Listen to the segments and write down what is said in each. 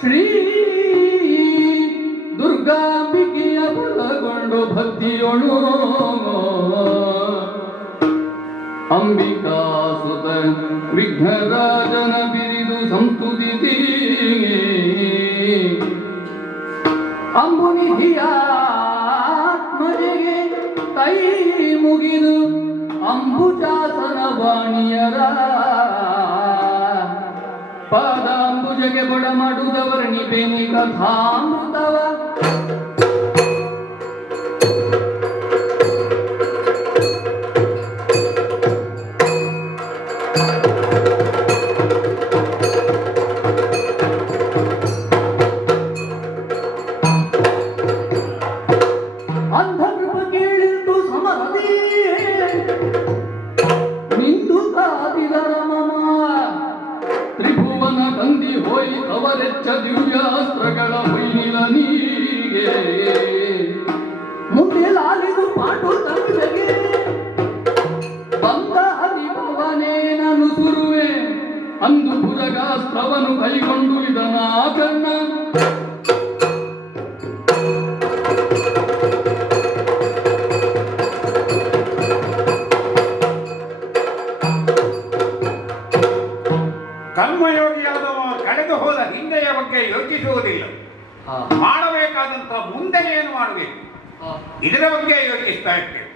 ಶ್ರೀ ದುರ್ಗಾಂಬಿಕೆಯ ಬಲಗೊಂಡು ಭಕ್ತಿಯೊಳು ಅಂಬಿಕಾ ಸುತ ವಿಘ್ನರಾಜನ ಬಿರಿದು ಸಂಸ್ತುತಿಸಿ ಅಂಬುನಿಧಿಯಾತ್ಮಜೆಗೆ ಕೈ ಮುಗಿದು ಅಂಬುಜಾಸನ ವಾಣಿಯರ ಪಾದಾಂಬುಜಗೆ ಬಡ ಮಾಡುವುದವರ್ಣಿ ಬೇನಿ ಕಥಾಮೃತವ ದಿವ್ಯಾಸ್ತ್ರಗಳ ಹೊಯ್ನಿಲ ನೀಗೆ ಮುಂದೆ ಲಾಲಿದು ಪಾಟು ತಂದೆಗೆ ಬಂದ ಹರಿಭವನೇನನು ಸುರುವೆ ಅಂದು ಭುಜಗಾಸ್ತ್ರವನು ಕೈಗೊಂಡು ಇದನಾಕನ್ನ ಕರ್ಮಯೋಗಿಯಾದವ ಕಳೆದು ಹೋದ ಹಿಂದೆಯ ಬಗ್ಗೆ ಯೋಚಿಸುವುದಿಲ್ಲ. ಮಾಡಬೇಕಾದಂತಹ ಮುಂದೆ ಏನು ಮಾಡಬೇಕು ಇದರ ಬಗ್ಗೆ ಯೋಚಿಸ್ತಾ ಇರ್ತೇವೆ.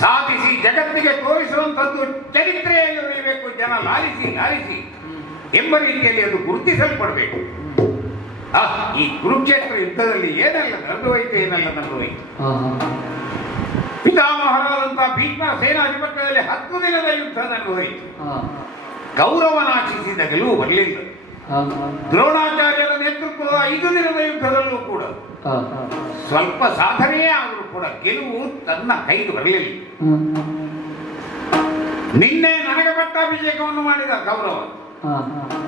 ಸಾಧಿಸಿ ಜಗತ್ತಿಗೆ ತೋರಿಸುವಂಥದ್ದು ಚರಿತ್ರೆಯಲ್ಲಿ ಉಳಿಯಬೇಕು. ಜನ ಲಾಲಿಸಿ ಲಾಲಿಸಿ ಎಂಬ ರೀತಿಯಲ್ಲಿ ಅದು ಗುರುತಿಸಲ್ಪಡಬೇಕು. ಈ ಕುರುಕ್ಷೇತ್ರ ಯುದ್ಧದಲ್ಲಿ ಏನೆಲ್ಲ ನಡೆದು ಹೋಯಿತು, ಏನೆಲ್ಲ ನಡೆದು ಹೋಯಿತು. ಪಿತಾಮಹರಾದಂತಹ ಭೀಷ್ಮ ಸೇನಾಧಿಪತ್ಯದಲ್ಲಿ 10 ದಿನದ ಯುದ್ಧ ನಡೆದು ಹೋಯಿತು. ಕೌರವನಾಶಿಸಿದ ಗೆಲುವು ಬರಲಿಲ್ಲ. ದ್ರೋಣಾಚಾರ್ಯರ ನೇತೃತ್ವದ 5 ದಿನದ ಯುದ್ಧದಲ್ಲೂ ಕೂಡ ಸ್ವಲ್ಪ ಸಾಧನೆಯೇ ಆದರೂ ಕೂಡ ಗೆಲುವು ತನ್ನ ಕೈಗೆ ಬರಲಿಲ್ಲ. ನಿನ್ನೆ ನನಗೆ ಪಟ್ಟಾಭಿಷೇಕವನ್ನು ಮಾಡಿದ ಕೌರವ,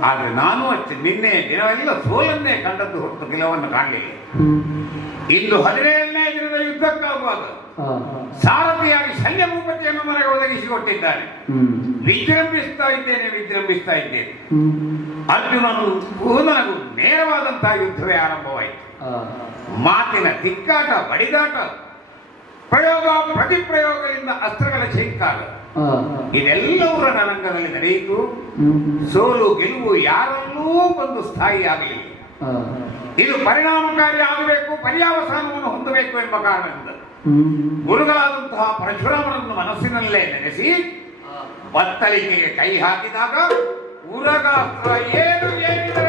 ಆದರೆ ನಾನು ಅಷ್ಟೇ ನಿನ್ನೆ ದಿನವೆಲ್ಲ ಸೋಲನ್ನೇ ಕಂಡದ್ದು ಹೊರತು ಗೆಲುವನ್ನು ಕಾಣಲಿಲ್ಲ. ಇಂದು 17ನೇ ದಿನದ ಯುದ್ಧಕ್ಕಾಗುವಾಗ ಸಾರಥಿಯಾಗಿ ಶಲ್ಯಭೂಪತಿಯನ್ನು ನನಗೆ ಒದಗಿಸಿಕೊಟ್ಟಿದ್ದಾರೆ. ವಿಜೃಂಭಿಸ್ತಾ ಇದ್ದೇನೆ. ಅರ್ಜುನನು ನನಗೂ ನೇರವಾದಂತಹ ಯುದ್ಧವೇ ಆರಂಭವಾಯಿತು. ಮಾತಿನ ತಿಕ್ಕಾಟ, ಬಡಿದಾಟ, ಪ್ರಯೋಗ ಪ್ರತಿಪ್ರಯೋಗದಿಂದ ಅಸ್ತ್ರಗಳ ಚೈತ್ಕಾರ ಇದೆಲ್ಲವೂ ರಣರಂಗದಲ್ಲಿ ನಡೆಯಿತು. ಸೋಲು ಗೆಲುವು ಯಾರಲ್ಲೂ ಒಂದು ಸ್ಥಾಯಿ ಆಗಲಿಲ್ಲ. ಇದು ಪರಿಣಾಮಕಾರಿ ಆಗಬೇಕು, ಪರ್ಯಾವಸಾನವನ್ನು ಹೊಂದಬೇಕು ಎಂಬ ಕಾರಣದಿಂದ ಗುರುಗಳಾದಂತಹ ಪರಶುರಾಮನನ್ನು ಮನಸ್ಸಿನಲ್ಲೇ ನೆನೆಸಿ ಬತ್ತಳಿಕೆಗೆ ಕೈ ಹಾಕಿದಾಗ ಉರಗಾಸ್ತ್ರ ಏನು ಏನಿದರ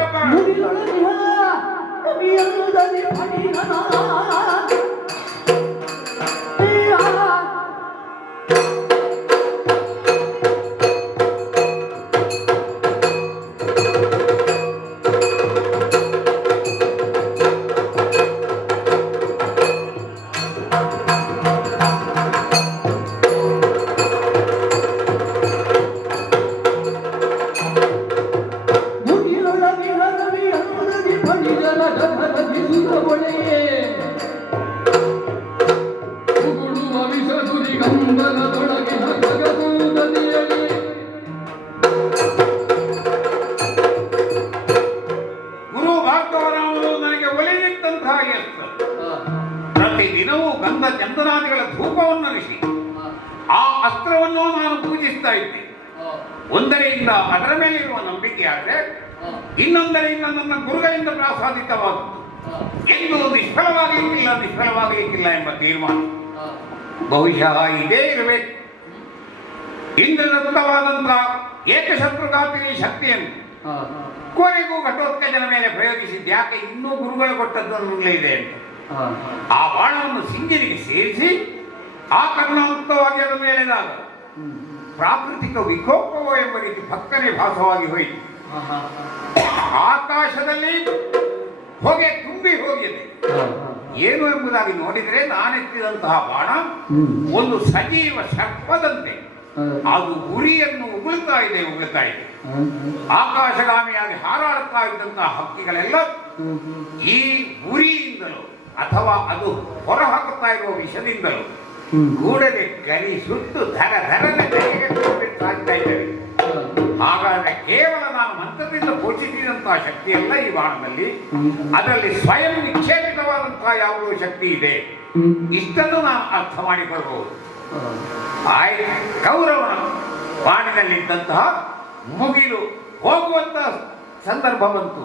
ಪ್ರತಿದಿನವೂ ಗಂಧ ಚಂದನಾದಿಗಳ ಧೂಪವನ್ನು ಹರಿಸಿ ಆ ಅಸ್ತ್ರವನ್ನು ನಾನು ಪೂಜಿಸ್ತಾ ಇದ್ದೆ. ಒಂದರೆಯಿಂದ ಅದರ ಮೇಲಿರುವ ನಂಬಿಕೆ ಆದರೆ ಇನ್ನೊಂದರಿಂದ ನನ್ನ ಗುರುಗಳಿಂದ ಪ್ರಾಸಾದಿತವಾಗುವುದು ಎಂದು ನಿಷ್ಫಲವಾಗಲಿಕ್ಕಿಲ್ಲ ಎಂಬ ತೀರ್ಮಾನ. ಬಹುಶಃ ಇದೇ ಇರಬೇಕು. ಇಂದ್ರದತ್ತವಾದಂತಹ ಏಕಶತ್ರುಘಾತಿನಿ ಶಕ್ತಿಯನ್ನು ಕೊನೆಗೂ ಘಟೋತ್ಕಜನ ಮೇಲೆ ಪ್ರಯೋಗಿಸಿದ್ದು ಯಾಕೆ? ಇನ್ನೂ ಗುರುಗಳು ಕೊಟ್ಟದ್ದನ್ನಲ್ಲೇ ಇದೆ ಅಂತ ಆ ಬಾಣವನ್ನು ಸಿಂಗಿನಿಗೆ ಸೇರಿಸಿ ಆಕರ್ಣಾಂತವಾಗಿ ಅದನ್ನು ಎಳೆದಾಗ ಪ್ರಾಕೃತಿಕ ವಿಕೋಪವೋ ಎಂಬ ರೀತಿ ಪಕ್ಕನೆ ಭಾಸವಾಗಿ ಹೋಯಿತು. ಆಕಾಶದಲ್ಲಿ ಹೊಗೆ ತುಂಬಿ ಹೋಗಿದೆ. ಏನು ಎಂಬುದಾಗಿ ನೋಡಿದರೆ ನಾನೆತ್ತಿದಂತಹ ಬಾಣ ಒಂದು ಸಜೀವ ಸರ್ಪದಂತೆ ಅದು ಉರಿಯನ್ನು ಉಗುಳ್ತಾ ಇದೆ. ಆಕಾಶಗಾಮಿಯಾಗಿ ಹಾರಾಡುತ್ತಾ ಇದ್ದಂತಹ ಹಕ್ಕಿಗಳೆಲ್ಲ ಈ ಉರಿಯಿಂದಲೂ ಅಥವಾ ಅದು ಹೊರಹಾಕುತ್ತಾ ಇರುವ ವಿಷದಿಂದಲೂ ಕೂಡಲೇ ಗರಿ ಸುಟ್ಟು ಧರನೆ ಸಾಗ್ತಾ ಇದ್ದೇವೆ. ಹಾಗಾದ್ರೆ ಕೇವಲ ನಾನು ಅಂತದಿಂದ ಪೋಷಿಸಿದಂತಹ ಶಕ್ತಿಯಲ್ಲ ಈ ಬಾಣದಲ್ಲಿ, ಅದರಲ್ಲಿ ಸ್ವಯಂ ನಿಕ್ಷೇಪಿತವಾದಂತಹ ಯಾವುದೋ ಶಕ್ತಿ ಇದೆ. ಇಷ್ಟನ್ನು ನಾನು ಅರ್ಥ ಮಾಡಿಕೊಳ್ಳಬಹುದು. ಆಯ್ತು, ಕೌರವನ ಬಾಣಿನಲ್ಲಿದ್ದಂತಹ ಮುಗಿಲು ಹೋಗುವಂತಹ ಸಂದರ್ಭ ಬಂತು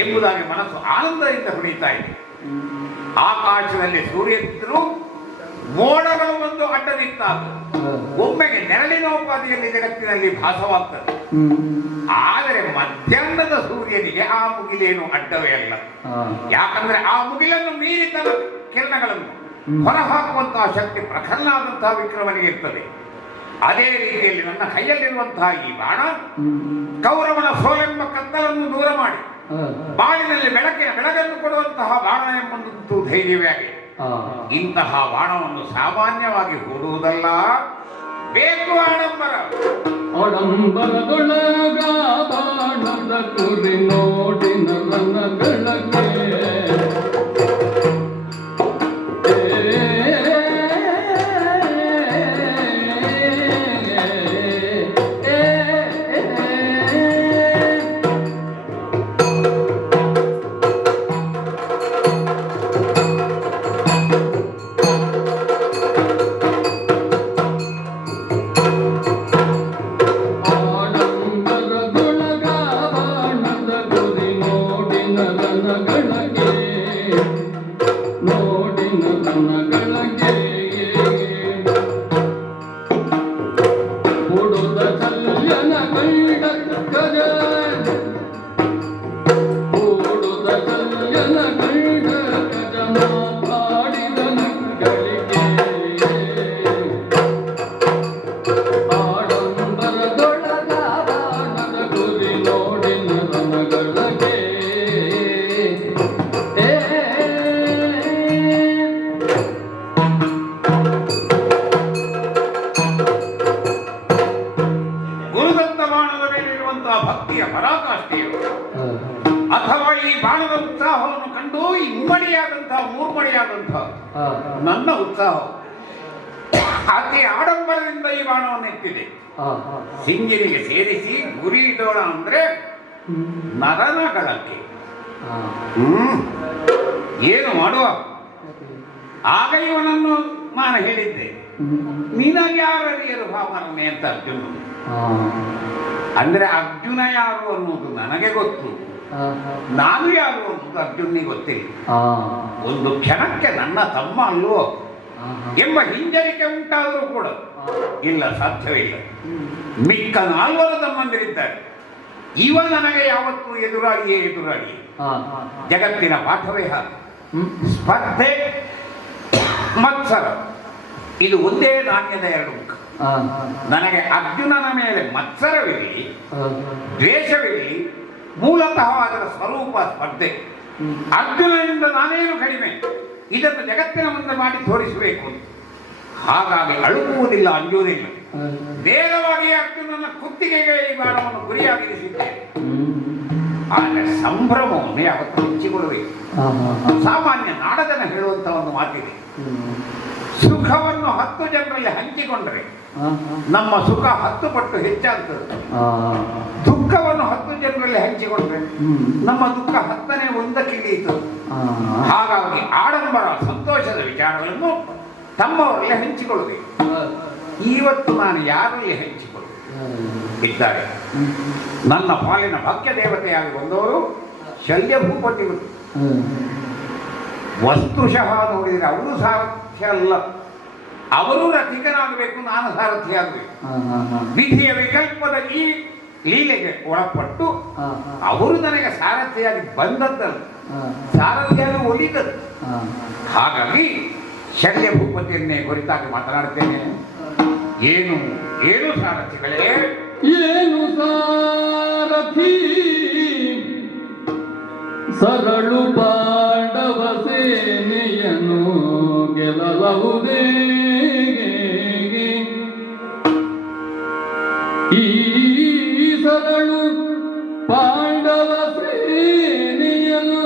ಎಂಬುದಾಗಿ ಮನಸ್ಸು ಆನಂದದಿಂದ ಕುಣಿತಾ ಇದೆ. ಆಕಾಶದಲ್ಲಿ ಸೂರ್ಯನಿದ್ದರೂ ಮೋಡಗಳು ಒಂದು ಅಡ್ಡ ನಿಂತಾಗ ಒಮ್ಮೆಗೆ ನೆರಳಿನ ಉಪಾಧಿಯಲ್ಲಿ ಜಗತ್ತಿನಲ್ಲಿ ಭಾಸವಾಗ್ತದೆ. ಆದರೆ ಮಧ್ಯಾಹ್ನದ ಸೂರ್ಯನಿಗೆ ಆ ಮುಗಿಲೇನು ಅಡ್ಡವೇ ಅಲ್ಲ. ಯಾಕಂದ್ರೆ ಆ ಮುಗಿಲನ್ನು ಮೀರಿ ತನ್ನ ಕಿರಣಗಳನ್ನು ಹೊರಹಾಕುವಂತಹ ಶಕ್ತಿ ಪ್ರಖರನಾದಂತಹ ವಿಕ್ರಮನಿಗೆ ಇರ್ತದೆ. ಅದೇ ರೀತಿಯಲ್ಲಿ ನನ್ನ ಕೈಯಲ್ಲಿರುವಂತಹ ಈ ಬಾಣ ಕೌರವನ ಸೋಲೆಂಬ ಕತ್ತಲನ್ನು ದೂರ ಮಾಡಿ ಬಾಳಿನಲ್ಲಿ ಬೆಳಗನ್ನು ಕೊಡುವಂತಹ ಬಾಣ ಎಂಬುದು ಧೈರ್ಯವೇ ಆಗಿದೆ. ಇಂತಹ ಬಾಣವನ್ನು ಸಾಮಾನ್ಯವಾಗಿ ಹೂಡುವುದಲ್ಲ, ಬೇಕು ಆಡಂಬರ. ಆಡಂಬರದೊಳಗ ಬಾಣದ ಕುರಿ ನೋಡಿ ನರನಗಳಗೆ ಭಕ್ತಿಯ ಪರಾಕಾಷ್ಠೆಯು ಅಥವಾ ಈ ಬಾಣದ ಉತ್ಸಾಹವನ್ನು ಕಂಡು ಇಮ್ಮಡಿಯಾದಂತಹ ಮೂರ್ಮಡಿಯಾದಂತಹ ನನ್ನ ಉತ್ಸಾಹ ಅತಿ ಆಡಂಬರದಿಂದ ಈ ಬಾಣವನ್ನು ಎತ್ತಿದೆ. ಸಿಂಗಿನಿಗೆ ಸೇರಿಸಿ ಗುರಿ ಇಡೋಣ ಅಂದ್ರೆ ನರನಗಳಕ್ಕೆ ಏನು ಮಾಡುವ. ಆಗ ಇವನನ್ನು ನಾನು ಹೇಳಿದ್ದೆ, ನಿನಗೆ ಯಾರು ಭಾವನೆ ಅಂತ ಅರ್ಜುನ. ಅಂದ್ರೆ ಅರ್ಜುನ ಯಾರು ಅನ್ನೋದು ನನಗೆ ಗೊತ್ತು, ನಾನು ಯಾರು ಅನ್ನೋದು ಅರ್ಜುನಿಗೆ ಗೊತ್ತಿಲ್ಲ. ಒಂದು ಕ್ಷಣಕ್ಕೆ ನನ್ನ ತಮ್ಮ ಅಲ್ವೋ ಎಂಬ ಹಿಂಜರಿಕೆ ಉಂಟಾದರೂ ಕೂಡ ಇಲ್ಲ, ಸಾಧ್ಯವಿಲ್ಲ. ಮಿಕ್ಕ 4 ತಮ್ಮಂದಿರಿದ್ದಾರೆ, ಇವ ನನಗೆ ಯಾವತ್ತೂ ಎದುರಾಳಿಯೇ ಎದುರಾಳಿ. ಜಗತ್ತಿನ ಪಾಠವೇ ಹಾಗೆ. ಸ್ಪರ್ಧೆ ಮತ್ಸರ ಇದು ಒಂದೇ ನಾಣ್ಯದ 2 ಮುಖ. ನನಗೆ ಅರ್ಜುನನ ಮೇಲೆ ಮತ್ಸರವಿರಲಿ ದ್ವೇಷವಿರಲಿ, ಮೂಲತಃ ಅದರ ಸ್ವರೂಪ ಸ್ಪರ್ಧೆ. ಅರ್ಜುನನಿಂದ ನಾನೇನು ಕಡಿಮೆ, ಇದನ್ನು ಜಗತ್ತಿನ ಮುಂದೆ ಮಾಡಿ ತೋರಿಸಬೇಕು. ಹಾಗಾಗಿ ಅಳುಕುವುದಿಲ್ಲ, ಅಂಜುವುದಿಲ್ಲ. ವೇಗವಾಗಿ ಅರ್ಜುನನ ಕುತ್ತಿಗೆಗೆ ಈ ಬಾಣವನ್ನು ಗುರಿಯಾಗಿರಿಸಿದ್ದೇನೆ. ಆದರೆ ಸಂಭ್ರಮವನ್ನು ಯಾವತ್ತೂ ಹಂಚಿಕೊಳ್ಳಬೇಕು. ಸಾಮಾನ್ಯ ನಾಡದನ ಹೇಳುವಂತ ಒಂದು ಮಾತಿದೆ, ಸುಖವನ್ನು 10 ಜನರಲ್ಲಿ ಹಂಚಿಕೊಂಡ್ರೆ ನಮ್ಮ ಸುಖ 10 ಪಟ್ಟು ಹೆಚ್ಚಾಗ್ತದೆ. ದುಃಖವನ್ನು 10 ಜನರಲ್ಲಿ ಹಂಚಿಕೊಂಡ್ರೆ ನಮ್ಮ ದುಃಖ 10ನೇ 1ಕ್ಕೆ ಇಳಿಯಿತು. ಹಾಗಾಗಿ ಆಡಂಬರ ಸಂತೋಷದ ವಿಚಾರಗಳನ್ನು ತಮ್ಮವರಲ್ಲಿ ಹಂಚಿಕೊಳ್ಳಬೇಕು. ಇವತ್ತು ನಾನು ಯಾರಲ್ಲಿ ಹಂಚಿಕೊಳ್ಳಬೇಕು ಇದ್ದಾರೆ. ನನ್ನ ಪಾಲಿನ ಭಕ್ಯ ದೇವತೆಯಾಗಿ ಬಂದವರು ಶಲ್ಯ ಭೂಪತಿಗಳು. ವಸ್ತುಶಃ ನೋಡಿದರೆ ಅವರು ಸಾರಥ್ಯ ಅಲ್ಲ, ಅವರು ರಥಿಕನಾಗಬೇಕು, ನಾನು ಸಾರಥಿ ಆಗಬೇಕು. ವಿಧಿಯ ವಿಕಲ್ಪದ ಈ ಲೀಲೆಗೆ ಒಳಪಟ್ಟು ಅವರು ನನಗೆ ಸಾರಥಿಯಾಗಿ ಬಂದದ್ದಲ್ಲ, ಸಾರಥಿಯಾಗಿ ಒಲಿದದ್ದು. ಹಾಗಾಗಿ ಶಲ್ಯ ಭೂಪತಿಯನ್ನೇ ಕುರಿತಾಗಿ ಮಾತನಾಡ್ತೇನೆ. ಏನು ಏನು ಸಾರಥಿಗಳೇ, ಏನು ಸಾರಥಿ ಸರಳು ಪಾಂಡವ ಸೇನೆಯನ್ನು ಗೆಲ್ಲಬಹುದೇ? ಈ ಸರಳು ಪಾಂಡವ ಸೇನೆಯನ್ನು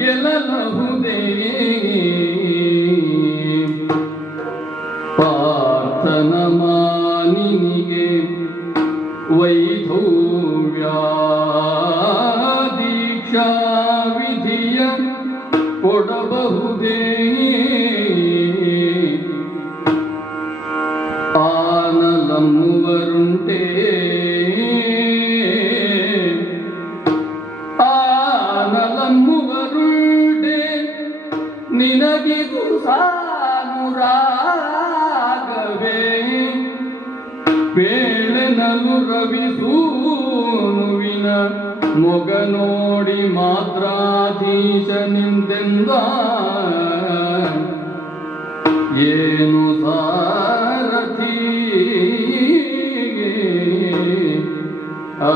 ಗೆಲ್ಲಬಹುದೇ? ಪಾರ್ಥನ ಮಾನಿನಿಗೆ ವೈಧವ್ಯ ಶಿಕ್ಷಾವಿಧಿಯ ಕೊಡಬಹುದೇ ಆನಲಮ್ಮುವರುಂಟೆ ಆನಲಮ್ಮುವರುಂಟೆ ನಿನಗಿದು ಸಾನುರಾಗವೇ ಬೇಳೆನಲು ರವಿ ಸೂನುವಿನ ಮೊಗ ನೋಡಿ ಮಾತ್ರಾಧೀಶ ನಿಂತೆಂದ ಏನು ಸಾರಥಿ ಆ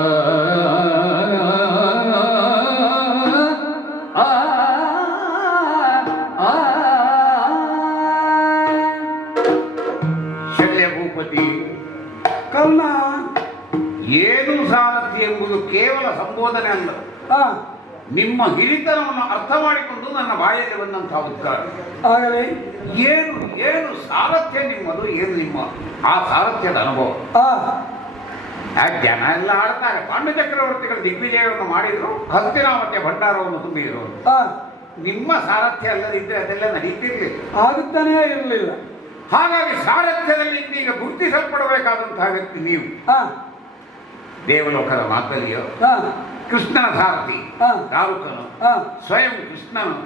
ಶಲ್ಯ ಭೂಪತಿ, ಕರ್ಣ. ಏನು ಸಾರಥಿ ಎಂಬುದು ಕೇವಲ ಸಂಬೋಧನೆ ಅಲ್ಲ, ನಿಮ್ಮ ಹಿರಿತನವನ್ನು ಅರ್ಥ ಮಾಡಿಕೊಂಡು ನನ್ನ ಬಾಯಲ್ಲಿ ಬಂದಂತಹ ಉದ್ಗಾರ. ಆಗಲೇ ಏನು ಏನು ಸಾರಥ್ಯ ನಿಮ್ಮದು, ಏನು ನಿಮ್ಮ ಆ ಸಾರಥ್ಯದ ಅನುಭವ. ಜನ ಎಲ್ಲ ಆಡ್ತಾರೆ, ಪಾಂಡು ಚಕ್ರವರ್ತಿಗಳು ದಿಗ್ವಿಜಯವನ್ನು ಮಾಡಿದ್ರು, ಹಸ್ತಿನಾವತಿಯ ಭಂಡಾರವನ್ನು ತುಂಬಿದ್ರು. ನಿಮ್ಮ ಸಾರಥ್ಯ ಅಲ್ಲದಿದ್ದರೆ ಅದೆಲ್ಲ ನಡೀತಿರ್ಲಿಲ್ಲ, ಆಗುತ್ತಾನೇ ಇರಲಿಲ್ಲ. ಹಾಗಾಗಿ ಸಾರಥ್ಯದಲ್ಲಿ ಈಗ ಗುರುತಿಸಲ್ಪಡಬೇಕಾದಂತಹ ವ್ಯಕ್ತಿ ನೀವು. ದೇವಲೋಕದ ಮಾತಲ್ಲಿಯೋ ಕೃಷ್ಣನ ಸಾರಥಿ ದಾರುಕನು, ಸ್ವಯಂ ಕೃಷ್ಣನು,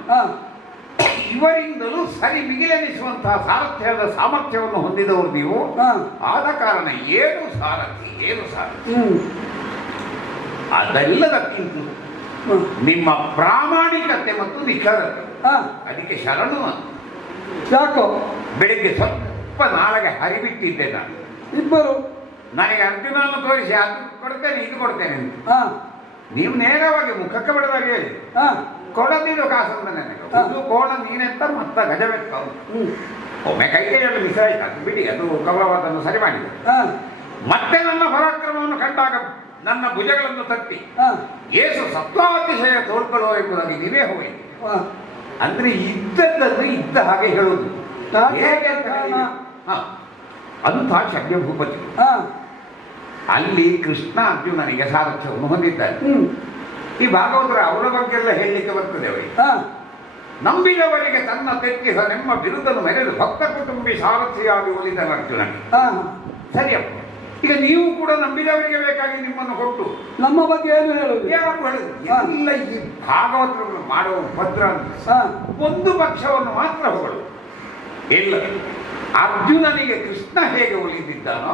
ಇವರಿಂದಲೂ ಸರಿ ಮಿಗಿಲೆನಿಸುವಂತಹ ಸಾರಥ್ಯದ ಸಾಮರ್ಥ್ಯವನ್ನು ಹೊಂದಿದವರು ನೀವು. ಆದ ಕಾರಣ ಏನು ಸಾರಥಿ, ಏನು ಸಾರಥಿ ಅದೆಲ್ಲದಕ್ಕಿಂತ ನಿಮ್ಮ ಪ್ರಾಮಾಣಿಕತೆ ಮತ್ತು ನಿಖರತೆ, ಅದಕ್ಕೆ ಶರಣು. ಯಾಕೋ ಬೆಳಿಗ್ಗೆ ಸ್ವಲ್ಪ ನಾಳೆಗೆ ಹರಿಬಿಟ್ಟಿದ್ದೆ ನಾನು. ಇಬ್ಬರು ನನಗೆ ಅರ್ಜುನನ್ನು ತೋರಿಸಿ ಅದು ಕೊಡ್ತೇನೆ ಇದು ಕೊಡ್ತೇನೆ ಅಂತ ನೀವು ನೇರವಾಗಿ ಮುಖಕ್ಕೆ ಬಡದಾಗಿ ಹೇಳಿ ಕೊಡದಿರೋ ಕಾಸಂತ ನನಗೆ ಒಂದು ಕೋಣ ನೀನೆಂತ ಮತ್ತ ಗಜವೆತ್ತ ಒಮ್ಮೆ ಕೈಯಲ್ಲಿ ಮಿಸಾಯಿತು, ಅದು ಬಿಡಿ, ಅದು ಕವಲವಾದನ್ನು ಸರಿ ಮಾಡಿದೆ. ಮತ್ತೆ ನನ್ನ ಪರಾಕ್ರಮವನ್ನು ಕಂಡಾಗ ನನ್ನ ಭುಜಗಳನ್ನು ತಟ್ಟಿ ಏಸು ಸತ್ವಾತಿಶಯ ತೋರ್ಕೊಳ್ಳೋ ಎಂಬುದಾಗಿ ನೀವೇ ಹೋಗಿ ಅಂದ್ರೆ ಇದ್ದದ್ದನ್ನು ಇದ್ದ ಹಾಗೆ ಹೇಳುವುದು ಹೇಗೆ ಅಂತ ಅಂಥ ಶಲ್ಯ ಭೂಪತಿ. ಅಲ್ಲಿ ಕೃಷ್ಣ ಅರ್ಜುನನಿಗೆ ಸಾರಥ್ಯವನ್ನು ಹೊಂದಿದ್ದಾರೆ. ಈ ಭಾಗವತರ ಅವರ ಬಗ್ಗೆ ಎಲ್ಲ ಹೇಳಲಿಕ್ಕೆ ಬರ್ತದೆ ಅವರಿಗೆ. ನಂಬಿದವರಿಗೆ ತನ್ನ ತೆಕ್ಕಿಸ ನಿಮ್ಮ ಬಿರುದನ್ನು ಮೆರೆದು ಭಕ್ತ ಕುಟುಂಬಿ ಸಾರಥಿಯಾಗಿ ಒಲಿದ ಅರ್ಜುನನಿಗೆ. ಸರಿಯಪ್ಪ, ಈಗ ನೀವು ಕೂಡ ನಂಬಿದವರಿಗೆ ಬೇಕಾಗಿ ನಿಮ್ಮನ್ನು ಕೊಟ್ಟು ನಮ್ಮ ಬಗ್ಗೆ ಏನು ಹೇಳುದು? ಯಾರು ಹೇಳುದು? ಎಲ್ಲ ಈ ಭಾಗವತರು ಮಾಡುವ ಭದ್ರ ಒಂದು ಪಕ್ಷವನ್ನು ಮಾತ್ರ ಹೊಗಳು ಇಲ್ಲ. ಅರ್ಜುನನಿಗೆ ಕೃಷ್ಣ ಹೇಗೆ ಒಲಿದಿದ್ದಾನೋ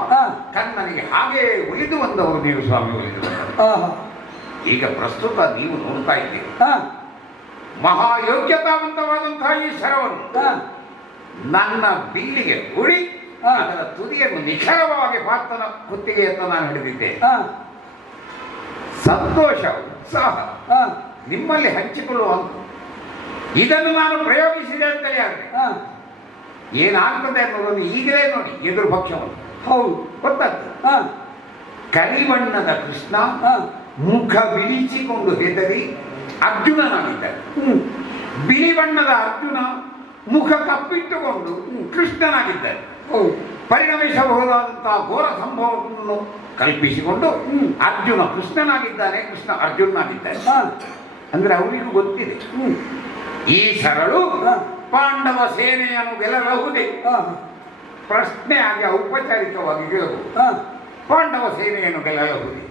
ಕಣ್ಣನಿಗೆ ಹಾಗೆ ಒಲಿದು ಬಂದವರು ನೀವು ಸ್ವಾಮಿ, ಒಲಿದು ಬಂದವರು. ಈಗ ಪ್ರಸ್ತುತ ನೀವು ನೋಡ್ತಾ ಇದ್ದೀರಿ, ಮಹಾಯೋಗ್ಯತಾವಂತವಾದಂತಹ ಈ ಶರವನ್ನು ನನ್ನ ಬಿಲ್ಲಿಗೆ ಉಡಿ ಅದರ ತುದಿಯನ್ನು ನಿಖರವಾಗಿ ಪಾರ್ಥನ ಕುತ್ತಿಗೆ ಅಂತ ನಾನು ಹಿಡಿದಿದ್ದೆ. ಸಂತೋಷ ಉತ್ಸಾಹ ನಿಮ್ಮಲ್ಲಿ ಹಂಚಿಕೊಳ್ಳುವಂತ ಇದನ್ನು ನಾನು ಪ್ರಯೋಗಿಸಿದೆ ಅಂತಲೇ ಆಗಲಿ. ಏನಾಗ್ತದೆ ಅನ್ನೋದನ್ನು ಈಗಲೇ ನೋಡಿ, ಎದುರು ಪಕ್ಷವನ್ನು. ಹೌದು, ಗೊತ್ತಾಗ್ತದೆ. ಕರಿಬಣ್ಣದ ಕೃಷ್ಣ ಮುಖ ಬಿಳಿಸಿಕೊಂಡು ಹೆದರಿ ಅರ್ಜುನನಾಗಿದ್ದಾನೆ. ಬಿಳಿ ಬಣ್ಣದ ಅರ್ಜುನ ಮುಖ ಕಪ್ಪಿಟ್ಟುಕೊಂಡು ಕೃಷ್ಣನಾಗಿದ್ದಾನೆ. ಪರಿಣಮಿಸಬಹುದಾದಂತಹ ಘೋರ ಸಂಭವವನ್ನು ಕಲ್ಪಿಸಿಕೊಂಡು ಅರ್ಜುನ ಕೃಷ್ಣನಾಗಿದ್ದಾನೆ, ಕೃಷ್ಣ ಅರ್ಜುನನಾಗಿದ್ದಾನೆ. ಅಂದ್ರೆ ಅವರಿಗೂ ಗೊತ್ತಿದೆ ಈ ಸರಳು ಪಾಂಡವ ಸೇನೆಯನ್ನು ಗೆಲ್ಲಬಹುದೇ. ಪ್ರಶ್ನೆ ಆಗಿ ಔಪಚಾರಿಕವಾಗಿ ಕೇಳಬಹುದು, ಪಾಂಡವ ಸೇನೆಯನ್ನು ಗೆಲ್ಲಬಹುದೇ?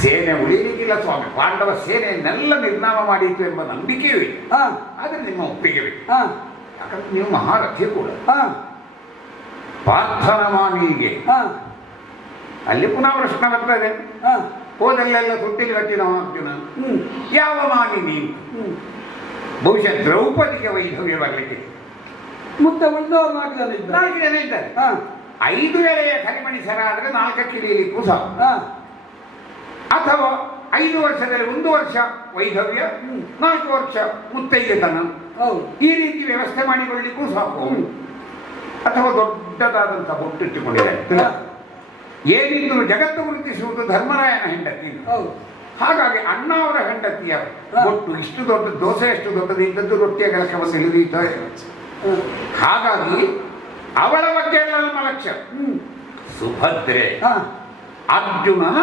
ಸೇನೆ ಉಳಿಲಿಕ್ಕಿಲ್ಲ ಸ್ವಾಮಿ, ಪಾಂಡವ ಸೇನೆಯನ್ನೆಲ್ಲ ನಿರ್ನಾಮ ಮಾಡಿತು ಎಂಬ ನಂಬಿಕೆಯೂ ಇದೆ. ಆದರೆ ನಿಮ್ಮ ಒಪ್ಪಿಗೆ ಬೇಕು, ಯಾಕಂದ್ರೆ ನೀವು ಮಹಾರಥಿ ಕೂಡ. ಪಾರ್ಥನ ಮಾನಿಗೆ ಅಲ್ಲಿ ಪುನಃ ಪ್ರಶ್ನೆ ಬರ್ತದೆ, ಹೋದಲ್ಲೆಲ್ಲ ತುಟ್ಟಿಲಿ ಕಟ್ಟಿದವ ಅರ್ಜುನ, ಯಾವ ಮಾನಿ ನೀನು? ಬಹುಶಃ ದ್ರೌಪದಿಗೆ ವೈಧವ್ಯ ಬರಲಿಕ್ಕೆ ಮುದ್ದೆ ಉಳಿದವರು 4 ಜನ ಇದ್ದಾರೆ. 4 ಜನ ಇದ್ದಾರೆ. 5 ಎಳೆಯ ಕರಿಮಣಿ ಸರ ಆದರೆ 4 ಕಿಳಿಯಲಿಕ್ಕೂ ಸಾಕು. ಅಥವಾ 5 ವರ್ಷದಲ್ಲಿ 1 ವರ್ಷ ವೈಧವ್ಯ, 4 ವರ್ಷ ಮುತ್ತೈದೆತನ, ಈ ರೀತಿ ವ್ಯವಸ್ಥೆ ಮಾಡಿಕೊಳ್ಳಿಕ್ಕೂ ಸಾಕು. ಅಥವಾ ದೊಡ್ಡದಾದಂಥ ಬೊಟ್ಟಿಟ್ಟುಕೊಂಡಿದ್ದಾರೆ. ಏನಿದ್ರು ಜಗತ್ತು ಗುರುತಿಸುವುದು ಧರ್ಮರಾಯನ ಹೆಂಡತಿ. ಹಾಗಾಗಿ ಅಣ್ಣ ಅವರ ಹೆಂಡತಿಯ ಬೊಟ್ಟು ಇಷ್ಟು ದೊಡ್ಡ ದೋಸೆ ಎಷ್ಟು ದೊಡ್ಡದು ಇದ್ದದ್ದು ರೊಟ್ಟಿಯ ಕೆಲಸವನ್ನು ಹಿಡಿದಿದ್ದಾರೆ. ಹಾಗಾಗಿ ಅವಳ ಬಗ್ಗೆ ಎಲ್ಲ ನಮ್ಮ ಲಕ್ಷ್ಯ. ಸುಭದ್ರೆ ಅರ್ಜುನನ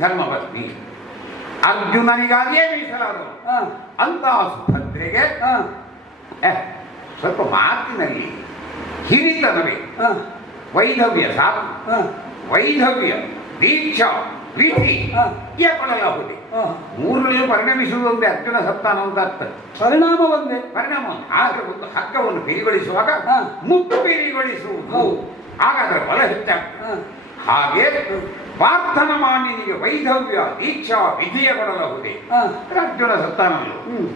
ಧರ್ಮಪತ್ನಿ, ಅರ್ಜುನನಿಗಾಗಿಯೇ ಮೀಸಲಾದವು ಹಾ ಅಂತಹ ಸುಭದ್ರೆಗೆ ಹಾ ಸ್ವಲ್ಪ ಮಾತಿನಲ್ಲಿ ಹಿರಿತನವೇ ಹಾ ವೈಧವ್ಯ ಸಾಕು, ಹಾ ವೈಧವ್ಯ ದೀಕ್ಷಾ ವಿಧಿ ಹಾ. ಕೊಡಲಾಗುವುದು. ಹಾ ಮೂರರಲ್ಲಿ ಪರಿಣಮಿಸುವುದೊಂದೇ ಅರ್ಜುನ ಸತ್ತಾನ ಅಂತ ಆಗ್ತದೆ. ಪರಿಣಾಮ ಒಂದೇ. ಪರಿಣಾಮ ಆದರೆ ಒಂದು ಹಗ್ಗವನ್ನು ಬಿರಿಗೊಳಿಸುವಾಗ ಹಾ. ಮುಟ್ಟು ಬಿರಿಗೊಳಿಸುವುದು, ಹೌದು. ಹಾಗಾದ್ರೆ ಬಲ ಹೆಚ್ಚಾಗ್ತದೆ. ಹಾ ಹಾಗೆ ಪ್ರಾರ್ಥನ ಮಾನಿನಿಗೆ ವೈಧವ್ಯ ದೀಕ್ಷಾ ವಿಧಿಯ ಕೊಡಲಾಗುವುದೇ ಹಾ ಅರ್ಜುನ ಸತ್ತಾನಲ್ಲೂ ಹ್ಮ್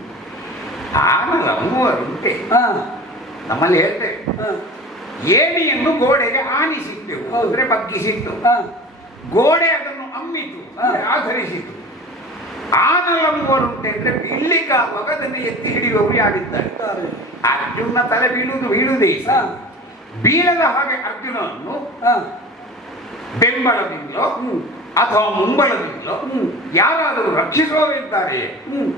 ಆಗಲ್ಲ ಮೂವರುಂಟೆ. ಹಾ ನಮ್ಮಲ್ಲಿ ಹೇಳ್ತೇವೆ ಹಾ ಏಣಿಯನ್ನು ಗೋಡೆಗೆ ಆನಿಸಿದ್ದೆವು ಹೌದು. ಅಂದ್ರೆ ಬಗ್ಗಿಸಿತ್ತು, ಹಾ ಗೋಡೆ ಅದನ್ನು ಅಮ್ಮಿತು ಅಂದ್ರೆ ಹಾ. ಆಧರಿಸಿತು. ಆನಲ ಮೂವರುಂಟೆ ಅಂದ್ರೆ ಬೀಳ್ಲಿಕ್ಕಾಗುವಾಗ ಅದನ್ನು ಎತ್ತಿ ಹಿಡಿಯುವವರು ಯಾರಿದ್ದಾರೆ? ಇದ್ದಾರೆ. ಅರ್ಜುನ ತಲೆ ಬೀಳುವುದೇ ಇಲ್ಲ. ಹಾ ಬೀಳದ ಹಾಗೆ ಅರ್ಜುನನ್ನು ಹಾ ಬೆಂಬಲದಿಂದಲೋ ಹ್ಮ್ ಅಥವಾ ಮುಂಬಲದಿಂದಲೋ ಹ್ಮ್ ಯಾರಾದರೂ ರಕ್ಷಿಸುವವರಿದ್ದಾರೆ. ಹ್ಮ್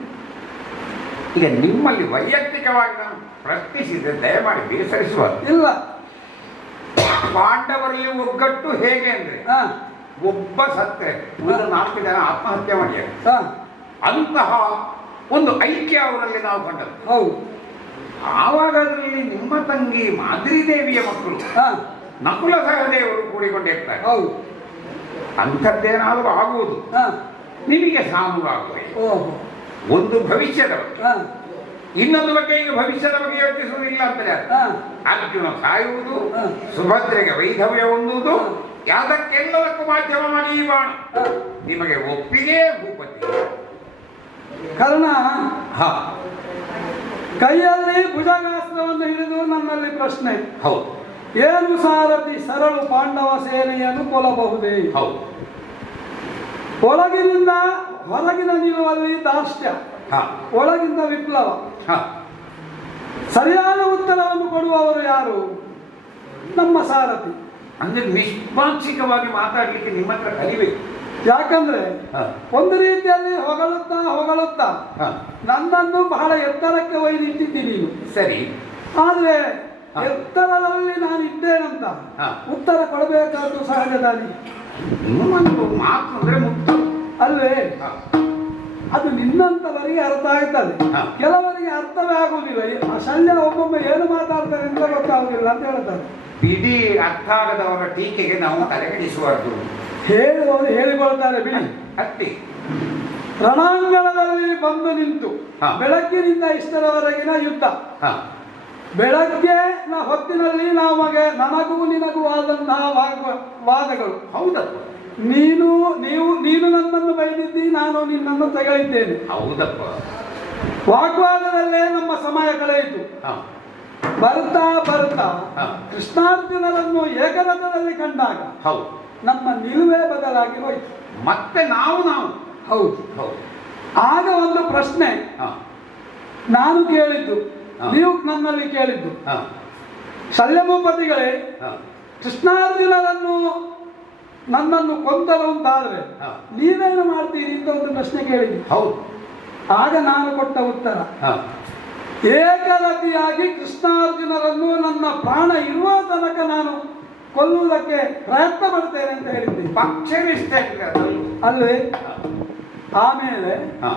ಈಗ ನಿಮ್ಮಲ್ಲಿ ವೈಯಕ್ತಿಕವಾಗಿ ನಾನು ಪ್ರಶ್ನಿಸಿದ್ರೆ ದಯಮಾಡಿ ಬೇಸರಿಸುವುದು ಇಲ್ಲ. ಪಾಂಡವರಲ್ಲಿ ಒಗ್ಗಟ್ಟು ಹೇಗೆ ಅಂದ್ರೆ ಹಾ ಒಬ್ಬ ಸತ್ರೆ ಉಳಿದ 4 ಜನ ಆತ್ಮಹತ್ಯೆ ಮಾಡಿದ್ದಾರೆ. ಹಾ ಅಂತಹ ಒಂದು ಐಕ್ಯ ಅವರಲ್ಲಿ ನಾವು ಕಂಡದ್ದು. ಹೌದು. ಆವಾಗ ಅದರಲ್ಲಿ ನಿಮ್ಮ ತಂಗಿ ಮಾದ್ರಿ ದೇವಿಯ ಮಕ್ಕಳು ಹಾ ನಕುಲ ಸಹದೇವರು ಕೂಡಿಕೊಂಡಿರ್ತಾರೆ. ಹೌದು. ಅಂಥದ್ದೇನಾದರೂ ಆಗುವುದು ಹಾ ನಿಮಗೆ ಸಾಮೂಲಾಗುವೆ. ಓಹೋ. ಒಂದು ಭವಿಷ್ಯದ ಬಗ್ಗೆ, ಹಾ ಇನ್ನೊಂದು ಬಗ್ಗೆ ಈಗ ಭವಿಷ್ಯದ ಬಗ್ಗೆ ಯೋಚಿಸುವುದಿಲ್ಲ ಅಂತಲೇ ಹಾ ಅರ್ಜುನ ಸಾಯುವುದು, ಹಾ. ಸುಭದ್ರೆಗೆ ವೈಧವ್ಯ ಹೊಂದುವುದು, ಹಾ. ಯಾವುದಕ್ಕೆಲ್ಲದಕ್ಕೂ ಮಾಧ್ಯಮವಾಗಿ ಈ ಬಾಣ ಹಾ. ನಿಮಗೆ ಒಪ್ಪಿಗೆ ಭೂಪತಿ. ಕರ್ಣ ಹಾ ಕೈಯಲ್ಲಿ ಭುಜಗಾಸ್ತ್ರವನ್ನು ಹಿಡಿದು ನನ್ನಲ್ಲಿ ಪ್ರಶ್ನೆ, ಹೌದು ಏನು ಸಾರಥಿ ಸರಳು ಪಾಂಡವ ಸೇನೆಯನ್ನು ಕೊಲ್ಲಬಹುದೇ? ಹೌದು ಒಳಗಿನಿಂದ ಹೊರಗಿನ ನಿಲುವಲ್ಲಿ ದಾರ್ಷ್ಟ್ಯ, ಹಾ ಒಳಗಿಂದ ವಿಪ್ಲವ. ಹಾ ಸರಿಯಾದ ಉತ್ತರವನ್ನು ಕೊಡುವವರು ಯಾರು? ನಮ್ಮ ಸಾರಥಿ. ಅಂದ್ರೆ ನಿಷ್ಪಾಕ್ಷಿಕವಾಗಿ ಮಾತಾಡ್ಲಿಕ್ಕೆ ನಿಮ್ಮ ಹತ್ರ ಕಲಿಬೇಕು. ಯಾಕಂದ್ರೆ ಹಾ ಒಂದು ರೀತಿಯಲ್ಲಿ ಹೊಗಳುತ್ತಾ ಹೊಗಳುತ್ತಾ ಹಾ ನನ್ನನ್ನು ಬಹಳ ಎತ್ತರಕ್ಕೆ ಒಯ್ದಿಟ್ಟಿದ್ದಿ ನೀನು. ಸರಿ. ಆದ್ರೆ ಹಾ. ಎತ್ತರದಲ್ಲಿ ನಾನು ಇದ್ದೇನಂತ ಹಾ. ಉತ್ತರ ಕೊಡಬೇಕಾದ್ದು ಸಹಜ ದಾನಿ ನಿಮ್ಮೊಂದು ಮಾತು ಅಂದ್ರೆ ಮುತ್ತು. ಅಲ್ವೇ? ಹಾ. ಅದು ನಿನ್ನಂತವರಿಗೆ ಅರ್ಥ ಆಗ್ತದೆ, ಹಾ. ಕೆಲವರಿಗೆ ಅರ್ಥವೇ ಆಗುವುದಿಲ್ಲ. ಆ ಶಲ್ಯ ಒಬ್ಬೊಮ್ಮೆ ಏನು ಮಾತಾಡ್ತಾರೆ ಅಂತ ಗೊತ್ತಾಗುದಿಲ್ಲ ಅಂತ ಹೇಳ್ತಾರೆ. ಇಡೀ ಅರ್ಥ ಆಗದವರ ಟೀಕೆಗೆ ನಾವು ತಲೆಕೆಡಿಸುವದ್ದು. ಹೇಳುವವರು ಹೇಳಿಕೊಳ್ತಾರೆ ಬಿಡಿ. ಅಷ್ಟೇ. ರಣಾಂಗಣದಲ್ಲಿ ಬಂದು ನಿಂತು ಹಾ. ಬೆಳಗ್ಗಿನಿಂದ ಇಷ್ಟರವರೆಗಿನ ಯುದ್ಧ. ಹಾ ಬೆಳಗ್ಗೆ ಹೊತ್ತಿನಲ್ಲಿ ನನಗೂ ನಿನಗೂ ಆದಂತಹ ವಾದಗಳು. ಹೌದಪ್ಪ. ನೀನು ನನ್ನನ್ನು ಬೈದಿದ್ದಿ, ನಾನು ನಿನ್ನನ್ನು ತೆಗೆದಿದ್ದೇನೆ. ಹೌದಪ್ಪ. ವಾಗ್ವಾದದಲ್ಲೇ ನಮ್ಮ ಸಮಯ ಕಳೆಯಿತು. ಹಾ ಬರುತ್ತಾ ಬರುತ್ತಾ ಹಾ. ಕೃಷ್ಣಾರ್ಜುನರನ್ನು ಏಕರಥದಲ್ಲಿ ಕಂಡಾಗ ಹೌದು ನಮ್ಮ ನಿಲುವೇ ಬದಲಾಗಿ ಹೋಯಿತು. ಮತ್ತೆ ನಾವು ಹೌದು. ಹೌದು. ಆಗ ಒಂದು ಪ್ರಶ್ನೆ ಹಾ ನಾನು ಕೇಳಿದ್ದು, ಹಾ. ನೀವು ನನ್ನಲ್ಲಿ ಕೇಳಿದ್ದು, ಹಾ ಶಲ್ಯಭೂಪತಿಗಳೇ, ಹಾ ಕೃಷ್ಣಾರ್ಜುನರನ್ನು ನನ್ನನ್ನು ಕೊಂದಲು ಅಂತಾದ್ರೆ ಹಾ. ನೀವೇನು ಮಾಡ್ತೀರಿ ಅಂತ ಒಂದು ಪ್ರಶ್ನೆ ಕೇಳಿದ್ವಿ. ಹೌದು. ಆಗ ನಾನು ಕೊಟ್ಟ ಉತ್ತರ, ಹಾ ಏಕರತಿಯಾಗಿ ಕೃಷ್ಣಾರ್ಜುನರನ್ನು ನನ್ನ ಪ್ರಾಣ ಇರುವ ತನಕ ನಾನು ಕೊಲ್ಲುವುದಕ್ಕೆ ಪ್ರಯತ್ನ ಪಡ್ತೇನೆ ಅಂತ ಹೇಳಿದ್ದೀನಿ. ಪಕ್ಷನಿಷ್ಠ ಅಲ್ವೇ? ಆಮೇಲೆ ಹಾ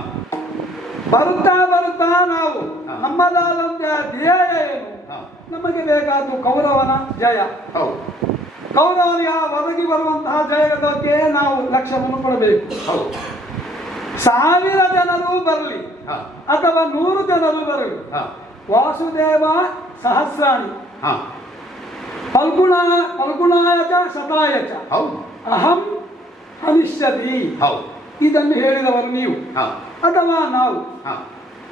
ಬರುತ್ತಾ ಬರುತ್ತಾ ನಾವು ಹಾ. ನಮ್ಮದಾದಂತಹ ಧ್ಯೇಯ ಏನು? ಹಾ. ನಮಗೆ ಬೇಕಾದ್ದು ಕೌರವನ ಜಯ. ಹೌದು. ಕೌರವನಿಗೆ ಒದಗಿ ಬರುವಂತಹ ಜಯದ ಬಗ್ಗೆ ನಾವು ಲಕ್ಷ್ಯವನ್ನು ಕೊಡಬೇಕು. ಹೌದು. 1000 ಜನರು ಬರಲಿ ಹಾ ಅಥವಾ 100 ಜನರು ಬರಲಿ, ಹಾ ವಾಸುದೇವ ಸಹಸ್ರಾಣಿ, ಹಾ ಫಲ್ಗುಣಾಯ ಚ ಶತಾಯ ಚ ಹೌದು. ಅಹಂ ಹನಿಷ್ಯತಿ. ಹೌದು. ಇದನ್ನು ಹೇಳಿದವರು ನೀವು ಹಾ ಅಥವಾ ನಾವು. ಹಾ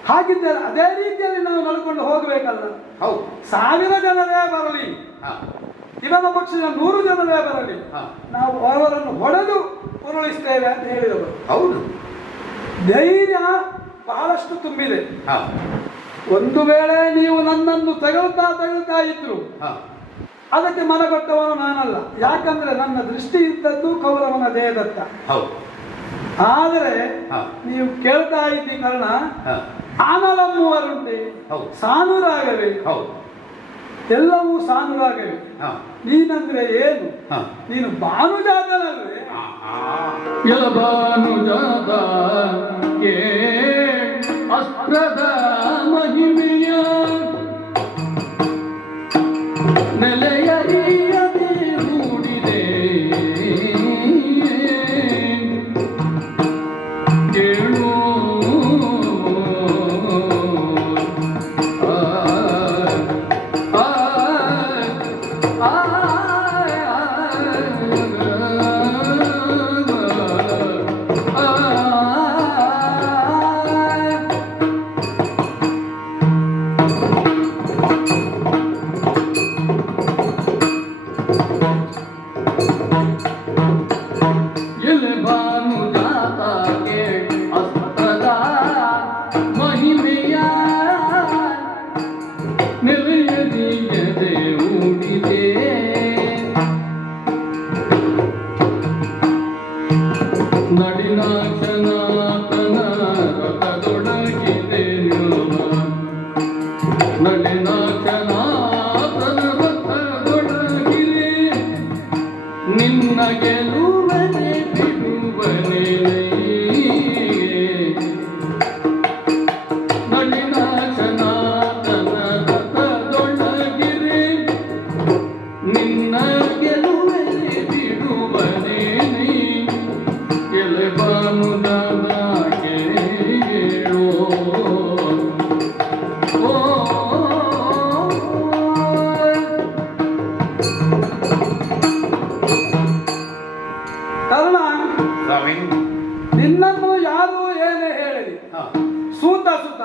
ಹಾಗಿದ್ದರೆ ಅದೇ ರೀತಿಯಲ್ಲಿ ನಾವು ನಡ್ಕೊಂಡು ಹೋಗಬೇಕಲ್ಲ. ಹೌದು. 1000 ಜನರೇ ಬರಲಿ, ಹಾ ಇವನ ಪಕ್ಷದ 100 ಜನರೇ ಬರಲಿ, ಹಾ ನಾವು ಅವರನ್ನು ಹೊಡೆದು ಉರುಳಿಸ್ತೇವೆ ಅಂತ ಹೇಳಿದವರು. ಹೌದು. ಧೈರ್ಯ ಬಹಳಷ್ಟು ತುಂಬಿದೆ. ಹಾ ಒಂದು ವೇಳೆ ನೀವು ನನ್ನನ್ನು ತಗೊಳ್ತಾ ಇದ್ರು ಹಾ ಅದಕ್ಕೆ ಮನಗೊಟ್ಟವನು ನಾನಲ್ಲ. ಯಾಕಂದ್ರೆ ನನ್ನ ದೃಷ್ಟಿ ಇದ್ದದ್ದು ಕೌರವನ ದೇಹದತ್ತ. ಹೌದು. ಆದರೆ ಹಾ ನೀವು ಕೇಳ್ತಾ ಇದ್ದಿ ಕಾರಣ ಹಾ ಆನಲಮ್ಮುವರುಂಟೆ, ಹೌದು. ಸಾನುರಾಗವೇ, ಹೌದು. ಎಲ್ಲವೂ ಸಾನುವಾಗವೆ. ಹ. ನೀನಂದ್ರೆ ಏನು? ಹ. ನೀನು ಭಾನುಜಾತನಲ್ವೇ? ಎಲಬಾನುಜಾತ ಕೇ ಅಸ್ತ್ರದ ಮಹಿಮೆಯ ನೆಲೆಯರಿಯದೆ ರೂಢಿದೆ ಕೇಳು ಆ ಆ ಆ ಎಲೆ ಭಾನುಜಾತಕ್ಕೆ ಅಸ್ತ್ರದ ಮಹಿಮೆಯ ನೆಲೆಯದಿಯದೆ ಊಡಿದೆ ನಳಿನಾಕ್ಷನಾಥನ ರಥದೊಳಗಿದೆ ನಳಿನಾಕ್ಷನಾಥನ ರಥದೊಳಗಿದೆ ನಿನ್ನ ಗೆಲುವನೆ ಬಿಡುವನೆ ನಳಿನಾಕ್ಷನಾಥನ ರಥದೊಳಗಿದೆ ನಿನ್ನ ಗೆಲುವನೆ ಬಿಡುವನೆ ಎಲೆ ಭಾನುದಾದ ಕೇಳೋ ಓ ಕರ್ಣ, ಸ್ವಾಮಿ. ನಿನ್ನನ್ನು ಯಾರು ಏನೇ ಹೇಳಲಿ, ಹ. ಸೂತ ಸುತ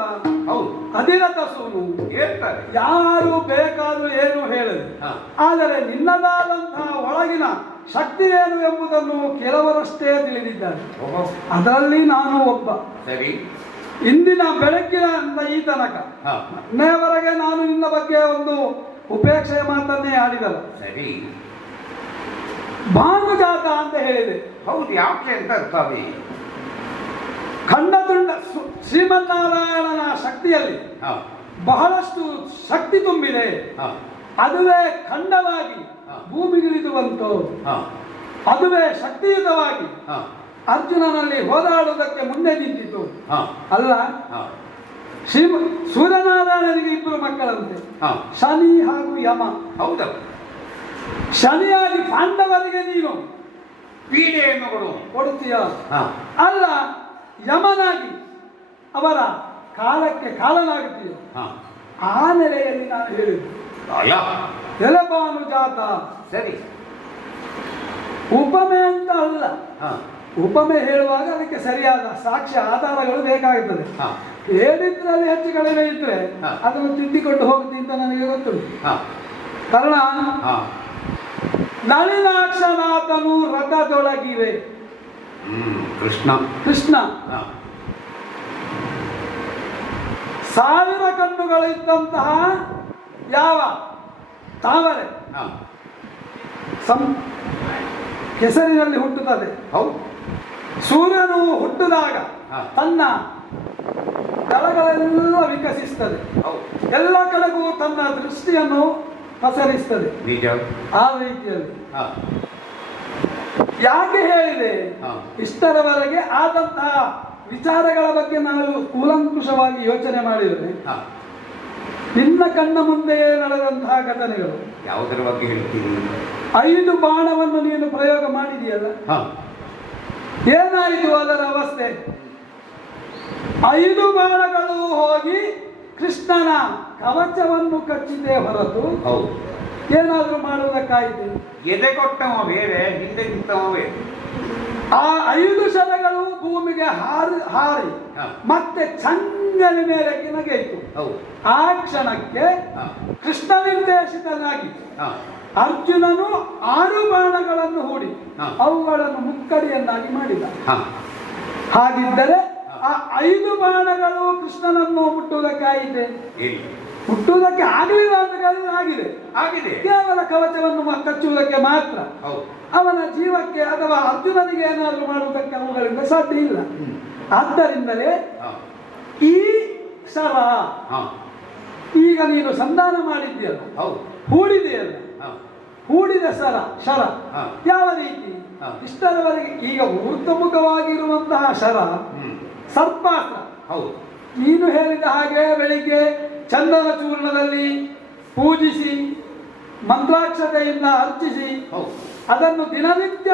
ಹೌದು, ಅಧಿರಥ ಸೂನು ಹೇಳ್ತಾರೆ. ಯಾರು ಬೇಕಾದ್ರೂ ಏನು ಹೇಳಲಿ, ಹ. ಆದರೆ ನಿನ್ನದಾದಂತಹ ಒಳಗಿನ ಶಕ್ತಿ ಏನು ಎಂಬುದನ್ನು ಕೆಲವರಷ್ಟೇ ತಿಳಿದಿದ್ದಾರೆ. ಓಹೋ. ಅದರಲ್ಲಿ ನಾನು ಒಬ್ಬ. ಸರಿ. ಇಂದಿನ ಬೆಳಗ್ಗಿನಿಂದ ಈ ತನಕ ಹ. ಮೊನ್ನೆಯವರೆಗೆ ನಾನು ನಿನ್ನ ಬಗ್ಗೆ ಒಂದು ಉಪೇಕ್ಷೆಯ ಮಾತನ್ನೇ ಆಡಿದಲ್ಲ. ಸರಿ. ಭಾನುಜಾತ ಅಂತ ಹೇಳಿದೆ. ಹೌದು, ಯಾಕೆ ಅಂತ ಸ್ವಾಮಿ? ಖಂಡತುಂಡ ಶ್ರೀಮನ್ನಾರಾಯಣನ ಶಕ್ತಿಯಲ್ಲಿ ಹ. ಬಹಳಷ್ಟು ಶಕ್ತಿ ತುಂಬಿದೆ. ಹ. ಅದುವೇ ಖಂಡವಾಗಿ ಹ. ಭೂಮಿಗಿಳಿದು ಬಂತು. ಹ. ಅದುವೇ ಶಕ್ತಿಯುತವಾಗಿ ಹ. ಅರ್ಜುನನಲ್ಲಿ ಹೋರಾಡುವುದಕ್ಕೆ ಮುಂದೆ ನಿಂತಿತು. ಹ. ಅಲ್ಲ, ಹ. ಶ್ರೀ ಸೂರ್ಯನಾರಾಯಣನಿಗೆ ಇಬ್ಬರು ಮಕ್ಕಳಂತೆ, ಹ. ಶನಿ ಹಾಗೂ ಯಮ. ಹೌದು, ಶನಿಯಾಗಿ ಪಾಂಡವರಿಗೆ ನೀನು ಪೀಡೆಯನ್ನು ಕೊಡು. ಕೊಡುತ್ತೀಯ, ಹ. ಅಲ್ಲ ಯಮನಾಗಿ ಅವರ ಕಾಲಕ್ಕೆ ಕಾಲನಾಗುತ್ತೀಯ. ಹ. ಆ ನೆಲೆಯಲ್ಲಿ ನಾನು ಹೇಳಿದ್ದು ಅಲ್ಲ. ಎಲಬಾನುಜಾತ. ಸರಿ. ಉಪಮೆ ಅಂತ ಅಲ್ಲ. ಹ. ಉಪಮೆ ಹೇಳುವಾಗ ಅದಕ್ಕೆ ಸರಿಯಾದ ಸಾಕ್ಷ್ಯ ಆಧಾರಗಳು ಬೇಕಾಗುತ್ತದೆ. ಹ. ಹೇಳಿದ್ರೆ ಅದು ಹೆಚ್ಚು ಕಡಿಮೆ ಇದ್ರೆ ಹ. ಅದನ್ನು ತಿದ್ದಿಕೊಂಡು ಹೋಗುತ್ತೆ ಅಂತ ನನಗೆ ಗೊತ್ತುಂಟು. ಹ. ಕಾರಣ ಹ. ನಳಿನಾಕ್ಷನಾಥನು ರಥದೊಳಗಿವೆ. ಕೃಷ್ಣ. ಕೃಷ್ಣ ಹ. 1000 ಕಣ್ಣುಗಳಿದ್ದಂತಹ ಯಾವ ತಾವರೆ ಹ. ಕೆಸರಿನಲ್ಲಿ ಹುಟ್ಟುತ್ತದೆ. ಹೌದು. ಸೂರ್ಯನು ಹುಟ್ಟಿದಾಗ ಹ. ತನ್ನ ದಳಗಳೆಲ್ಲ ವಿಕಸಿಸ್ತದೆ. ಹೌದು. ಎಲ್ಲ ಕಡೆಗೂ ತನ್ನ ದೃಷ್ಟಿಯನ್ನು ಪಸರಿಸ್ತದೆ. ನಿಜ. ಆ ರೀತಿಯಲ್ಲಿ ಹ. ಯಾಕೆ ಹೇಳಿದೆ? ಹ. ಇಷ್ಟರವರೆಗೆ ಆದಂತಹ ವಿಚಾರಗಳ ಬಗ್ಗೆ ನಾವು ಕೂಲಂಕುಷವಾಗಿ ಯೋಚನೆ ಮಾಡಿದರೆ ಹ. ನಿನ್ನ ಕಣ್ಣ ಮುಂದೆಯೇ ನಡೆದಂತಹ ಘಟನೆಗಳು. ಯಾವುದರ ಬಗ್ಗೆ ಹೇಳ್ತೀನಿ? 5 ಬಾಣವನ್ನು ನೀನು ಪ್ರಯೋಗ ಮಾಡಿದೆಯಲ್ಲ, ಹ. ಏನಾಯಿತು ಅದರ ಅವಸ್ಥೆ? 5 ಬಾಣಗಳು ಹೋಗಿ ಕೃಷ್ಣನ ಕವಚವನ್ನು ಕಚ್ಚಿದೆ ಹೊರತು ಹೌದು. ಏನಾದರೂ ಮಾಡುವುದಕ್ಕಾಯಿತು? ಎದೆ ಕೊಟ್ಟವ ಬೇರೆ, ಹಿಂದೆ ನಿಂತವ ಬೇರೆ. ಆ 5 ಶರಗಳು ಭೂಮಿಗೆ ಹಾರಿ ಹ. ಮತ್ತೆ ಚಂಗನ ಮೇಲೆ ನಗೆಯಿತು. ಹೌದು. ಆ ಕ್ಷಣಕ್ಕೆ ಹ. ಕೃಷ್ಣ ನಿರ್ದೇಶಿತನಾಗಿ ಹ. ಅರ್ಜುನನು 6 ಬಾಣಗಳನ್ನು ಹೂಡಿ ಹ. ಅವುಗಳನ್ನು ಮುಕ್ಕಡಿಯನ್ನಾಗಿ ಮಾಡಿದ. ಹ. ಹಾಗಿದ್ದರೆ ಆ 5 ಬಾಣಗಳು ಕೃಷ್ಣನನ್ನು ಮುಟ್ಟುವುದಕ್ಕಾಯಿತೆ? ಇಲ್ಲ. ಮುಟ್ಟುವುದಕ್ಕೆ ಆಗಲಿಲ್ಲ ಅಂತ ಆಗಿದೆ. ಆಗಿದೆ. ಕೇವಲ ಕವಚವನ್ನು ಕಚ್ಚುವುದಕ್ಕೆ ಮಾತ್ರ. ಹೌದು. ಅವನ ಜೀವಕ್ಕೆ ಅಥವಾ ಅರ್ಜುನನಿಗೆ ಏನಾದರೂ ಮಾಡುವುದಕ್ಕೆ ಅವುಗಳಿಂದ ಸಾಧ್ಯ ಇಲ್ಲ. ಆದ್ದರಿಂದಲೇ ಹ. ಈ ಶರ, ಹ. ಈ ಈಗ ನೀನು ಸಂಧಾನ ಮಾಡಿದ್ಯಲ್ಲ, ಹೌದು. ಹೂಡಿದೆಯಲ್ಲ, ಹ. ಹೂಡಿದ ಶರ ಹ. ಯಾವ ರೀತಿ? ಹ. ಇಷ್ಟರವರೆಗೆ ಈಗ ಊರ್ಧ್ವಮುಖವಾಗಿರುವಂತಹ ಶರ ಹ್ಮ್. ಸರ್ಪಾಸ್ತ್ರ. ಹೌದು. ನೀನು ಹೇಳಿದ ಹಾಗೆ ಬೆಳಿಗ್ಗೆ ಚಂದನ ಚೂರ್ಣದಲ್ಲಿ ಪೂಜಿಸಿ ಮಂತ್ರಾಕ್ಷತೆಯಿಂದ ಅರ್ಚಿಸಿ ಹೌದು. ಅದನ್ನು ದಿನನಿತ್ಯ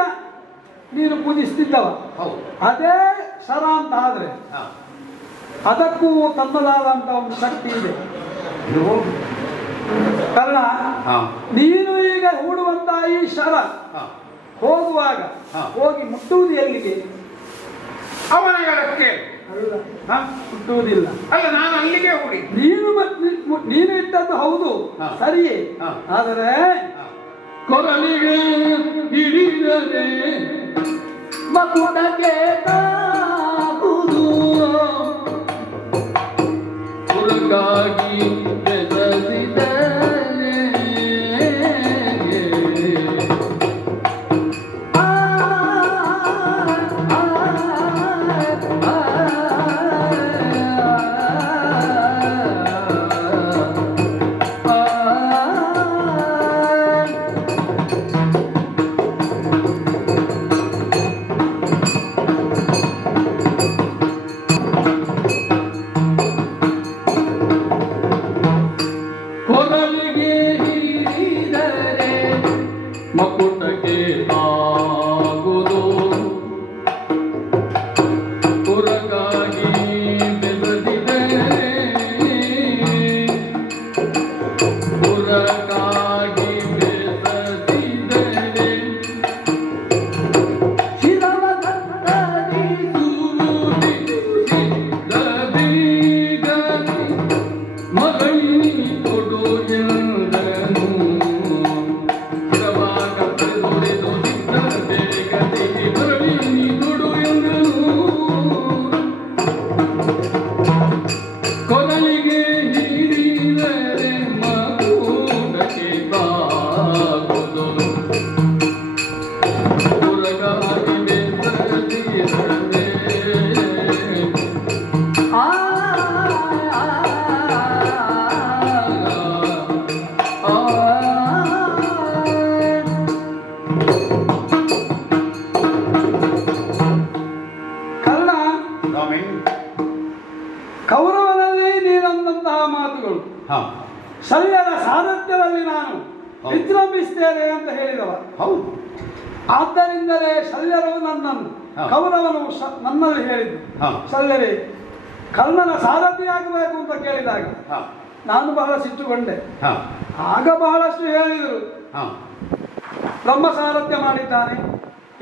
ನೀನು ಪೂಜಿಸ್ತಿದ್ದವ. ಹೌದು. ಅದೇ ಶರ ಅಂತ ಆದ್ರೆ ಹ. ಅದಕ್ಕೂ ತನ್ನದಾದಂತ ಒಂದು ಶಕ್ತಿ ಇದೆ. ಇದು ಹೌದು. ಕಾರಣ ಹ. ನೀನು ಈಗ ಹೂಡುವಂತಹ ಈ ಶರ ಹ. ಹೋಗುವಾಗ ಹ. ಹೋಗಿ ಮುಟ್ಟುವುದು ಎಲ್ಲಿಗೆ? ಅವನ ಕೇಳು. ಅಲ್ಲ, ಹ? ಮುಟ್ಟುವುದಿಲ್ಲ. ಅಲ್ಲ, ನಾನು ಅಲ್ಲಿಗೆ ಹೂಡಿ. ನೀನು ಇಟ್ಟದ್ದು ಹೌದು, ಹ. ಸರಿಯೇ. ಹ. ಆದರೆ ಕೊರಳಿಗೆ ಹಿಡಿದರೆ ಮಕುಟಕ್ಕೆ ತಾಗುವುದು ಹುಡುಗಾಗಿ ಬೆದರಿದರೆ ಆ, ಆ, ಆ, ಕೊರಳಿಗೆ ಹಿಡಿದರೆ ಮಕುಟಕ್ಕೆ ತಾಗುವುದು ಹುಡುಗಾಗಿ ಬೆದರಿದರೆ ಹುಡುಗಾಗಿ ಬೆದರಿದರೆ ಶಿರವ ಕತ್ತರಿಸುವುದಿಲ್ಲ ಬೀಗನೆ ಮರಳಿ ಕೊಡು ಎಂದನು ಶಿರವಾಗ ತೊರೆದು ಸಿದ್ಧತೆ ಗತಿಗೆ ಮರಳಿ ಕೊಡು ಎಂದನು ಕೊರಳಿಗೆ ಹಿಡಿದರೆ ಮಕುಟಕ್ಕೆ ತಾಗುವುದು ಹುಡುಗಾಗಿ ಬೆದರಿದರೆ ಆ, ಆ, ಆ, ಕರ್ಣ, ಸ್ವಾಮಿ. ಕೌರವನಲ್ಲಿ ನೀನಂತಹ ಮಾತುಗಳು ಹ. ಶಲ್ಯರ ಸಾರಥ್ಯದಲ್ಲಿ ನಾನು ಹೌದು. ವಿಜೃಂಭಿಸ್ತೇನೆ ಅಂತ ಹೇಳಿದವ. ಹೌದು. ಆದ್ದರಿಂದಲೇ ಶಲ್ಯರು ನನ್ನನ್ನು, ಹ. ಕೌರವನು ನನ್ನಲ್ಲಿ ಹೇಳಿದ್ದು, ಹ. ಶಲ್ಯರೇ ಕರ್ಣನ ಸಾರಥಿಯಾಗಬೇಕು ಅಂತ ಕೇಳಿದಾಗ ಹ. ನಾನು ಬಹಳ ಸಿಟ್ಟುಕೊಂಡೆ. ಹ. ಆಗ ಬಹಳಷ್ಟು ಹೇಳಿದರು. ಹ. ಬ್ರಹ್ಮ ಸಾರಥ್ಯ ಮಾಡಿದ್ದಾನೆ,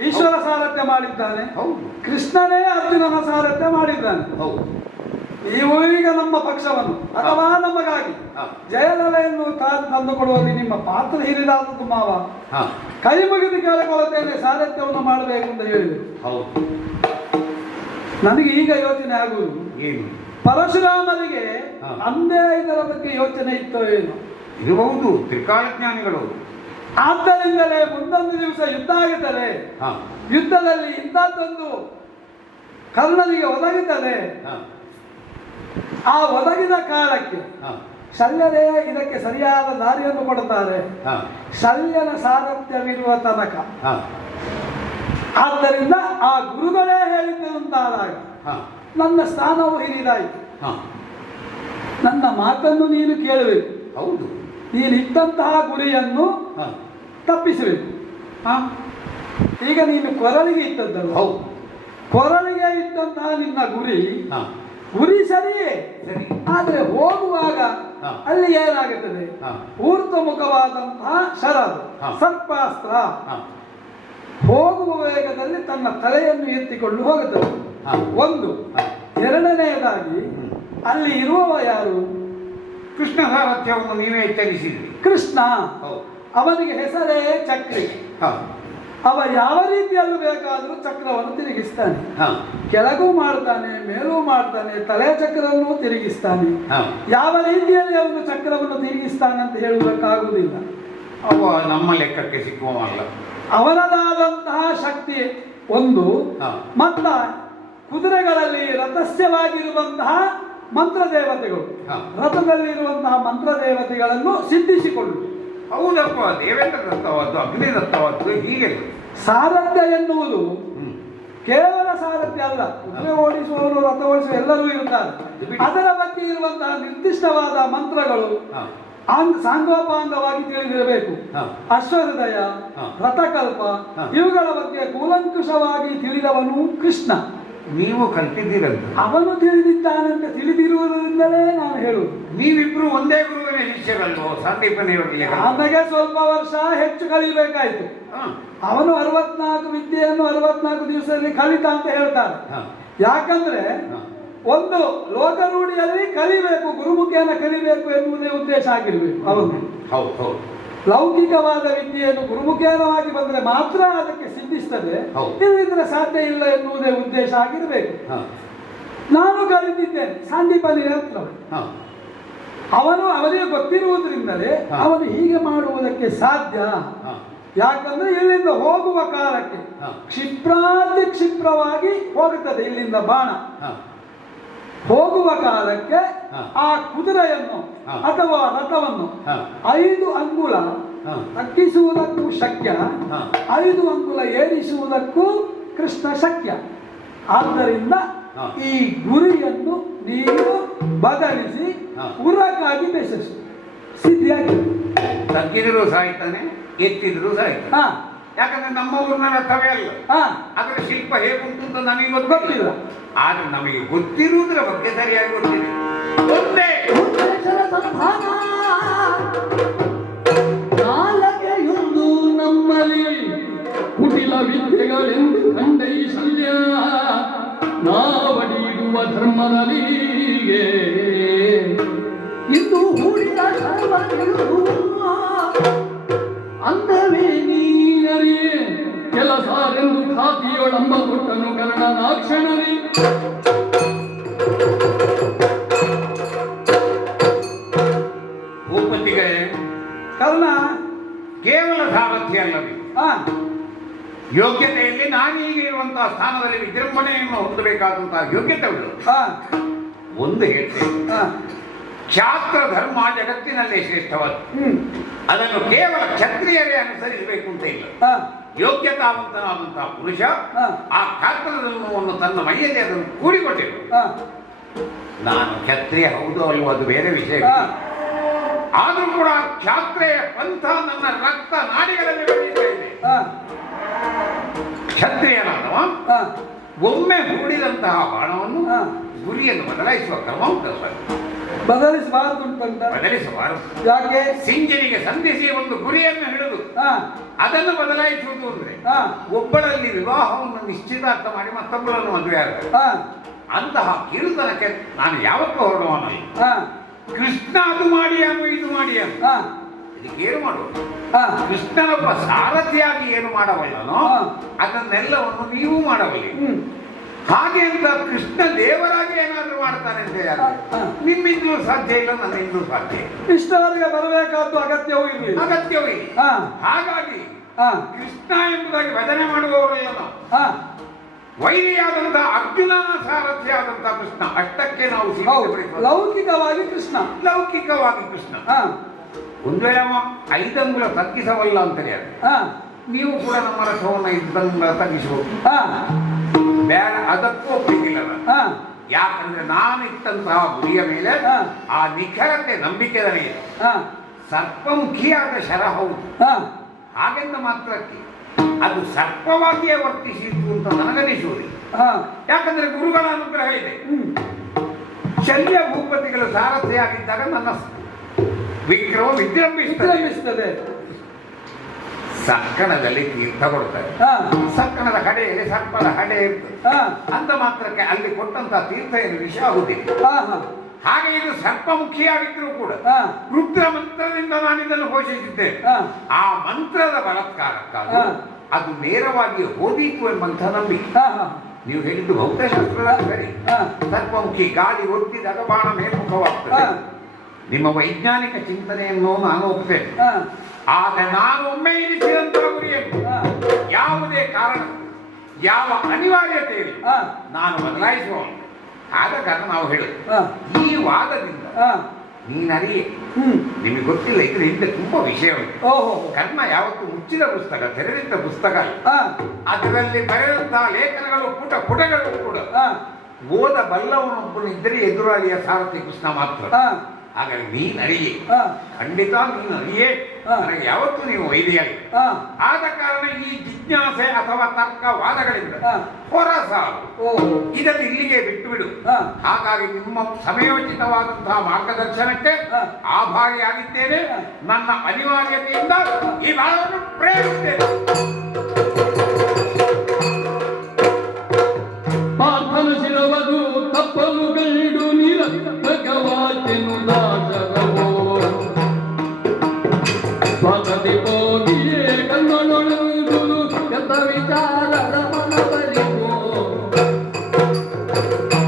ಈಶ್ವರ ಸಾರಥ್ಯ ಮಾಡಿದ್ದಾನೆ, ಹೌದು. ಕೃಷ್ಣನೇ ಅರ್ಜುನನ ಸಾರಥ್ಯ ಮಾಡಿದ್ದಾನೆ. ಹೌದು. ನೀವು ಈಗ ನಮ್ಮ ಪಕ್ಷವನ್ನು ಅಥವಾ ನಮಗಾಗಿ ಹ. ಜಯಲಲೆಯನ್ನು ತಂದು ಕೊಡುವಲ್ಲಿ ನಿಮ್ಮ ಪಾತ್ರ ಹಿರಿದಾದದ್ದು ಮಾವ. ಹ. ಕೈ ಮುಗಿದು ಕೇಳಿಕೊಳ್ಳುತ್ತೇನೆ, ಸಾರಥ್ಯವನ್ನು ಮಾಡಬೇಕು ಅಂತ ಹೇಳಿದರು. ಹೌದು. ನನಗೆ ಈಗ ಯೋಚನೆ ಆಗುವುದು, ಏನು? ಪರಶುರಾಮನಿಗೆ ಹ. ಅಂದೇ ಇದರ ಬಗ್ಗೆ ಯೋಚನೆ ಇತ್ತೋ ಏನು? ಇರಬಹುದು, ತ್ರಿಕಾಲಜ್ಞಾನಿಗಳು. ಆದ್ದರಿಂದಲೇ ಮುಂದೊಂದು ದಿವಸ ಯುದ್ಧ ಆಗುತ್ತದೆ. ಹ. ಯುದ್ಧದಲ್ಲಿ ಇಂಥದ್ದೊಂದು ಕರ್ಣನಿಗೆ ಒದಗುತ್ತದೆ. ಹ. ಆ ಒದಗಿದ ಕಾಲಕ್ಕೆ ಹ. ಶಲ್ಯರೇ ಇದಕ್ಕೆ ಸರಿಯಾದ ದಾರಿಯನ್ನು ಕೊಡುತ್ತಾರೆ, ಹ. ಶಲ್ಯನ ಸಾರಥ್ಯವಿರುವ ತನಕ. ಹ. ಆದ್ದರಿಂದ ಆ ಗುರುಗಳೇ ಹೇಳಿದ್ದಂತಾದಾಗ ಹ. ನನ್ನ ಸ್ಥಾನವು ಹಿರಿದಾಯಿತು. ಹ. ನನ್ನ ಮಾತನ್ನು ನೀನು ಕೇಳಬೇಕು. ಹೌದು. ನೀನು ಇಟ್ಟಂತಹ ಗುರಿಯನ್ನು ಹ. ತಪ್ಪಿಸಬೇಕು. ಹ. ಈಗ ನೀನು ಕೊರಳಿಗೆ ಇಟ್ಟದ್ದಲ್ಲ, ಹೌದು. ಕೊರಳಿಗೆ ಇಟ್ಟಂತಹ ನಿನ್ನ ಗುರಿ ಹ. ಗುರಿ ಸರಿಯೇ, ಸರಿ. ಆದರೆ ಹೋಗುವಾಗ ಹ. ಅಲ್ಲಿ ಏನಾಗುತ್ತದೆ? ಹ. ಊರ್ಧ್ವಮುಖವಾದಂತಹ ಶರ, ಹ. ಸರ್ಪಾಸ್ತ್ರ ಹ. ಹೋಗುವ ವೇಗದಲ್ಲಿ ತನ್ನ ತಲೆಯನ್ನು ಎತ್ತಿಕೊಂಡು ಹೋಗುತ್ತದೆ. ಹ. ಒಂದು. ಹ. ಎರಡನೆಯದಾಗಿ ಅಲ್ಲಿ ಇರುವವ ಯಾರು? ಕೃಷ್ಣ ಸಾರಥ್ಯವನ್ನು ನೀವೇ ಎಚ್ಚರಿಸಿದ್ರಿ. ಕೃಷ್ಣ. ಹೌದು. ಅವನಿಗೆ ಹೆಸರೇ ಚಕ್ರಿ. ಹ. ಅವ ಯಾವ ರೀತಿಯಲ್ಲೂ ಬೇಕಾದರೂ ಚಕ್ರವನ್ನು ತಿರುಗಿಸ್ತಾನೆ. ಹ. ಕೆಳಗೂ ಮಾಡ್ತಾನೆ, ಮೇಲೂ ಮಾಡ್ತಾನೆ, ತಲೆ ಚಕ್ರವನ್ನು ತಿರುಗಿಸ್ತಾನೆ. ಹ. ಯಾವ ರೀತಿಯಲ್ಲಿ ಅವನು ಚಕ್ರವನ್ನು ತಿರುಗಿಸ್ತಾನೆ ಅಂತ ಹೇಳುವುದಕ್ಕಾಗುವುದಿಲ್ಲ. ಅವ ನಮ್ಮ ಲೆಕ್ಕಕ್ಕೆ ಸಿಕ್ಕುವಲ್ಲ. ಅವನದಾದಂತಹ ಶಕ್ತಿ ಒಂದು. ಹ. ಮತ್ತ ಕುದುರೆಗಳಲ್ಲಿ ರಹಸ್ಯವಾಗಿರುವಂತಹ ಮಂತ್ರ ದೇವತೆಗಳು. ಹಾ. ರಥದಲ್ಲಿರುವಂತಹ ಮಂತ್ರ ದೇವತೆಗಳನ್ನು ಸಿದ್ಧಿಸಿಕೊಳ್ಳು. ಹೌದಪ್ಪ, ದೇವೇಂದ್ರ ದತ್ತವಾದ್ದು, ಅಗ್ನಿ ದತ್ತವಾದ್ದು, ಹೀಗೆ ಸಾರಥ್ಯ ಎನ್ನುವುದು ಕೇವಲ ಸಾರಥ್ಯ ಅಲ್ಲ. ಕುದುರೆ ಓಡಿಸುವವರು, ರಥ ಓಡಿಸುವ ಎಲ್ಲರೂ ಇರುತ್ತಾರೆ. ಅದರ ಬಗ್ಗೆ ಇರುವಂತಹ ನಿರ್ದಿಷ್ಟವಾದ ಮಂತ್ರಗಳು ಸಾಂಗೋಪಾಂಗವಾಗಿ ತಿಳಿದಿರಬೇಕು. ಅಶ್ವಹೃದಯ, ರಥಕಲ್ಪ ಇವುಗಳ ಬಗ್ಗೆ ಕೂಲಂಕುಷವಾಗಿ ತಿಳಿದವನು ಕೃಷ್ಣ. ನೀವು ಕಲ್ತಿದ್ದೀರಂತ. ಅವನು ತಿಳಿದಿದ್ದಾನಂತ ತಿಳಿದಿರುವುದರಿಂದಲೇ ನಾನು ಹೇಳುವುದು. ನೀವಿಬ್ರು ಒಂದೇ ಗುರುವಿನ ಶಿಷ್ಯರಲ್ವೋ ಸಂದೀಪನಿಯವರಿಗೆ? ನನಗೆ ಸ್ವಲ್ಪ ವರ್ಷ ಹೆಚ್ಚು ಕಲಿಬೇಕಾಯ್ತು. ಅವನು 64 ವಿದ್ಯೆಯನ್ನು 64 ದಿವಸದಲ್ಲಿ ಕಲಿತ ಅಂತ ಹೇಳ್ತಾರೆ. ಯಾಕಂದ್ರೆ ಒಂದು ಲೋಕರೂಢಿಯಲ್ಲಿ ಕಲಿಬೇಕು, ಗುರುಮುಖೇನ ಕಲಿಬೇಕು ಎನ್ನುವುದೇ ಉದ್ದೇಶ ಆಗಿರ್ಬೇಕು ಅವನು. ಲೌಕಿಕವಾದ ವಿದ್ಯೆಯನ್ನು ಗುರುಮುಖೇನವಾಗಿ ಬಂದರೆ ಮಾತ್ರ ಅದಕ್ಕೆ ಸಿದ್ಧಿಸ್ತದೆ, ಇಲ್ಲದಿದ್ರೆ ಸಾಧ್ಯ ಇಲ್ಲ ಎನ್ನುವುದೇ ಉದ್ದೇಶ ಆಗಿರಬೇಕು. ನಾನು ಕಲಿತಿದ್ದೇನೆ ಸಾಂದೀಪನಿಯ ಹತ್ರ. ಅವನಿಗೆ ಗೊತ್ತಿರುವುದರಿಂದಲೇ ಅವನು ಹೀಗೆ ಮಾಡುವುದಕ್ಕೆ ಸಾಧ್ಯ. ಯಾಕಂದ್ರೆ ಇಲ್ಲಿಂದ ಹೋಗುವ ಕಾಲಕ್ಕೆ ಕ್ಷಿಪ್ರಾತಿ ಕ್ಷಿಪ್ರವಾಗಿ ಹೋಗುತ್ತದೆ. ಇಲ್ಲಿಂದ ಬಾಣ ಹೋಗುವ ಕಾಲಕ್ಕೆ ಆ ಕುದುರೆಯನ್ನು ಅಥವಾ ರಥವನ್ನು 5 ಅಂಗುಲ ತಗ್ಗಿಸುವುದಕ್ಕೂ ಶಕ್ಯ, 5 ಅಂಗುಲ ಏರಿಸುವುದಕ್ಕೂ ಕೃಷ್ಣ ಶಕ್ಯ. ಆದ್ದರಿಂದ ಈ ಗುರಿಯನ್ನು ನೀವು ಬದಲಿಸಿ ಉರಕ್ಕಾಗಿ ಬೆಸೆಸು, ಸಿದ್ಧಿಯಾಗಿ. ತಗ್ಗಿದ್ರು ಸಾಯ್ತಾನೆ, ಎತ್ತಿದ್ರು ಸಾಯ್ತಾನೆ. ಯಾಕಂದ್ರೆ ನಮ್ಮ ಊರಿನ ರಥವೇ ಅಲ್ಲ, ಅದರ ಶಿಲ್ಪ ಹೇಗುಂಟು ಅಂತ ನಮಗೆ ಗೊತ್ತಿಲ್ಲ. ಆದ್ರೆ ನಮಗೆ ಗೊತ್ತಿರುವುದರ ಬಗ್ಗೆ ಸರಿಯಾಗಿ ಗೊತ್ತಿದೆ. ಒಂದೇ ನಾಲಗೆಯೊಂದು ನಮ್ಮಲ್ಲಿ ಕುಟಿಲ ವಿದ್ಯೆಗಳೆಂದು ಕಂಡೈ ಶಲ್ಯ, ನಾವಡಿಯುವ ಧರ್ಮದಲ್ಲಿಗೆ ಇಂದು ಹೂಡಿದ ಅಂದವೇ ನೀನರಿ ಕೆಲಸಾರೆಂದು ಖಾತಿಯೊಳಂಬ ಕೊಟ್ಟನು ಕರ್ಣನಾಕ್ಷಣರಿ. ಭೂಪತಿಗೆ ಕರ್ಣ ಕೇವಲ ಸಾಮರ್ಥ್ಯ ಅಲ್ಲವೇ, ಯೋಗ್ಯತೆಯಲ್ಲಿ ನಾನೀಗ ಇರುವಂತಹ ಸ್ಥಾನದಲ್ಲಿ ವಿಜೃಂಭಣೆಯನ್ನು ಹೊಂದಬೇಕಾದಂತಹ ಯೋಗ್ಯತೆ ಉಳ್ಳು. ಒಂದು ಹೇಳ್ತೇನೆ, ಕ್ಷಾತ್ರ ಧರ್ಮ ಜಗತ್ತಿನಲ್ಲೇ ಶ್ರೇಷ್ಠವಾದ, ಅದನ್ನು ಕೇವಲ ಕ್ಷತ್ರಿಯರೇ ಅನುಸರಿಸಬೇಕು ಅಂತ ಇಲ್ಲ. ಯೋಗ್ಯತಾವಂತನಾದಂತಹ ಪುರುಷ ಆ ಕ್ಷಾತ್ರ ಧರ್ಮವನ್ನು ತನ್ನ ಮೈಯಲ್ಲಿ ಅದನ್ನು ಕೂಡಿಕೊಟ್ಟಿರು. ನಾನು ಕ್ಷತ್ರಿಯ ಹೌದು ಅಲ್ವೋ ಅದು ಬೇರೆ ವಿಷಯ. ಆದ್ರೂ ಕೂಡ ಕ್ಷಾತ್ರಿಯ ಪಂಥ ನನ್ನ ರಕ್ತ ನಾಡಿಗಳಲ್ಲಿ ಬೆಳೀತಾ ಇದೆ. ಕ್ಷತ್ರಿಯನಾದವ ಒಮ್ಮೆ ಹೂಡಿದಂತಹ ಬಾಣವನ್ನು ಗುರಿಯನ್ನು ಬದಲಾಯಿಸುವ ಕ್ರಮ ಬದಲಿಸಬಾರದು. ಬದಲಿಸಬಾರದು. ಯಾಕೆ? ಸಿಂಜನಿಗೆ ಸಂಧಿಸಿ ಒಂದು ಗುರಿಯನ್ನು ಹಿಡಿದು ಅದನ್ನು ಬದಲಾಯಿಸುವುದು ಅಂದ್ರೆ ಒಬ್ಬಳಲ್ಲಿ ವಿವಾಹವನ್ನು ನಿಶ್ಚಿತಾರ್ಥ ಮಾಡಿ ಮತ್ತೊಬ್ಬಳನ್ನು ಮದುವೆ ಆಗ್ತದೆ. ಅಂತಹ ಕೀಳುತನಕ್ಕೆ ನಾನು ಯಾವತ್ತೂ ಹೊರಡುವನಲ್ಲ. ಕೃಷ್ಣ ಅದು ಮಾಡಿ ಅನ್ನು ಇದು ಮಾಡಿ ಅನ್ನು ಇದಕ್ಕೇನು ಮಾಡುವುದು? ಕೃಷ್ಣನೊಬ್ಬ ಸಾರಥಿಯಾಗಿ ಏನು ಮಾಡಬಲ್ಲನೋ ಅದನ್ನೆಲ್ಲವನ್ನು ನೀವು ಮಾಡಬಲ್ಲಿ. ಹಾಗೆ ಅಂತ ಕೃಷ್ಣ ದೇವರಾಗಿ ಏನಾದ್ರೂ ಮಾಡ್ತಾನೆ ಅಂತ ಯಾರು? ನಿಮ್ಮಿಂದಲೂ ಸಾಧ್ಯ ಇಲ್ಲ, ನನ್ನಿಂದಲೂ ಸಾಧ್ಯ ಇಲ್ಲ. ಕೃಷ್ಣವರಿಗೆ ಬರಬೇಕಾದ ಅಗತ್ಯವೂ ಇಲ್ಲ. ಅಗತ್ಯವೂ ಇಲ್ಲ. ಹಾಗಾಗಿ ಕೃಷ್ಣ ಎಂಬುದಾಗಿ ಭಜನೆ ಮಾಡುವವರೆಲ್ಲ ನಾವು ವೈರಿಯಾದಂತಹ ಅರ್ಜುನನ ಸಾರಥಿಯಾದಂತಹ ಕೃಷ್ಣ ಅಷ್ಟಕ್ಕೆ ನಾವು ಲೌಕಿಕವಾಗಿ ಕೃಷ್ಣ. ಲೌಕಿಕವಾಗಿ ಕೃಷ್ಣ. ಒಂದು ವೇಳೆ 5 ಅಂಗುಲ ತಗ್ಗಿಸವಲ್ಲ ಅಂತಲೇ ನೀವು ಕೂಡ ನಮ್ಮ ರಥವನ್ನು 5 ಅಂಗುಲ ತಗ್ಗಿಸಬಹುದು. ಬೇಡ, ಅದಕ್ಕೂ ಒಪ್ಪಿಗಿಲ್ಲ. ಯಾಕಂದ್ರೆ ನಾನು ಇಟ್ಟಂತಹ ಗುರಿಯ ಮೇಲೆ ಆ ನಿಖರತೆ ನಂಬಿಕೆದನೇ ಇದೆ. ಸರ್ಪಮುಖಿಯಾದ ಶರ ಹೌದು, ಹಾಗೆಂದ ಮಾತ್ರಕ್ಕೆ ಅದು ಸರ್ಪವಾಗಿಯೇ ವರ್ತಿಸಿತು ಅಂತ ನನಗನಿಸುವುದಿಲ್ಲ. ಯಾಕಂದ್ರೆ ಗುರುಗಳ ಅನುಗ್ರಹ ಇದೆ. ಶಲ್ಯ ಭೂಪತಿಗಳು ಸಾರಥಿಯಾಗಿದ್ದಾಗ ನನ್ನ ವಿಕ್ರಮ ವಿಜೃಂಭಿಸುತ್ತದೆ. ಸಕ್ಕಣದಲ್ಲಿ ತೀರ್ಥ ಕೊಡ್ತಾರೆ. ಸಕ್ಕಣದ ಕಡೆಯಲ್ಲಿ ಸರ್ಪದ ಹಡೆ ಇರ್ತದೆ. ಅಂತ ಮಾತ್ರಕ್ಕೆ ಅಲ್ಲಿ ಕೊಟ್ಟಂತಹ ತೀರ್ಥ ಏನು ವಿಷ ಆಗುವುದಿಲ್ಲ. ಹಾಗೆ ಇದು ಸರ್ಪಮುಖಿಯಾಗಿದ್ದರೂ ಕೂಡ ರುದ್ರ ಮಂತ್ರದಿಂದ ನಾನು ಇದನ್ನು ಘೋಷಿಸಿದ್ದೇನೆ. ಆ ಮಂತ್ರದ ಬಲಾತ್ಕಾರಕ್ಕಾಗಿ ಅದು ನೇರವಾಗಿ ಹೋದೀತು ಎಂಬಂಥ ನಂಬಿಕೆ. ನೀವು ಹೇಳಿದ್ದು ಭೌತಶಾಸ್ತ್ರದ ಸರಿ. ಸರ್ಪಮುಖಿ ಗಾಳಿ ಒತ್ತಿದಾಗ ಬಾಣ ಮೇಲ್ಮುಖವಾಗ್ತದೆ. ನಿಮ್ಮ ವೈಜ್ಞಾನಿಕ ಚಿಂತನೆಯನ್ನು ನಾನು ಒಪ್ಪುತ್ತೇನೆ. ಆದರೆ ನಾನು ಒಮ್ಮೆ ಇರಿಸಿದಂತಹ ಗುರಿಯನ್ನು ಯಾವುದೇ ಕಾರಣ ಯಾವ ಅನಿವಾರ್ಯತೆ ಇಲ್ಲ ನಾನು ಬದಲಾಯಿಸುವ. ಆದ ಕಾರಣ ನಾವು ಹೇಳುದು ಹಾ. ಈ ವಾದದಿಂದ ಹಾ. ನೀನರಿಯೇ. ಹ್ಮ್. ನಿಮಗೆ ಗೊತ್ತಿಲ್ಲ, ಇದ್ರ ಹಿಂದೆ ತುಂಬಾ ವಿಷಯ ಉಂಟು. ಓಹೋ. ಕರ್ಮ ಯಾವತ್ತು ಮುಚ್ಚಿದ ಪುಸ್ತಕ, ತೆರೆದಿದ್ದ ಪುಸ್ತಕ ಅಲ್ಲ. ಹಾ. ಅದರಲ್ಲಿ ಬರೆದಂತಹ ಲೇಖನಗಳು ಪುಟಗಳು ಕೂಡ ಹಾ. ಓದಬಲ್ಲವನೊಬ್ಬನಿದ್ದರೆ ಎದುರಾಳಿಯ ಸಾರಥಿ ಕೃಷ್ಣ ಮಾತ್ರ. ಹಾ. ಹಾಗಾಗಿ ನೀನರಿಯೇ, ಹಾ. ಖಂಡಿತ ನೀನರಿಯೇ. ಹಾ. ನನಗೆ ಯಾವತ್ತು ನೀವು ವೈದ್ಯಾಗಿ. ಹಾ. ಆದ ಕಾರಣ ಈ ಜಿಜ್ಞಾಸೆ ಅಥವಾ ತರ್ಕವಾದಗಳಿಂದ ಹಾ. ಹೊರ ಸಾಲು. ಓಹೋ. ಇದನ್ನು ಇಲ್ಲಿಗೆ ಬಿಟ್ಟು ಬಿಡು. ಹಾ. ಹಾಗಾಗಿ ನಿಮ್ಮ ಸಮಯೋಚಿತವಾದಂತಹ ಮಾರ್ಗದರ್ಶನಕ್ಕೆ ಹಾ. ಆಭಾರಿಯಾಗಿದ್ದೇನೆ. ಹಾ. ನನ್ನ ಅನಿವಾರ್ಯತೆಯಿಂದ ಈ ಬಾಳವನ್ನು ಪ್ರೇರಿಸುತ್ತೇನೆ. ಪಾರ್ಥನ ಶಿರವದು ತಪ್ಪಲು ಗೈಡು ನಿರರ್ಥಕವಾಚೆನು ದಾಸರವೋ ಸ್ವತತಿ ಹೋಗಿಯೇ ಕಣ್ಣೊಳಗುದು ಯತ ವಿಚಾರದ ಮನವರಿಗೋ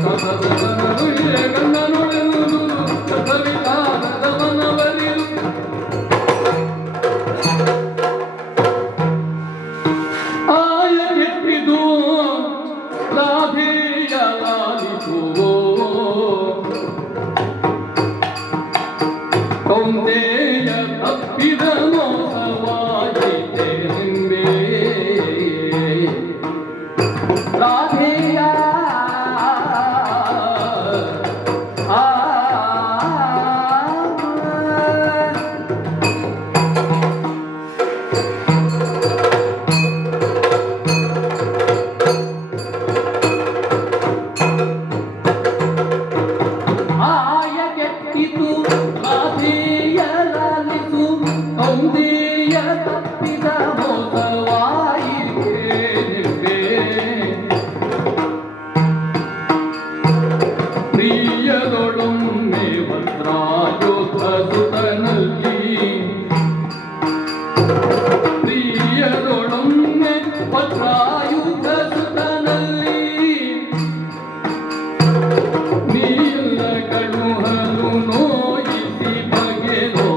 ಸತತನನುಯೇ ಕಣ್ಣನೊಳಗುದು ಯತ ವಿಚಾರದ ಮನವರಿರು ಆಯ ಎಪ್ಪಿದು ರಾಧೆಯ ಲಾಲಿಸುವೋ ಕೌಂತೆಯ ತಪ್ಪಿದ ಮೋಸವಾಗಿದೆ ನಿಂಬೆ ರಾಧೆಯ ಆಯಗೆಟ್ಟಿತು ರಾಧೆಯ ಲಾಲಿಸು ಕೌಂತೆಯ ತಪ್ಪಿದ ಮೋಸವಾಯಿತೆ ನಿಂಬೆ ಪ್ರಿಯದೊಡೊಮ್ಮೆ ಭದ್ರಾಯೋಧ ಸುತನಲ್ಲಿ ಪ್ರಿಯದೊಡೊಮ್ಮೆ ಭದ್ರಾಯುಧ ಸುತನಲ್ಲಿ ನೀಲ ಕಳುಹಲು ನೋಯಿಸಿ ಬಗೆದೋ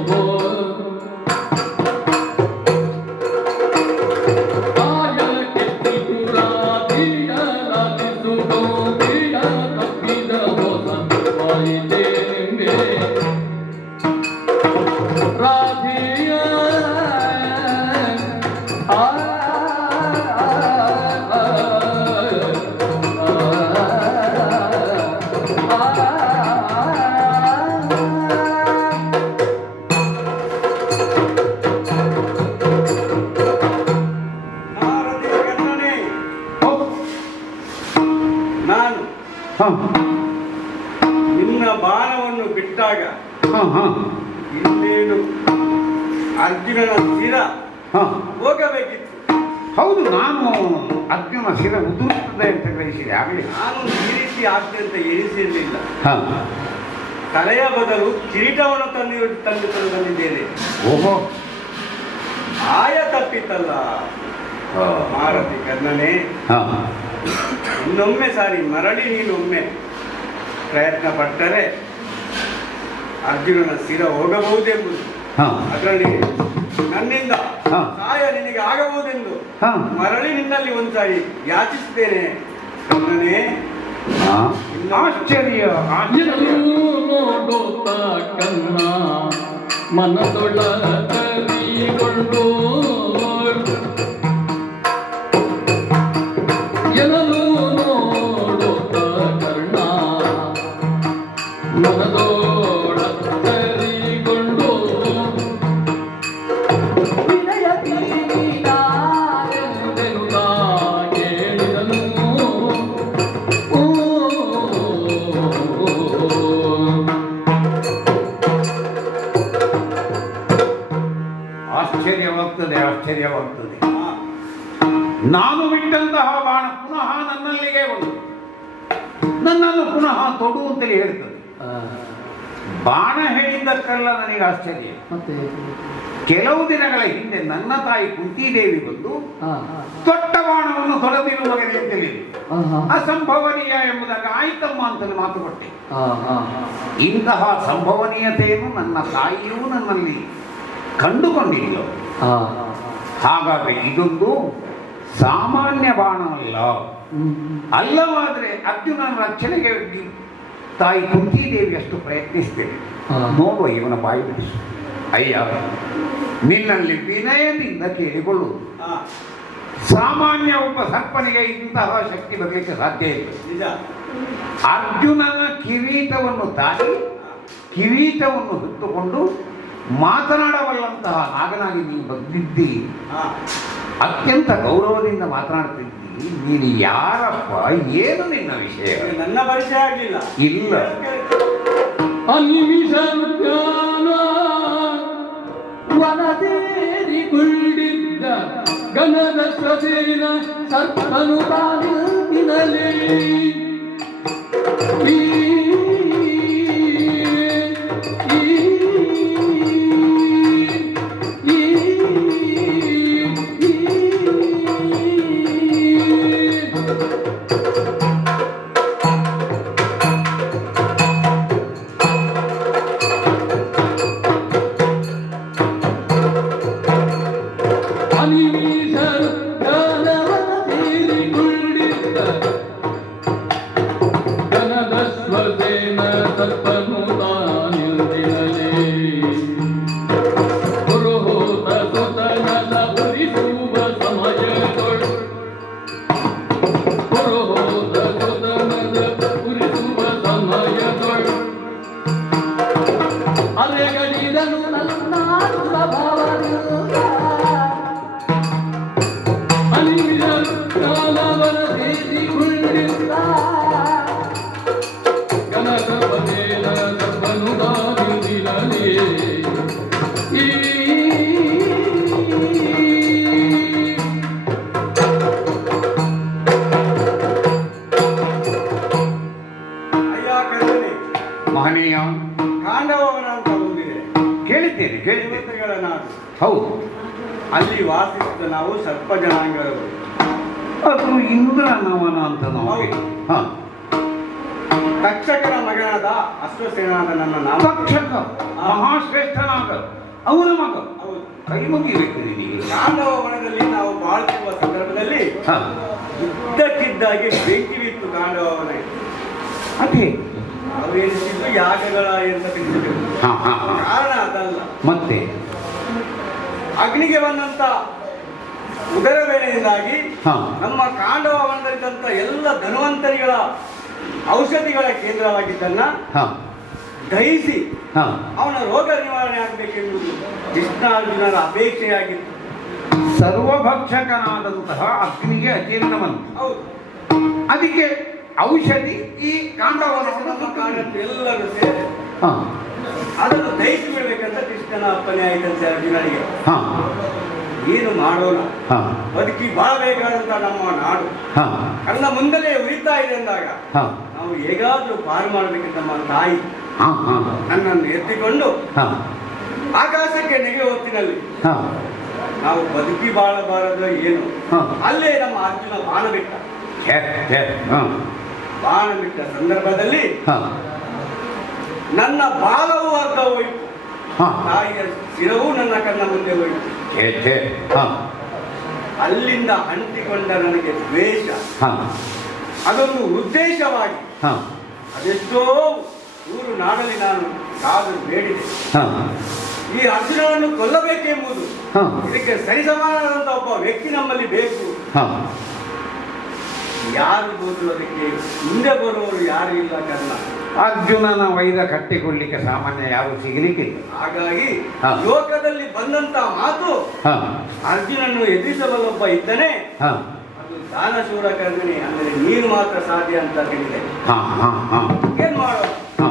ಆಯ ಕೆತ್ತಿತು ರಾಧಿಯ ಲಾಲಿಸು ಗೋಧಿಯ ತಪ್ಪಿದ ಮೋಸವಾಯಿತೆ ನಿಂಬೆ ರಾಧಿಯ ಭಾರತೀಯ ಕನ್ನಡನೇ, ನಾನು ನಿನ್ನ ಬಾಣವನ್ನು ಬಿಟ್ಟಾಗ ಇನ್ನೇನು ಅರ್ಜುನನ ಸ್ಥಿರ ಹೋಗಬೇಕಿತ್ತು. ಹೌದು, ನಾನು ಅರ್ಜುನ ಶಿರ ಉದುರುತ್ತದೆ ಅಂತ ಗ್ರಹಿಸಿದೆ. ಆಗಲಿ ನಾನು ಈ ರೀತಿ ಆಗ್ತದೆ ಅಂತ ಎಣಿಸಿರಲಿಲ್ಲ. ತಲೆಯ ಬದಲು ಕಿರೀಟವನ್ನು ತಂದಿದ್ದೇನೆ. ಓಹೋ, ಆಯ ತಪ್ಪಿತಲ್ಲ ಮಾರತಿ ಕರ್ಣನೇ. ಇನ್ನೊಮ್ಮೆ ಸಾರಿ ಮರಳಿ ನೀನೊಮ್ಮೆ ಪ್ರಯತ್ನ ಪಟ್ಟರೆ ಅರ್ಜುನನ ಶಿರ ಹೋಗಬಹುದೆಂಬುದು, ಅದರಲ್ಲಿ ನನ್ನಿಂದ ಸಹಾಯ ನಿನಗೆ ಆಗಬಹುದೆಂದು ಮರಳಿ ನಿನ್ನಲ್ಲಿ ಒಂದ್ಸಾರಿ ಯಾಚಿಸುತ್ತೇನೆ ಕರ್ಣನೇ. ಆಶ್ಚರ್ಯ. ನೋಡುತ್ತ ಕನ್ನ ಮನದೊಳಗರಿಗೊಂಡು ಎನಲು ನೋಡುತ್ತ ಕರ್ಣ ಮನದೊಳಗರಿಗೊಂಡು ವಿನಯ ತೀರಿದಾರೆಂದೆನುತಾ ಕೇಳಿದನು. ಆಶ್ಚರ್ಯವಾಗ್ತದೆ. ನಾನು ಬಿಟ್ಟಂತಹ ಬಾಣ ಪುನಃ ನನ್ನಲ್ಲಿಗೆ ಬಂದು ನನ್ನನ್ನು ಪುನಃ ತೊಡು ಅಂತಲೇ ಹೇಳ್ತದೆ. ಬಾಣ ಹೇಳಿದ್ದಕ್ಕಲ್ಲ ನನಗೆ ಆಶ್ಚರ್ಯ. ಕೆಲವು ದಿನಗಳ ಹಿಂದೆ ನನ್ನ ತಾಯಿ ಕುಂತಿದೇವಿ ಬಂದು ತೊಟ್ಟ ಬಾಣವನ್ನು ತೊಳೆದಿರುವಾಗ ತಿಳಿದು ಅಸಂಭವನೀಯ ಎಂಬುದಾಗಿ ಆಯ್ತಮ್ಮ ಅಂತಲೇ ಮಾತು ಕೊಟ್ಟೆ. ಇಂತಹ ಸಂಭವನೀಯತೆಯನ್ನು ನನ್ನ ತಾಯಿಯೂ ನನ್ನಲ್ಲಿ ಕಂಡುಕೊಂಡಿಲ್ಲ. ಹಾಗಾಗಿ ಇದೊಂದು ಸಾಮಾನ್ಯ ಬಾಣವಲ್ಲ. ಅಲ್ಲವಾದರೆ ಅರ್ಜುನನ ರಕ್ಷಣೆಗೆ ತಾಯಿ ಕುಂತಿದೇವಿ ಅಷ್ಟು ಪ್ರಯತ್ನಿಸ್ತೇವೆ. ನೋಡುವ ಇವನ ಬಾಯಿ ಬಿಡಿಸು. ಅಯ್ಯ, ನಿನ್ನಲ್ಲಿ ವಿನಯದಿಂದ ಕೇಳಿಕೊಳ್ಳುವುದು. ಸಾಮಾನ್ಯ ಒಬ್ಬ ಸರ್ಪನಿಗೆ ಇಂತಹ ಶಕ್ತಿ ಬರಲಿಕ್ಕೆ ಸಾಧ್ಯ ಇಲ್ಲ. ಅರ್ಜುನನ ಕಿರೀಟವನ್ನು ತಾಯಿ ಕಿರೀಟವನ್ನು ಹೊತ್ತುಕೊಂಡು ಮಾತನಾಡಬಲ್ಲಂತಹ ನಾಗನಾಗಿ ನೀನು ಬಂದಿದ್ದಿ. ಅತ್ಯಂತ ಗೌರವದಿಂದ ಮಾತನಾಡ್ತಿದ್ದಿ. ನೀನು ಯಾರಪ್ಪ? ಏನು ನಿನ್ನ ವಿಷಯ? ನನ್ನ ಪರಿಚಯ ಆಗಲಿಲ್ಲ. ಇಲ್ಲ. ಅನಿಮಿಷ ಜ್ಞಾನ ವನದೇರಿಕೊಂಡಿದ್ದ ಗಣದ ಸ್ವಸೇನ ಸರ್ಪನು ತಾನಿನಲೇ ಮಹನೀಯ ಕಾಂಡವನ ಅಂತ ಬಂದಿದೆ. ಕೇಳಿದ್ದೇನೆ. ದೇವತೆಗಳ ನಾಡು. ಹೌದು. ಅಲ್ಲಿ ವಾಸಿಸಿದ ನಾವು ಸರ್ಪ ಜನಾಂಗದವರು. ಅದು ಇಂದ್ರನವನ ಅಂತ ನಾವು. ಹಾ, ತಕ್ಷಕನ ಮಗನಾದ ಅಶ್ವಸೇನಾದ ನನ್ನ ನಾಮ. ತಕ್ಷಕ ಮಹಾಶ್ರೇಷ್ಠನಾಗ ಅವನ ಮಗ. ಹೌದು. ಕೈ ಮುಗಿಬೇಕು ನಿನಗೆ. ಕಾಂಡವ ವನದಲ್ಲಿ ನಾವು ಬಾಳುತ್ತಿರುವ ಸಂದರ್ಭದಲ್ಲಿ ಹಾ, ಇದ್ದಕ್ಕಿದ್ದಾಗಿ ಬೆಂಕಿ ಬಿತ್ತು ಕಾಂಡವನ. ಅದೇ ಅವರು ಎನಿಸಿದ್ದು ಯಾಗಗಳ ಅಂತ ತಿಳಿಸಿದರು. ಹಾ ಹಾ ಹಾ. ಕಾರಣ ಅದಲ್ಲ. ಮತ್ತೆ ಅಗ್ನಿಗೆ ಬಂದಂತ ಉದರ ವೇಳೆಯಿಂದಾಗಿ ಹಾ, ನಮ್ಮ ಕಾಂಡವ ವನದಲ್ಲಿದ್ದಂಥ ಎಲ್ಲ ಧನ್ವಂತರಿಗಳ ಔಷಧಿಗಳ ಕೇಂದ್ರವಾಗಿದ್ದನ್ನ ಹಾ, ದಹಿಸಿ ಹಾ, ಅವನ ರೋಗ ನಿವಾರಣೆ ಆಗಬೇಕೆಂಬುದು ಕೃಷ್ಣಾರ್ಜುನರ ಅಪೇಕ್ಷೆಯಾಗಿತ್ತು. ಸರ್ವಭಕ್ಷಕನಾದಂತಹ ಅಗ್ನಿಗೆ ಅತೀರ್ಣವನ್ನು. ಹೌದು. ಅದಕ್ಕೆ ಔಷಧಿ ಈ ಕಾಂಡವನವನ್ನು ನಮ್ಮ ಕಾಂಡದ್ದು ಎಲ್ಲರೂ ಸೇರಿ ಹಾ, ಅದನ್ನು ದಹಿಸಿ ಬಿಡಬೇಕಂತ ಕೃಷ್ಣನ ಅಪ್ಪನೆ ಆಯ್ತಂತೆ ಅರ್ಜುನನಿಗೆ. ಹಾ, ಏನು ಮಾಡೋಣ, ಹಾ, ಬದುಕಿ ಬಾಳಬೇಕಾದಂತ ನಮ್ಮ ನಾಡು ಹಾ, ಕಣ್ಣ ಮುಂದಲೇ ಉರಿತಾ ಇದೆ ಅಂದಾಗ ಹಾ, ನಾವು ಹೇಗಾದ್ರೂ ಪಾರು ಮಾಡಬೇಕಂತ ನಮ್ಮ ತಾಯಿ ಹಾ, ಹಾ, ನನ್ನನ್ನು ಎತ್ತಿಕೊಂಡು ಹಾ, ಆಕಾಶಕ್ಕೆ ನೆಗೆ ಹೊತ್ತಿನಲ್ಲಿ ಹಾ, ನಾವು ಬದುಕಿ ಬಾಳಬಾರದು ಏನು. ಹಾ. ಅಲ್ಲೇ ನಮ್ಮ ಅರ್ಜುನ ಬಾಣ ಬಿಟ್ಟ. ಛೇ, ಛೇ, ಹಾ, ಬಾಣ ಬಿಟ್ಟ ಸಂದರ್ಭದಲ್ಲಿ ಹಾ, ನನ್ನ ಬಾಲವು ಅರ್ಧ ಹೋಯಿತು, ಹಾ, ತಾಯಿಯ ಶಿರವು ನನ್ನ ಕಣ್ಣ ಮುಂದೆ ಹೋಯಿತು. ಛೇ, ಛೇ, ಹಾ, ಅಲ್ಲಿಂದ ಅಂಟಿಕೊಂಡ ನನಗೆ ದ್ವೇಷ, ಹಾ, ಅದೊಂದು ಉದ್ದೇಶವಾಗಿ ಹಾ, ಅದೆಷ್ಟೋ ಊರು ನಾಡಲಿ ನಾನು ಕಾದು ಬೇಡಿದೆ. ಹಾ, ಈ ಅರ್ಜುನವನ್ನು ಕೊಲ್ಲಬೇಕೆಂಬುದು, ಹಾ, ಇದಕ್ಕೆ ಸರಿಸಮಾನವಾದಂಥ ಒಬ್ಬ ವ್ಯಕ್ತಿ ನಮ್ಮಲ್ಲಿ ಬೇಕು. ಹಾ, ಯಾರು ಬೋದು ಅದಕ್ಕೆ ಮುಂದೆ ಬರುವವರು ಯಾರು ಇಲ್ಲ ಕರ್ಣ. ಅರ್ಜುನನ ವೈರ ಕಟ್ಟಿಕೊಳ್ಳಿಕ್ಕೆ ಸಾಮಾನ್ಯ ಯಾರು ಸಿಗಲಿಕ್ಕಿಲ್ಲ. ಹಾಗಾಗಿ ಹಾ. ಲೋಕದಲ್ಲಿ ಬಂದಂತ ಮಾತು, ಹಾ, ಅರ್ಜುನನ್ನು ಎದುರಿಸಬಲ್ಲೊಬ್ಬ ಇದ್ದನೇ ಹಾ, ಅದು ದಾನಶೂರ ಕರ್ಣನೆ, ಅಂದರೆ ನೀನು ಮಾತ್ರ ಸಾಧ್ಯ ಅಂತ ತಿಳಿದೆ. ಹಾ, ಹಾ, ಹಾ, ಏನ್ ಮಾಡೋದು, ಹಾ,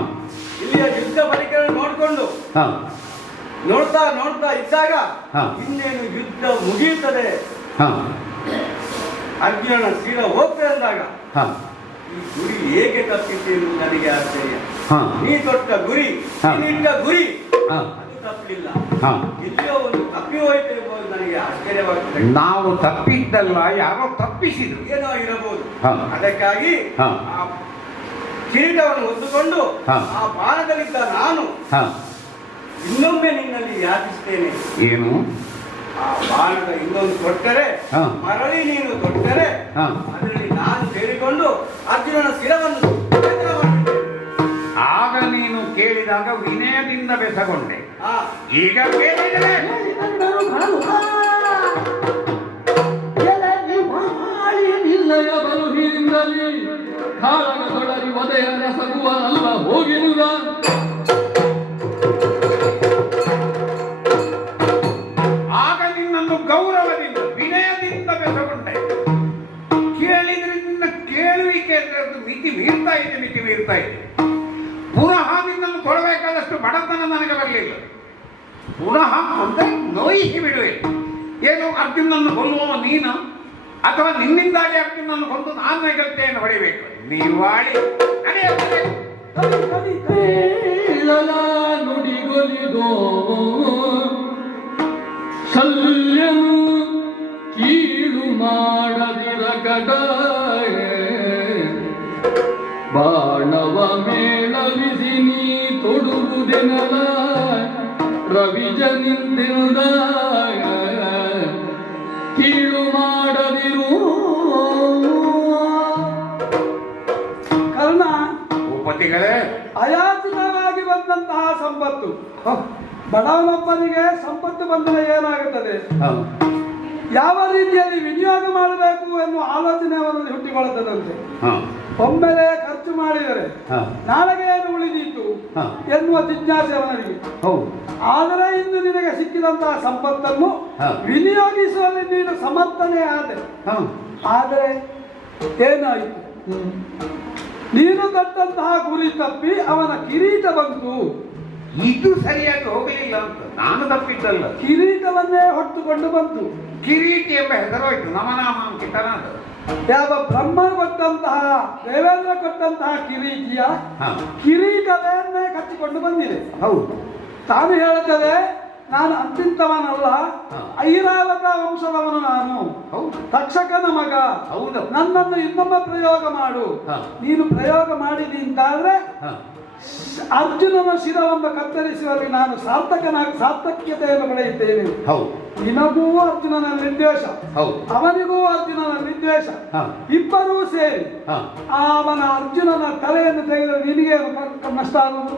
ಇಲ್ಲಿಯ ಯುದ್ಧ ಪರಿಕರಣ ನೋಡಿಕೊಂಡು ಹಾ, ನೋಡ್ತಾ ನೋಡ್ತಾ ಇದ್ದಾಗ ಹಾ. ಇನ್ನೇನು ಯುದ್ಧ ಮುಗಿಯುತ್ತದೆ, ಹಾ, ಅರ್ಜುನನ ಶೀಲ ಹೋಗ್ತದೆ ಅಂದಾಗ ಹಾ, ಈ ಗುರಿ ಹೇಗೆ ತಪ್ಪಿತು ಎನ್ನುವುದು ನನಗೆ ಆಶ್ಚರ್ಯ. ಹಾ, ನೀ ತೊಟ್ಟ ಗುರಿ, ಹಾ. ನೀನಿಟ್ಟ ಗುರಿ ಹಾ, ಅದು ತಪ್ಪಲಿಲ್ಲ. ಹಾ. ಎಲ್ಲಿಯೋ ಒಂದು ತಪ್ಪಿ ಹೋಯ್ತು ಎಂಬುದು ನನಗೆ ಆಶ್ಚರ್ಯವಾಗ್ತದೆ. ನಾವು ತಪ್ಪಿದ್ದಲ್ಲ, ಯಾರೋ ತಪ್ಪಿಸಿದ್ರು. ಏನೋ ಇರಬಹುದು. ಹಾ. ಅದಕ್ಕಾಗಿ ಹಾ. ಆ ಕಿರೀಟವನ್ನು ಹೊತ್ತುಕೊಂಡು ಹಾ. ಆ ಬಾಣದಲ್ಲಿದ್ದ ನಾನು ಹಾ, ಇನ್ನೊಮ್ಮೆ ನಿನ್ನಲ್ಲಿ ಯಾಚಿಸ್ತೇನೆ. ಏನು? ಆ ಬಾಲಕ ಇನ್ನೊಂದು ಕೊಟ್ಟರೆ ಹಾ. ಮರಳಿ ನೀನು ಕೊಟ್ಟರೆ ಹಾ. ಅದರಲ್ಲಿ ನಾನು ಸೇರಿಕೊಂಡು ಅರ್ಜುನನ ಶಿರವನ್ನು ಛೇದನ ಮಾಡಿಬಿಟ್ಟೆ. ಆಗ ನೀನು ಕೇಳಿದಾಗ ವಿನಯದಿಂದ ಬೆಸಗೊಂಡೆ. ಆ, ಈಗ ಕೇಳಿದರೆ ನಿಲ್ಲಯ ಬಲುಹಿರಿಂದಲೇ ಕಾಳಗ ತೊಡರಿ ಒದೆಯ ರಸಗುವ ಅಲ್ಲ ಹೋಗಿರುವುದ ಆಗ ನಿನ್ನನ್ನು ಗೌರವದಿಂದ ವಿನಯದಿಂದ ಬೆಸಗೊಂಡೆ. ಕೇಳಿದ್ರಿಂದ ಕೇಳುವಿಕೆ ಅಂದ್ರೆ ಅದು ಮಿತಿ ಮೀರ್ತಾ ಇದೆ. ಪುನಃ ನಿನ್ನನ್ನು ಕೊಡಬೇಕಾದಷ್ಟು ಬಡತನ ನನಗೆ ಬರಲಿಲ್ಲ. ಪುನಃ ಅಂದ್ರೆ ನೋಯಿಸಿ ಬಿಡುವೆ. ಏನು ಅರ್ಜುನನ್ನು ಕೊಲ್ಲುವ ನೀನು ಅಥವಾ ನಿನ್ನಿಂದಾಗಿ ಅರ್ಜುನನ್ನು ಕೊಂದು ನಾನು ಹೆಗಲ್ತೆಯನ್ನು ಹೊಡಿಬೇಕು? ನೀವಾಳಿ ನಡೆಯುತ್ತದೆ. ಕೇಳಲ ನುಡಿಗೊಲಿದೋ ಶಲ್ಯನು ಕೀಳು ಮಾಡದಿರ ಕಡಾಯ ಬಾಣವ ಮೇಳವಿಸಿ ನೀ ತೊಡುವುದೆನಲ ರವಿಜನಿಂದ ಕೀಳು ಮಾಡದಿರು. ಕರ್ಣ, ಭೂಪತಿಗಳೇ, ಅಯಾಚಿತವಾಗಿ ಬಂದಂತಹ ಸಂಪತ್ತು, ಬಡವನೊಬ್ಬನಿಗೆ ಸಂಪತ್ತು ಬಂದರೆ ಏನಾಗುತ್ತದೆ, ಯಾವ ರೀತಿಯಲ್ಲಿ ವಿನಿಯೋಗ ಮಾಡಬೇಕು ಎನ್ನುವ ಆಲೋಚನೆ ಅವನಲ್ಲಿ ಹುಟ್ಟಿಕೊಳ್ಳುತ್ತದಂತೆ. ಒಮ್ಮೆಲೆ ಖರ್ಚು ಮಾಡಿದರೆ ನಾಳೆಗೆ ಏನು ಉಳಿದೀತು ಎನ್ನುವ ಜಿಜ್ಞಾಸೆ ಅವನಿಗೆ. ಆದರೆ ಇಂದು ನಿನಗೆ ಸಿಕ್ಕಿದಂತಹ ಸಂಪತ್ತನ್ನು ವಿನಿಯೋಗಿಸುವಲ್ಲಿ ನೀನು ಸಮರ್ಥನೆ ಆದೆ. ಆದರೆ ಏನಾಯಿತು? ನೀನು ತಟ್ಟಂತಹ ಗುರಿ ತಪ್ಪಿ ಅವನ ಕಿರೀಟ ಬಂತು. ಇದು ಸರಿಯಾಗಿ ಹೋಗಲಿಲ್ಲ ಅಂತ ನಾನು ತಪ್ಪಿದ್ದಲ್ಲ. ಕಿರೀಟವನ್ನೇ ಹೊತ್ತುಕೊಂಡು ಬಂತು. ಕಿರೀಟಿ ಎಂಬ ಹೆಸರೋಯ್ತು ನಮನಾಮಾಂಕಿತನಾದ. ಯಾವ ಬ್ರಹ್ಮ ಕೊಟ್ಟಂತಹ, ದೇವೇಂದ್ರ ಕೊಟ್ಟಂತಹ ಕಿರೀಟಿಯ ಕಿರೀಟವನ್ನೇ ಕಟ್ಟಿಕೊಂಡು ಬಂದಿದೆ. ಹೌದು. ತಾನು ಹೇಳುತ್ತದೆ, ನಾನು ಅಂತಿಂತವನಲ್ಲ, ಐರಾವತ ವಂಶದವನು ನಾನು, ತಕ್ಷಕನ ಮಗ. ಹೌದು. ನನ್ನನ್ನು ಇನ್ನೊಬ್ಬ ಪ್ರಯೋಗ ಮಾಡು. ನೀನು ಪ್ರಯೋಗ ಮಾಡಿದಿ ಅಂತಾದ್ರೆ ಅರ್ಜುನನ ಶಿರವನ್ನು ಕತ್ತರಿಸುವಲ್ಲಿ ನಾನು ಸಾರ್ಥಕ್ಯತೆಯನ್ನು ಪಡೆಯುತ್ತೇನೆ. ನಿನಗೂ ಅರ್ಜುನನ ನಿರ್ದೇಶ, ಅವನಿಗೂ ಅರ್ಜುನನ ನಿರ್ದೇಶ, ಇಬ್ಬರೂ ಸೇರಿ ಅವನ ಅರ್ಜುನನ ತಲೆಯನ್ನು ತೆಗೆದರೆ ನಿನಗೆ ನಷ್ಟ ಆಗುವುದು.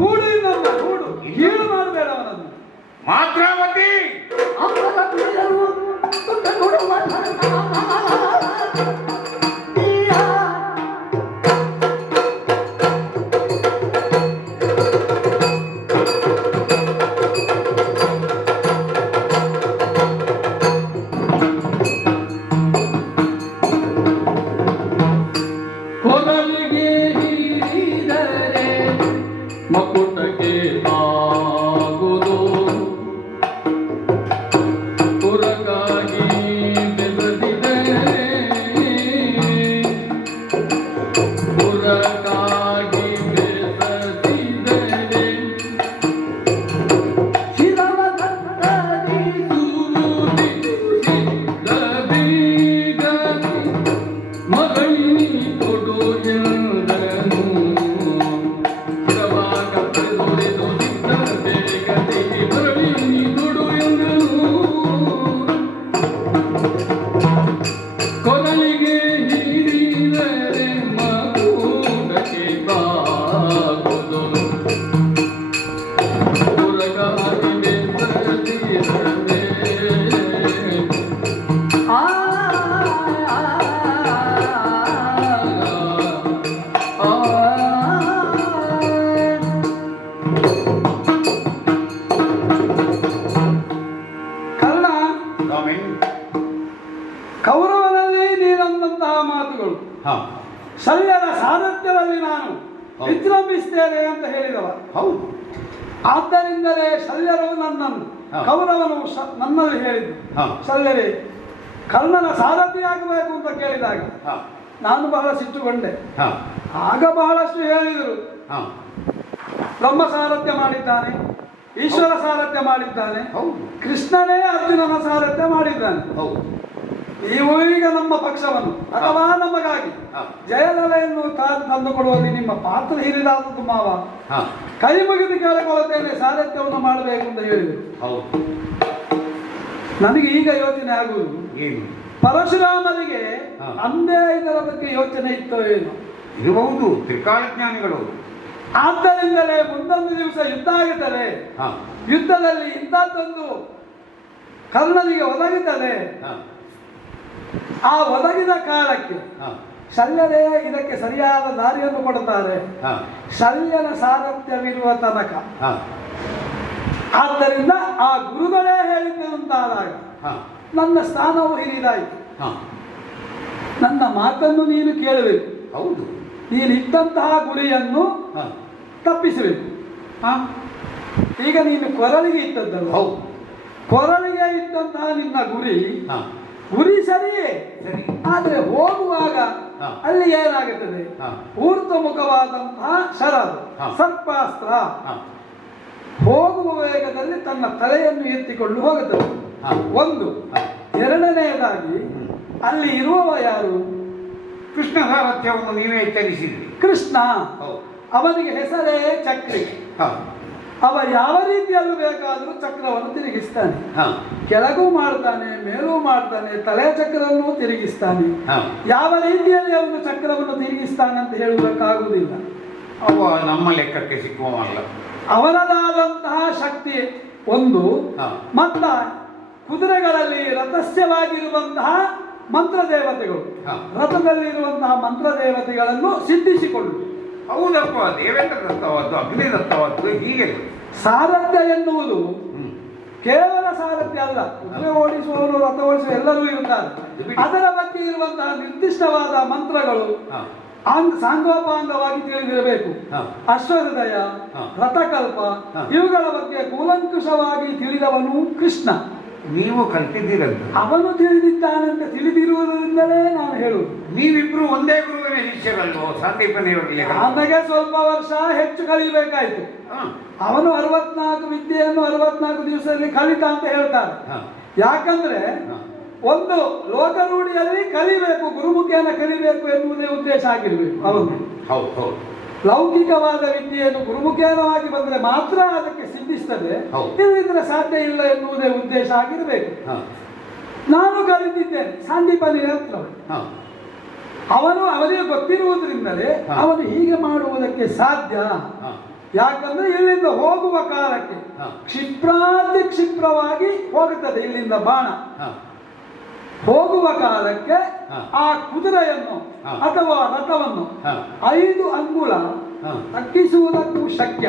ಹೂಡು ಇನ್ನೊಂದು ಹೂಡು, ಕೀಳು ಮಾಡಬೇಡ ಅವನನ್ನು. ಮಾತ್ರಾವತಿ ಮಕುಟಕ್ಕೆ ಆಗುವುದು ಪುರಗಾಗಿ ಬೆಳೆದಿದೆ, ಪುರಗಾಗಿ ಬೆಳೆದಿದೆ. ಶಿರವ ಮಗನಿ ಕೊಡು ಎಂದನು. ಕೊರಲಿಗೆ ಹಿಡಿದರೆ ಮಕುಟಕ್ಕೆ ಬಾಗುವುದು ಪುರಗಾಗಿ ಬೆಳೆದಿದೆ. ಕರ್ಣ, ಸ್ವಾಮಿ, ಕೌರವರಲ್ಲಿ ನೀನಂತಹ ಮಾತುಗಳು ಶಲ್ಯರ ಸಾರಥ್ಯದಲ್ಲಿ ನಾನು ವಿಜೃಂಭಿಸ್ತೇನೆ ಅಂತ ಹೇಳಿದವ. ಹೌದು. ಆದ್ದರಿಂದಲೇ ಶಲ್ಯರು ನನ್ನನ್ನು, ಕೌರವನು ನನ್ನಲ್ಲಿ ಹೇಳಿದ್ದು, ಶಲ್ಯರೇ ಕರ್ಣನ ಸಾರಥಿಯಾಗಬೇಕು ಅಂತ ಕೇಳಿದಾಗ ನಾನು ಬಹಳ ಸಿಟ್ಟುಕೊಂಡೆ. ಆಗ ಬಹಳಷ್ಟು ಹೇಳಿದರು. ಬ್ರಹ್ಮ ಸಾರಥ್ಯ ಮಾಡಿದ್ದಾನೆ, ಈಶ್ವರ ಸಾರಥ್ಯ ಮಾಡಿದ್ದಾನೆ, ಕೃಷ್ಣನೇ ಅರ್ಜುನನ ಸಾರಥ್ಯ ಮಾಡಿದ್ದಾನೆ. ನೀವು ಈಗ ನಮ್ಮ ಪಕ್ಷವನ್ನು ಅಥವಾ ನಮಗಾಗಿ ಜಯಲಲೆಯನ್ನು ತಂದುಕೊಡುವಲ್ಲಿ ನಿಮ್ಮ ಪಾತ್ರ ಹಿರಿದಾದದ್ದು ಮಾವ. ಕೈ ಮುಗಿದು ಕೇಳಿಕೊಳ್ಳುತ್ತೇನೆ, ಸಾರಥ್ಯವನ್ನು ಮಾಡಬೇಕು ಅಂತ ಹೇಳಿದರು. ನನಗೆ ಈಗ ಯೋಚನೆ ಆಗುವುದು ಏನು ಪರಶುರಾಮನಿಗೆ ಹಾ. ಅಂದೇ ಇದರ ಬಗ್ಗೆ ಯೋಚನೆ ಇತ್ತೋ ಏನು. ಇರಬಹುದು, ತ್ರಿಕಾಲಜ್ಞಾನಿಗಳು. ಆದ್ದರಿಂದಲೇ ಮುಂದೊಂದು ದಿವಸ ಯುದ್ಧ ಆಗುತ್ತದೆ. ಹಾ ಯುದ್ಧದಲ್ಲಿ ಇಂಥದ್ದೊಂದು ಕರ್ಣನಿಗೆ ಒದಗುತ್ತದೆ. ಹಾ ಆ ಒದಗಿದ ಕಾಲಕ್ಕೆ ಹಾ ಶಲ್ಯರೇ ಇದಕ್ಕೆ ಸರಿಯಾದ ದಾರಿಯನ್ನು ಕೊಡುತ್ತಾರೆ. ಹಾ ಶಲ್ಯನ ಸಾರಥ್ಯವಿರುವ ತನಕ. ಹಾ ಆದ್ದರಿಂದ ಆ ಗುರುಗಳೇ ಹೇಳಿದ್ದಂತಾದಾಗ ಹಾ ನನ್ನ ಸ್ಥಾನವು ಹಿರಿದಾಯಿತು. ಹಾ ನನ್ನ ಮಾತನ್ನು ನೀನು ಕೇಳಬೇಕು. ಹೌದು. ನೀನು ಇದ್ದಂತಹ ಗುರಿಯನ್ನು ಹಾ ತಪ್ಪಿಸಬೇಕು. ಹಾ ಈಗ ನೀನು ಕೊರಳಿಗೆ ಇಟ್ಟದ್ದಲ್ಲ, ಹೌದು. ಕೊರಳಿಗೆ ಇಟ್ಟಂತಹ ನಿನ್ನ ಹಾ ಗುರಿ ಸರಿಯೇ, ಸರಿ. ಆದರೆ ಹೋಗುವಾಗ ಹಾ. ಅಲ್ಲಿ ಏನಾಗುತ್ತದೆ, ಹಾ. ಊರ್ಧ್ವಮುಖವಾದಂತಹ ಶರದು ಹಾ. ಸರ್ಪಾಸ್ತ್ರ ಹಾ ಹೋಗುವ ವೇಗದಲ್ಲಿ ತನ್ನ ತಲೆಯನ್ನು ಎತ್ತಿಕೊಂಡು ಹೋಗುತ್ತದೆ. ಹಾ. ಒಂದು. ಹಾ. ಎರಡನೆಯದಾಗಿ ಅಲ್ಲಿ ಇರುವವ ಯಾರು? ಕೃಷ್ಣ ಸಾರಥ್ಯವನ್ನು ನೀವೇ ಎಚ್ಚರಿಸಿದ್ರಿ. ಕೃಷ್ಣ. ಹೌದು. ಅವನಿಗೆ ಹೆಸರೇ ಚಕ್ರಿ. ಹಾ ಅವ ಯಾವ ರೀತಿಯಲ್ಲೂ ಬೇಕಾದರೂ ಚಕ್ರವನ್ನು ತಿರುಗಿಸ್ತಾನೆ. ಹಾ ಕೆಳಗೂ ಮಾಡ್ತಾನೆ, ಮೇಲೂ ಮಾಡ್ತಾನೆ, ತಲೆ ಚಕ್ರವನ್ನು ತಿರುಗಿಸ್ತಾನೆ. ಹಾ ಯಾವ ರೀತಿಯಲ್ಲಿ ಅವನು ಚಕ್ರವನ್ನು ತಿರುಗಿಸ್ತಾನೆ ಅಂತ ಹೇಳುವುದಕ್ಕಾಗುವುದಿಲ್ಲ. ಅವ ನಮ್ಮ ಲೆಕ್ಕಕ್ಕೆ ಸಿಕ್ಕುವಲ್ಲ. ಅವನದಾದಂತಹ ಶಕ್ತಿ ಒಂದು. ಹಾ. ಮತ್ತ ಕುದುರೆಗಳಲ್ಲಿ ರಥಸ್ಯವಾಗಿರುವಂತಹ ಮಂತ್ರ ದೇವತೆಗಳು, ಹಾ. ರಥದಲ್ಲಿ ಇರುವಂತಹ ಮಂತ್ರ ದೇವತೆಗಳನ್ನು ಸಿದ್ಧಿಸಿಕೊಳ್ಳು. ಹೌದಪ್ಪ, ದೇವೇಂದ್ರ ದತ್ತವಾದ್ದು, ಅಗ್ನಿ ದತ್ತವಾದ್ದು, ಹೀಗೆ. ಸಾರಥ್ಯ ಎನ್ನುವುದು ಹ್ಮ್. ಕೇವಲ ಸಾರಥ್ಯ ಅಲ್ಲ. ಕುದುರೆ ಓಡಿಸುವವರು, ರಥ ಓಡಿಸುವ ಎಲ್ಲರೂ ಇರುತ್ತಾರೆ. ಅದರ ಬಗ್ಗೆ ಇರುವಂತಹ ನಿರ್ದಿಷ್ಟವಾದ ಮಂತ್ರಗಳು ಹಾ. ಸಾಂಗೋಪಾಂಗವಾಗಿ ತಿಳಿದಿರಬೇಕು. ಹಾ. ಅಶ್ವಹೃದಯ, ಹಾ. ರಥಕಲ್ಪ, ಹಾ. ಇವುಗಳ ಬಗ್ಗೆ ಕೂಲಂಕುಷವಾಗಿ ತಿಳಿದವನು ಕೃಷ್ಣ. ನೀವು ಕಲ್ತಿದ್ದೀರಂತ. ಅವನು ತಿಳಿದಿದ್ದಾನಂತ ತಿಳಿದಿರುವುದರಿಂದಲೇ ನಾನು ಹೇಳುವುದು. ನೀವಿಬ್ರು ಒಂದೇ ಗುರುವಿನ ಶಿಷ್ಯರಲ್ವೋ? ಸಂದೀಪನಿಯವರಿಗೆ ನನಗೆ ಸ್ವಲ್ಪ ವರ್ಷ ಹೆಚ್ಚು ಕಲಿಬೇಕಾಯಿತು. ಅವನು 64 ವಿದ್ಯೆಯನ್ನು 64 ದಿವಸದಲ್ಲಿ ಕಲಿತ ಅಂತ ಹೇಳ್ತಾರೆ. ಯಾಕಂದ್ರೆ ಒಂದು ಲೋಕರೂಢಿಯಲ್ಲಿ ಕಲಿಬೇಕು, ಗುರುಮುಖೇನ ಕಲಿಬೇಕು ಎನ್ನುವುದೇ ಉದ್ದೇಶ ಆಗಿರ್ಬೇಕು ಅವನು. ಹೌದು ಹೌದು. ಲೌಕಿಕವಾದ ವಿದ್ಯೆಯನ್ನು ಗುರುಮುಖೇನವಾಗಿ ಬಂದರೆ ಮಾತ್ರ ಅದಕ್ಕೆ ಸಿದ್ಧಿಸ್ತದೆ, ಇಲ್ಲದಿದ್ರೆ ಸಾಧ್ಯ ಇಲ್ಲ ಎನ್ನುವುದೇ ಉದ್ದೇಶ ಆಗಿರಬೇಕು. ನಾನು ಕಲಿತಿದ್ದೇನೆ ಸಂದೀಪನಿಯ ಹತ್ರ. ಅವನಿಗೆ ಗೊತ್ತಿರುವುದರಿಂದಲೇ ಅವನು ಹೀಗೆ ಮಾಡುವುದಕ್ಕೆ ಸಾಧ್ಯ. ಯಾಕಂದ್ರೆ ಇಲ್ಲಿಂದ ಹೋಗುವ ಕಾಲಕ್ಕೆ ಕ್ಷಿಪ್ರಾತಿ ಕ್ಷಿಪ್ರವಾಗಿ ಹೋಗುತ್ತದೆ ಇಲ್ಲಿಂದ ಬಾಣ. ಹೋಗುವ ಕಾಲಕ್ಕೆ ಆ ಕುದುರೆಯನ್ನು ಅಥವಾ ರಥವನ್ನು 5 ಅಂಗುಲ ತಗ್ಗಿಸುವುದಕ್ಕೂ ಶಕ್ಯ,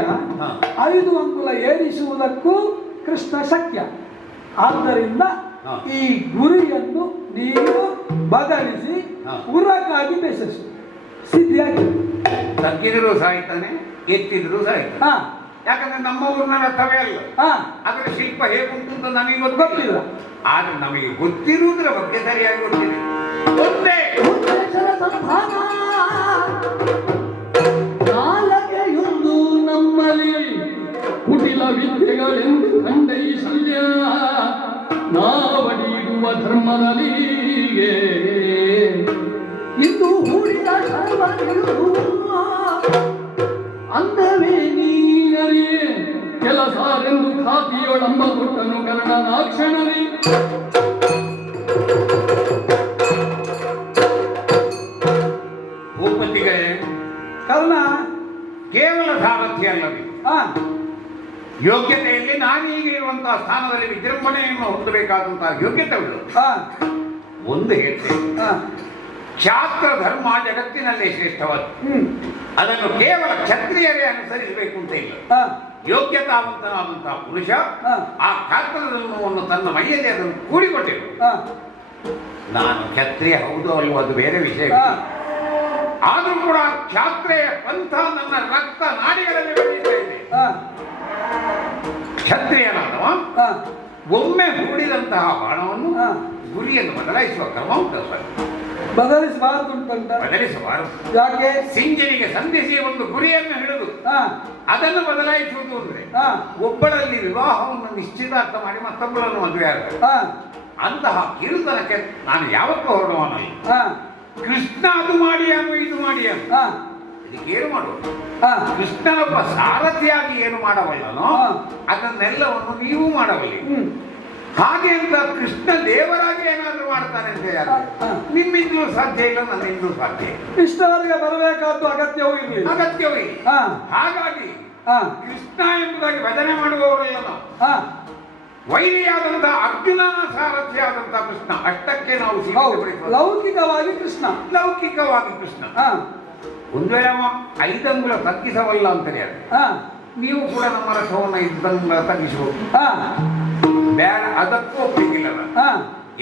5 ಅಂಗುಲ ಏರಿಸುವುದಕ್ಕೂ ಕೃಷ್ಣ ಶಕ್ಯ. ಆದ್ದರಿಂದ ಈ ಗುರಿಯನ್ನು ನೀವು ಬದಲಿಸಿ ಉರಕ್ಕಾಗಿ ಬೆಸಸು, ಸಿದ್ಧಿಯಾಗಿ. ತಗ್ಗಿದ್ರು ಸಾಯ್ತಾನೆ, ಎತ್ತಿದ್ರು ಸಾಯ್ತಾನೆ. ಯಾಕಂದ್ರೆ ನಮ್ಮ ಊರಿನ ರಥವೇ ಅಲ್ಲ, ಅದರ ಶಿಲ್ಪ ಹೇಗುಂಟು ಅಂತ ನಮಗೆ ಗೊತ್ತಿಲ್ಲ. ಆದ್ರೆ ನಮಗೆ ಗೊತ್ತಿರುವುದರ ಬಗ್ಗೆ ಸರಿಯಾಗಿ ಗೊತ್ತಿದೆ. ಒಂದೇ ಕಾಲಗೆಯೊಂದು ನಮ್ಮಲ್ಲಿ ಕುಟಿಲ ವಿದ್ಯೆಗಳೆಂದು ಕಂಡೈ ಶಲ್ಯ, ನಾವಡಿಯುವ ಧರ್ಮದಲ್ಲಿಗೆ ಇಂದು ಹೂಡಿದ ಅಂದವೇ ನೀನರಿ ಕೆಲಸಾರೆಂದು ಖಾತಿಯೊಳಂಬ ಕೊಟ್ಟನು ಕರ್ಣನಾಕ್ಷಣರಿ. ಭೂಪತಿಗಳೇ, ಕರ್ಣ ಕೇವಲ ಸಾಮರ್ಥ್ಯ ಅಲ್ಲವೇ, ಯೋಗ್ಯತೆಯಲ್ಲಿ ನಾನೀಗ ಇರುವಂತಹ ಸ್ಥಾನದಲ್ಲಿ ವಿಜೃಂಭಣೆಯನ್ನು ಹೊಂದಬೇಕಾದಂತಹ ಯೋಗ್ಯತೆ ಉಳ್ಳು. ಒಂದು ಹೇಳ್ತೇನೆ, ಕ್ಷಾತ್ರ ಧರ್ಮ ಜಗತ್ತಿನಲ್ಲೇ ಶ್ರೇಷ್ಠವಾದ, ಅದನ್ನು ಕೇವಲ ಕ್ಷತ್ರಿಯರೇ ಅನುಸರಿಸಬೇಕು ಅಂತ ಇಲ್ಲ. ಯೋಗ್ಯತಾವಂತನಾದಂತಹ ಪುರುಷ ಆ ಕ್ಷಾತ್ರ ಧರ್ಮವನ್ನು ತನ್ನ ಮೈಯಲ್ಲಿ ಅದನ್ನು ಕೂಡಿಕೊಟ್ಟಿರು. ನಾನು ಕ್ಷತ್ರಿಯ ಹೌದು ಅಲ್ವೋ ಅದು ಬೇರೆ ವಿಷಯ. ಆದರೂ ಕೂಡ ಕ್ಷಾತ್ರಿಯ ಪಂಥ ನನ್ನ ರಕ್ತ ನಾಡಿಗಳಲ್ಲಿ ಬೆಳೆಯುತ್ತಾ ಇದೆ. ಕ್ಷತ್ರಿಯನಾದವ ಒಮ್ಮೆ ಹೂಡಿದಂತಹ ಬಾಣವನ್ನು ಗುರಿಯನ್ನು ಬದಲಾಯಿಸುವ ಕ್ರಮ ಉಂಟು. ಬದಲಿಸಬಾರದು. ಬದಲಿಸಬಾರದು. ಯಾಕೆ? ಸಿಂಜನಿಗೆ ಸಂಧಿಸಿ ಒಂದು ಗುರಿಯನ್ನು ಹಿಡಿದು ಅದನ್ನು ಬದಲಾಯಿಸುವುದು ಅಂದ್ರೆ ಒಬ್ಬಳಲ್ಲಿ ವಿವಾಹವನ್ನು ನಿಶ್ಚಿತಾರ್ಥ ಮಾಡಿ ಮತ್ತೊಬ್ಬಳನ್ನು ಮದುವೆ ಆಗ್ತದೆ. ಅಂತಹ ಕಿರುತನಕ್ಕೆ ನಾನು ಯಾವತ್ತೂ ಹೊರಡುವನಲ್ಲ. ಕೃಷ್ಣ ಅದು ಮಾಡಿ ಅನ್ನು ಇದು ಮಾಡಿ ಅನ್ನು ಇದಕ್ಕೇನು ಮಾಡುವುದು? ಕೃಷ್ಣನೊಬ್ಬ ಸಾರಥಿಯಾಗಿ ಏನು ಮಾಡಬಲ್ಲನೋ ಅದನ್ನೆಲ್ಲವನ್ನು ನೀವು ಮಾಡಬಲ್ಲಿ. ಹಾಗೆ ಅಂತ ಕೃಷ್ಣ ದೇವರಾಗಿ ಏನಾದ್ರೂ ಮಾಡ್ತಾನೆ ಅಂತ ಯಾರು ನಿಮ್ಮಿಂದಲೂ ಸಾಧ್ಯ ಇಲ್ಲ, ನನ್ನಿಂದಲೂ ಸಾಧ್ಯ ಇಲ್ಲ. ಇಷ್ಟವರೆಗೆ ಬರಬೇಕಾದ್ದು ಅಗತ್ಯವೂ ಇರಲಿಲ್ಲ. ಅಗತ್ಯವೂ ಇಲ್ಲ. ಹಾ ಹಾಗಾಗಿ ಹಾ ಕೃಷ್ಣ ಎಂಬುದಾಗಿ ಭಜನೆ ಮಾಡುವವರು ಏನೋ ಹಾ ವೈರಿಯಾದಂತಹ ಅರ್ಜುನನ ಸಾರಥಿಯಾದಂತಹ ಕೃಷ್ಣ ಅಷ್ಟಕ್ಕೆ ನಾವು ಹೌದು, ಸೀಮಿತಗೊಳಿಸುವ. ಲೌಕಿಕವಾಗಿ ಕೃಷ್ಣ. ಲೌಕಿಕವಾಗಿ ಕೃಷ್ಣ ಹಾ ಒಂದು ವೇಳೆ ಅವ 5 ಅಂಗುಲ ತಗ್ಗಿಸವಲ್ಲ ಅಂತಾನೆ ಅದು. ಹಾ ನೀವು ಕೂಡ ನಮ್ಮ ರಥವನ್ನು 5 ಅಂಗುಲ ತಗ್ಗಿಸಬಹುದು. ಹಾ ಬೇಡ, ಅದಕ್ಕೂ ಒಪ್ಪಿಗಿಲ್ಲ ನಾನು. ಹಾ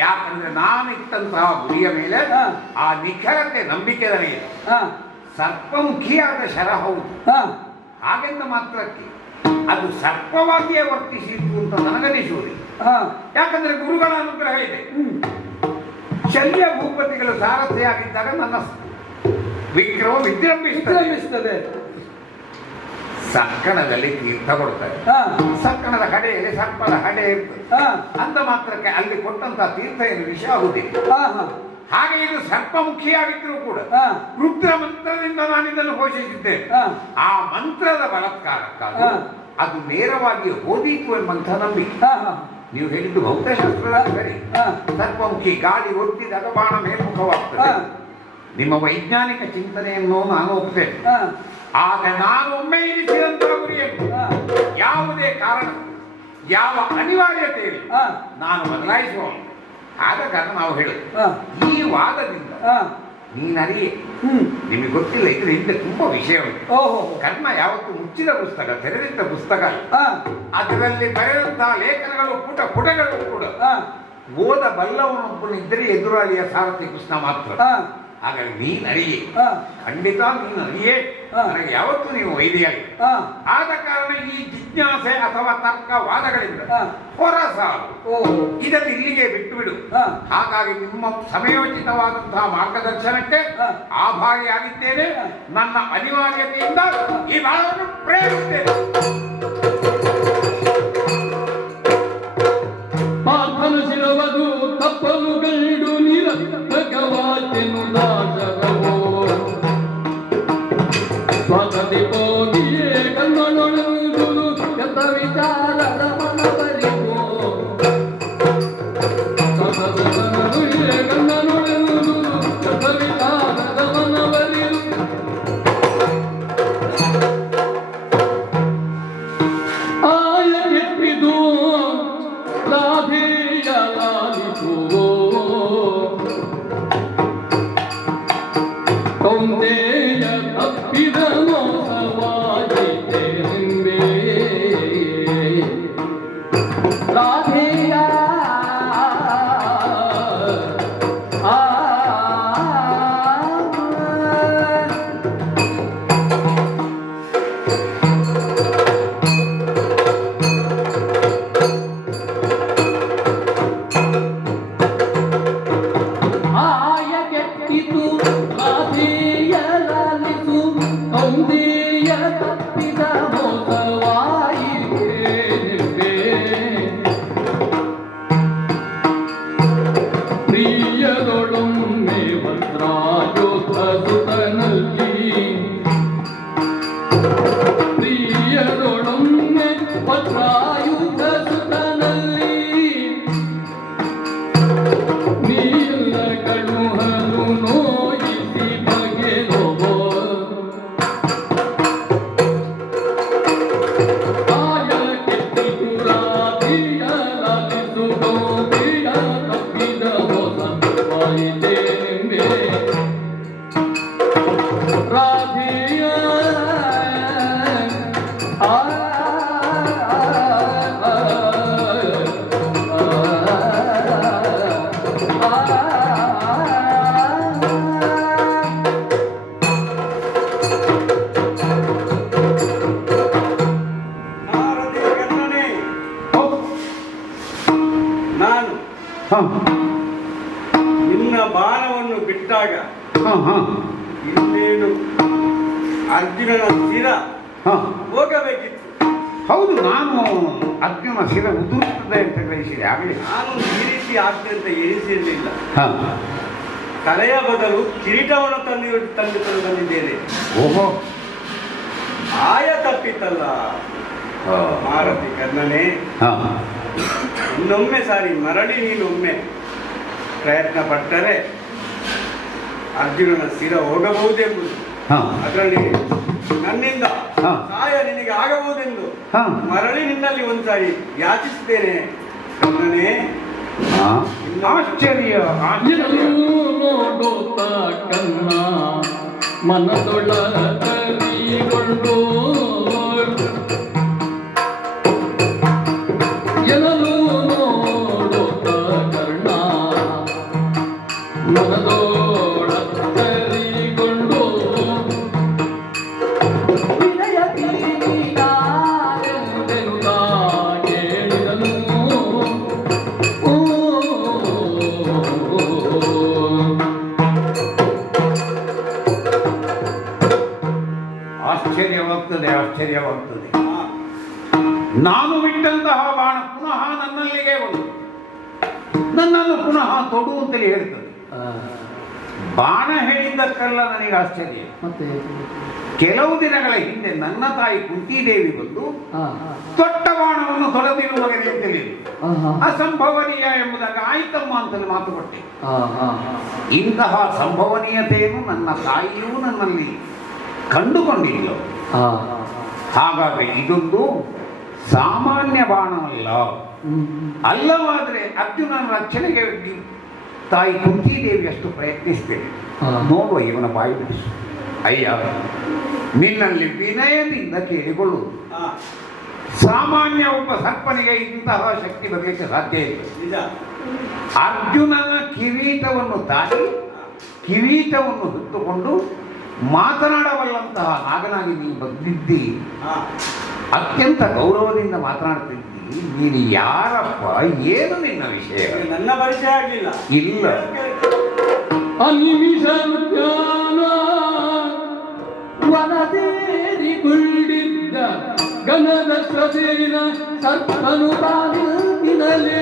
ಯಾಕಂದ್ರೆ ನಾನು ಇಟ್ಟಂತಹ ಗುರಿಯ ಮೇಲೆ ಹಾ. ಆ ನಿಖರತೆ ನಂಬಿಕೆ ನನಗೆ. ಹಾ ಸರ್ಪಮುಖಿಯಾದ ಶರ ಹೌದು, ಹಾ ಹಾಗೆಂದ ಮಾತ್ರಕ್ಕೆ ಅದು ಸರ್ಪವಾಗಿಯೇ ವರ್ತಿಸಿತು ಅಂತ ನನಗನಿಸುವುದಿಲ್ಲ. ಹಾ ಯಾಕಂದ್ರೆ ಗುರುಗಳ ಅನುಗ್ರಹ ಇದೆ. ಶಲ್ಯ ಭೂಪತಿಗಳು ಸಾರಥಿಯಾಗಿದ್ದಾಗ ನನ್ನ ವಿಕ್ರಮ ವಿಜೃಂಭಿಸುತ್ತದೆ. ವಿಜೃಂಭಿಸ್ತದೆ. ಸಕ್ಕಣದಲ್ಲಿ ತೀರ್ಥ ಕೊಡ್ತಾರೆ. ಹಾ ಸಕ್ಕಣದ ಕಡೆಯಲ್ಲಿ ಸರ್ಪದ ಹಡೆ ಇರ್ತದೆ. ಹಾ ಅಂದ ಮಾತ್ರಕ್ಕೆ ಅಲ್ಲಿ ಕೊಟ್ಟಂತಹ ತೀರ್ಥ ಏನು ವಿಷ ಆಗುವುದಿಲ್ಲ. ಹಾ ಹಾ ಹಾಗೆ ಇದು ಸರ್ಪಮುಖಿಯಾಗಿದ್ದರೂ ಕೂಡ ಹಾ ರುದ್ರ ಮಂತ್ರದಿಂದ ನಾನು ಇದನ್ನು ಘೋಷಿಸಿದ್ದೇನೆ. ಹಾ ಆ ಮಂತ್ರದ ಬಲತ್ಕಾರಕ್ಕಾಗಿ ಹಾ. ಅದು ನೇರವಾಗಿ ಓದೀತು ಎಂಬಂತಹ ನಂಬಿಕೆ. ಹಾ ಹಾ ನೀವು ಹೇಳಿದ್ದು ಭೌತಶಾಸ್ತ್ರದಲ್ಲಿ ಸರಿ. ಹಾ. ಸರ್ಪಮುಖಿ ಗಾಳಿ ಒತ್ತಿದಾಗ ಬಾಣ ಮೇಲ್ಮುಖವಾಗ್ತದೆ. ಹಾ. ನಿಮ್ಮ ವೈಜ್ಞಾನಿಕ ಚಿಂತನೆಯನ್ನು ನಾನು ಒಪ್ಪುತ್ತೇನೆ. ಹಾ ಆಗ ನಾನು ಒಮ್ಮೆ ಇರಿಸಿದಂತಹ ಗುರಿಯನ್ನು ಹಾ ಯಾವುದೇ ಕಾರಣ ಯಾವ ಅನಿವಾರ್ಯತೆ ಇಲ್ಲ ಹಾ ನಾನು ಬದಲಾಯಿಸುವವನು. ಆದ ಕಾರಣ ನಾವು ಹೇಳುದು ಹಾ ಈ ವಾದದಿಂದ ಹಾ ನೀನರಿಯೇ. ಹ್ಮ್ ನಿಮಗೆ ಗೊತ್ತಿಲ್ಲ, ಇದ್ರ ಹಿಂದೆ ತುಂಬಾ ವಿಷಯ ಉಂಟು. ಓಹೋ ಕರ್ಮ ಯಾವತ್ತು ಮುಚ್ಚಿದ ಪುಸ್ತಕ, ತೆರೆದಿದ್ದ ಪುಸ್ತಕ ಅಲ್ಲ. ಹಾ ಅದರಲ್ಲಿ ಬರೆದಂತಹ ಲೇಖನಗಳು ಪುಟಗಳು ಕೂಡ ಹಾ ಓದ ಬಲ್ಲವನೊಬ್ಬನಿದ್ದರೆ ಎದುರಾಳಿಯ ಸಾರಥಿ ಕೃಷ್ಣ ಮಾತ್ರ. ಹಾ ಹಾಗಾಗಿ ನೀನರಿಯೇ, ಹಾ ಖಂಡಿತ ನೀನರಿಯೇ. ಹಾ. ನನಗೆ ಯಾವತ್ತೂ ನೀವು ವೈದ್ಯಾಗಿ. ಹಾ ಆದ ಕಾರಣ ಈ ಜಿಜ್ಞಾಸೆ ಅಥವಾ ತರ್ಕವಾದಗಳಿಂದ ಹಾ. ಹೊರಸಾಗು. ಓಹೋ ಇದನ್ನು ಇಲ್ಲಿಗೆ ಬಿಟ್ಟು ಬಿಡು. ಹಾ ಹಾಗಾಗಿ ನಿಮ್ಮ ಸಮಯೋಚಿತವಾದಂತಹ ಮಾರ್ಗದರ್ಶನಕ್ಕೆ ಹಾ. ಆಭಾರಿಯಾಗಿದ್ದೇನೆ. ಹಾ. ನನ್ನ ಅನಿವಾರ್ಯತೆಯಿಂದ ಈ ಬಾಳವನ್ನು ಪ್ರೇರಿಸುತ್ತೇನೆ. ಪಾರ್ಥನ ಶಿರವದು ತಪ್ಪಲು ಗಂಡು ನಿರರ್ಥಕವಾದೆನು ನಾಶವೋ ಸ್ವತಂತ್ರ ಹೋಗಿಯೇ ಕಣ್ಣೊಳಗುದು ಎತ್ತ ವಿಚಾರದ ಮನವರಿಗೋ ಸ್ವತಂತ್ರ ಕಣ್ಣೊಳಗುದು ಎತ್ತ ವಿಚಾರದ ಮನವರಿಗೋ ಆಯ ಎಪ್ಪಿದು ರಾಧೆಯ ಲಾಲಿಸುವೋ ಕೌಂತೆಯ ತಪ್ಪಿದ ಮೋಸವಾಗಿದೆ ಎಂಬೆ ರಾಧೆಯ ಆಯಗೆಟ್ಟಿತು ರಾಧೆಯ ಲಾಲಿಸು ಕೌಂತೆಯ ತಪ್ಪಿದ ಮೋಸವಾಯಿತೆ ಪ್ರಿಯದೊಡೊಮ್ಮೆ ಭದ್ರಾಯೋಧ ಸುತನಲ್ಲಿ ಪ್ರಿಯದೊಡೊಮ್ಮೆ ಭದ್ರಾಯುಧ ಸುತನಲ್ಲಿ ನೀಲ ಕಳುಹಲು ನೋಯಿಸಿ ಬಗೆದೋ ಆಯ ಕೆಟ್ಟಿತು ರಾಧಿಯ ಲಾಲಿಸು ಗೋಪಿಯ ತಪ್ಪಿದ ಮೋಸವಾಯಿತೆಂಬೆ ರಾಧಿಯ ನಾರದಿಯ ಕಣ್ಣನೇ, ನಾನು ನಿನ್ನ ಬಾಣವನ್ನು ಬಿಟ್ಟಾಗ ಇನ್ನೇನು ಅರ್ಜುನನ ಸ್ಥಿರ ಹೋಗಬೇಕಿತ್ತು. ಹೌದು, ನಾನು ಅರ್ಜುನ ಶಿರ ಉದುರುತ್ತದೆ ಅಂತ ಗ್ರಹಿಸಿದೆ. ಆಗಲಿ ನಾನು ಈ ರೀತಿ ಆಗ್ತದೆ ಅಂತ ಎಣಿಸಿರಲಿಲ್ಲ. ತಲೆಯ ಬದಲು ಕಿರೀಟವನ್ನು ತಂದಿದ್ದೇನೆ. ಓಹೋ, ಆಯ ತಪ್ಪಿತಲ್ಲ ಮಾರತಿ ಕರ್ಣನೇ. ಇನ್ನೊಮ್ಮೆ ಸಾರಿ ಮರಳಿ ನೀನೊಮ್ಮೆ ಪ್ರಯತ್ನ ಪಟ್ಟರೆ ಅರ್ಜುನನ ಶಿರ ಹೋಗಬಹುದೆಂಬುದು, ಹಾ. ಅದರಲ್ಲಿ ನನ್ನಿಂದ ಹಾ. ಸಹಾಯ ನಿನಗೆ ಆಗಬಹುದೆಂದು ಹಾ. ಮರಳಿ ನಿನ್ನಲ್ಲಿ ಒಂದ್ಸಾರಿ ಯಾಚಿಸುತ್ತೇನೆ ಕಣ್ಣನೇ. ಆಶ್ಚರ್ಯ ಎಲ್ಲೂ ನೋಡುತ್ತ ಕನ್ನ ಮನದೊಳಗರಿಗೊಂಡು ಎಲ್ಲೂ ನೋಡುತ್ತ ಕರ್ಣ ಮನದೊಳಗರಿಗೊಂಡು ವಿನಯತೀನಾರೆಂದೆನುತಾ ಕೇಳಿದನು. ಆಶ್ಚರ್ಯವಾಗ್ತದೆ. ನಾನು ಬಿಟ್ಟಂತಹ ಬಾಣ ಪುನಃ ನನ್ನಲ್ಲಿಗೆ ಬಂದು ನನ್ನನ್ನು ಪುನಃ ತೊಡು ಅಂತಲೇ ಹೇಳ್ತದೆ. ಬಾಣ ಹೇಳಿದ್ದಕ್ಕಲ್ಲ ನನಗೆ ಆಶ್ಚರ್ಯ. ಮತ್ತೆ ಕೆಲವು ದಿನಗಳ ಹಿಂದೆ ನನ್ನ ತಾಯಿ ಕುಂತಿದೇವಿ ಬಂದು ದೊಡ್ಡ ಬಾಣವನ್ನು ತೊಳೆದಿರುವಾಗಲೇ ತಿಳಿದು ಅಸಂಭವನೀಯ ಎಂಬುದಾಗಿ ಆಯ್ತಮ್ಮ ಅಂತಲೇ ಮಾತು ಕೊಟ್ಟೆ. ಇಂತಹ ಸಂಭವನೀಯತೆಯನ್ನು ನನ್ನ ತಾಯಿಯೂ ನನ್ನಲ್ಲಿ ಕಂಡುಕೊಂಡಿಲ್ಲ. ಹಾಗಾಗಿ ಇದೊಂದು ಸಾಮಾನ್ಯ ಬಾಣವಲ್ಲ. ಅಲ್ಲವಾದರೆ ಅರ್ಜುನನ ರಕ್ಷಣೆಗೆ ತಾಯಿ ಕುಂತಿದೇವಿ ಅಷ್ಟು ಪ್ರಯತ್ನಿಸ್ತೇವೆ. ನೋಡುವ ಇವನ ಬಾಯಿ ಬಿಡಿಸು. ಅಯ್ಯ, ನಿನ್ನಲ್ಲಿ ವಿನಯದಿಂದ ಕೇಳಿಕೊಳ್ಳುವುದು. ಸಾಮಾನ್ಯ ಒಬ್ಬ ಸರ್ಪನಿಗೆ ಇಂತಹ ಶಕ್ತಿ ಬರಲಿಕ್ಕೆ ಸಾಧ್ಯ ಇಲ್ಲ. ಅರ್ಜುನನ ಕಿರೀಟವನ್ನು ತಾಯಿ ಕಿರೀಟವನ್ನು ಹೊತ್ತುಕೊಂಡು ಮಾತನಾಡಬಲ್ಲಂತಹ ನಾಗನಾಗಿ ನೀನು ಬಂದಿದ್ದಿ. ಅತ್ಯಂತ ಗೌರವದಿಂದ ಮಾತನಾಡ್ತಿದ್ದಿ. ನೀನು ಯಾರಪ್ಪ, ಏನು ನಿನ್ನ ವಿಷಯ? ನನ್ನ ಪರಿಚಯ ಆಗಲಿಲ್ಲ. ಇಲ್ಲ. ಅನಿಮಿಷ ಜ್ಞಾನ ವನದೇರಿಗುಳ್ಳಿದ್ದ ಗಣದ ಸ್ವದೇನ ಸರ್ಪನು ತಾನಿನಲೇ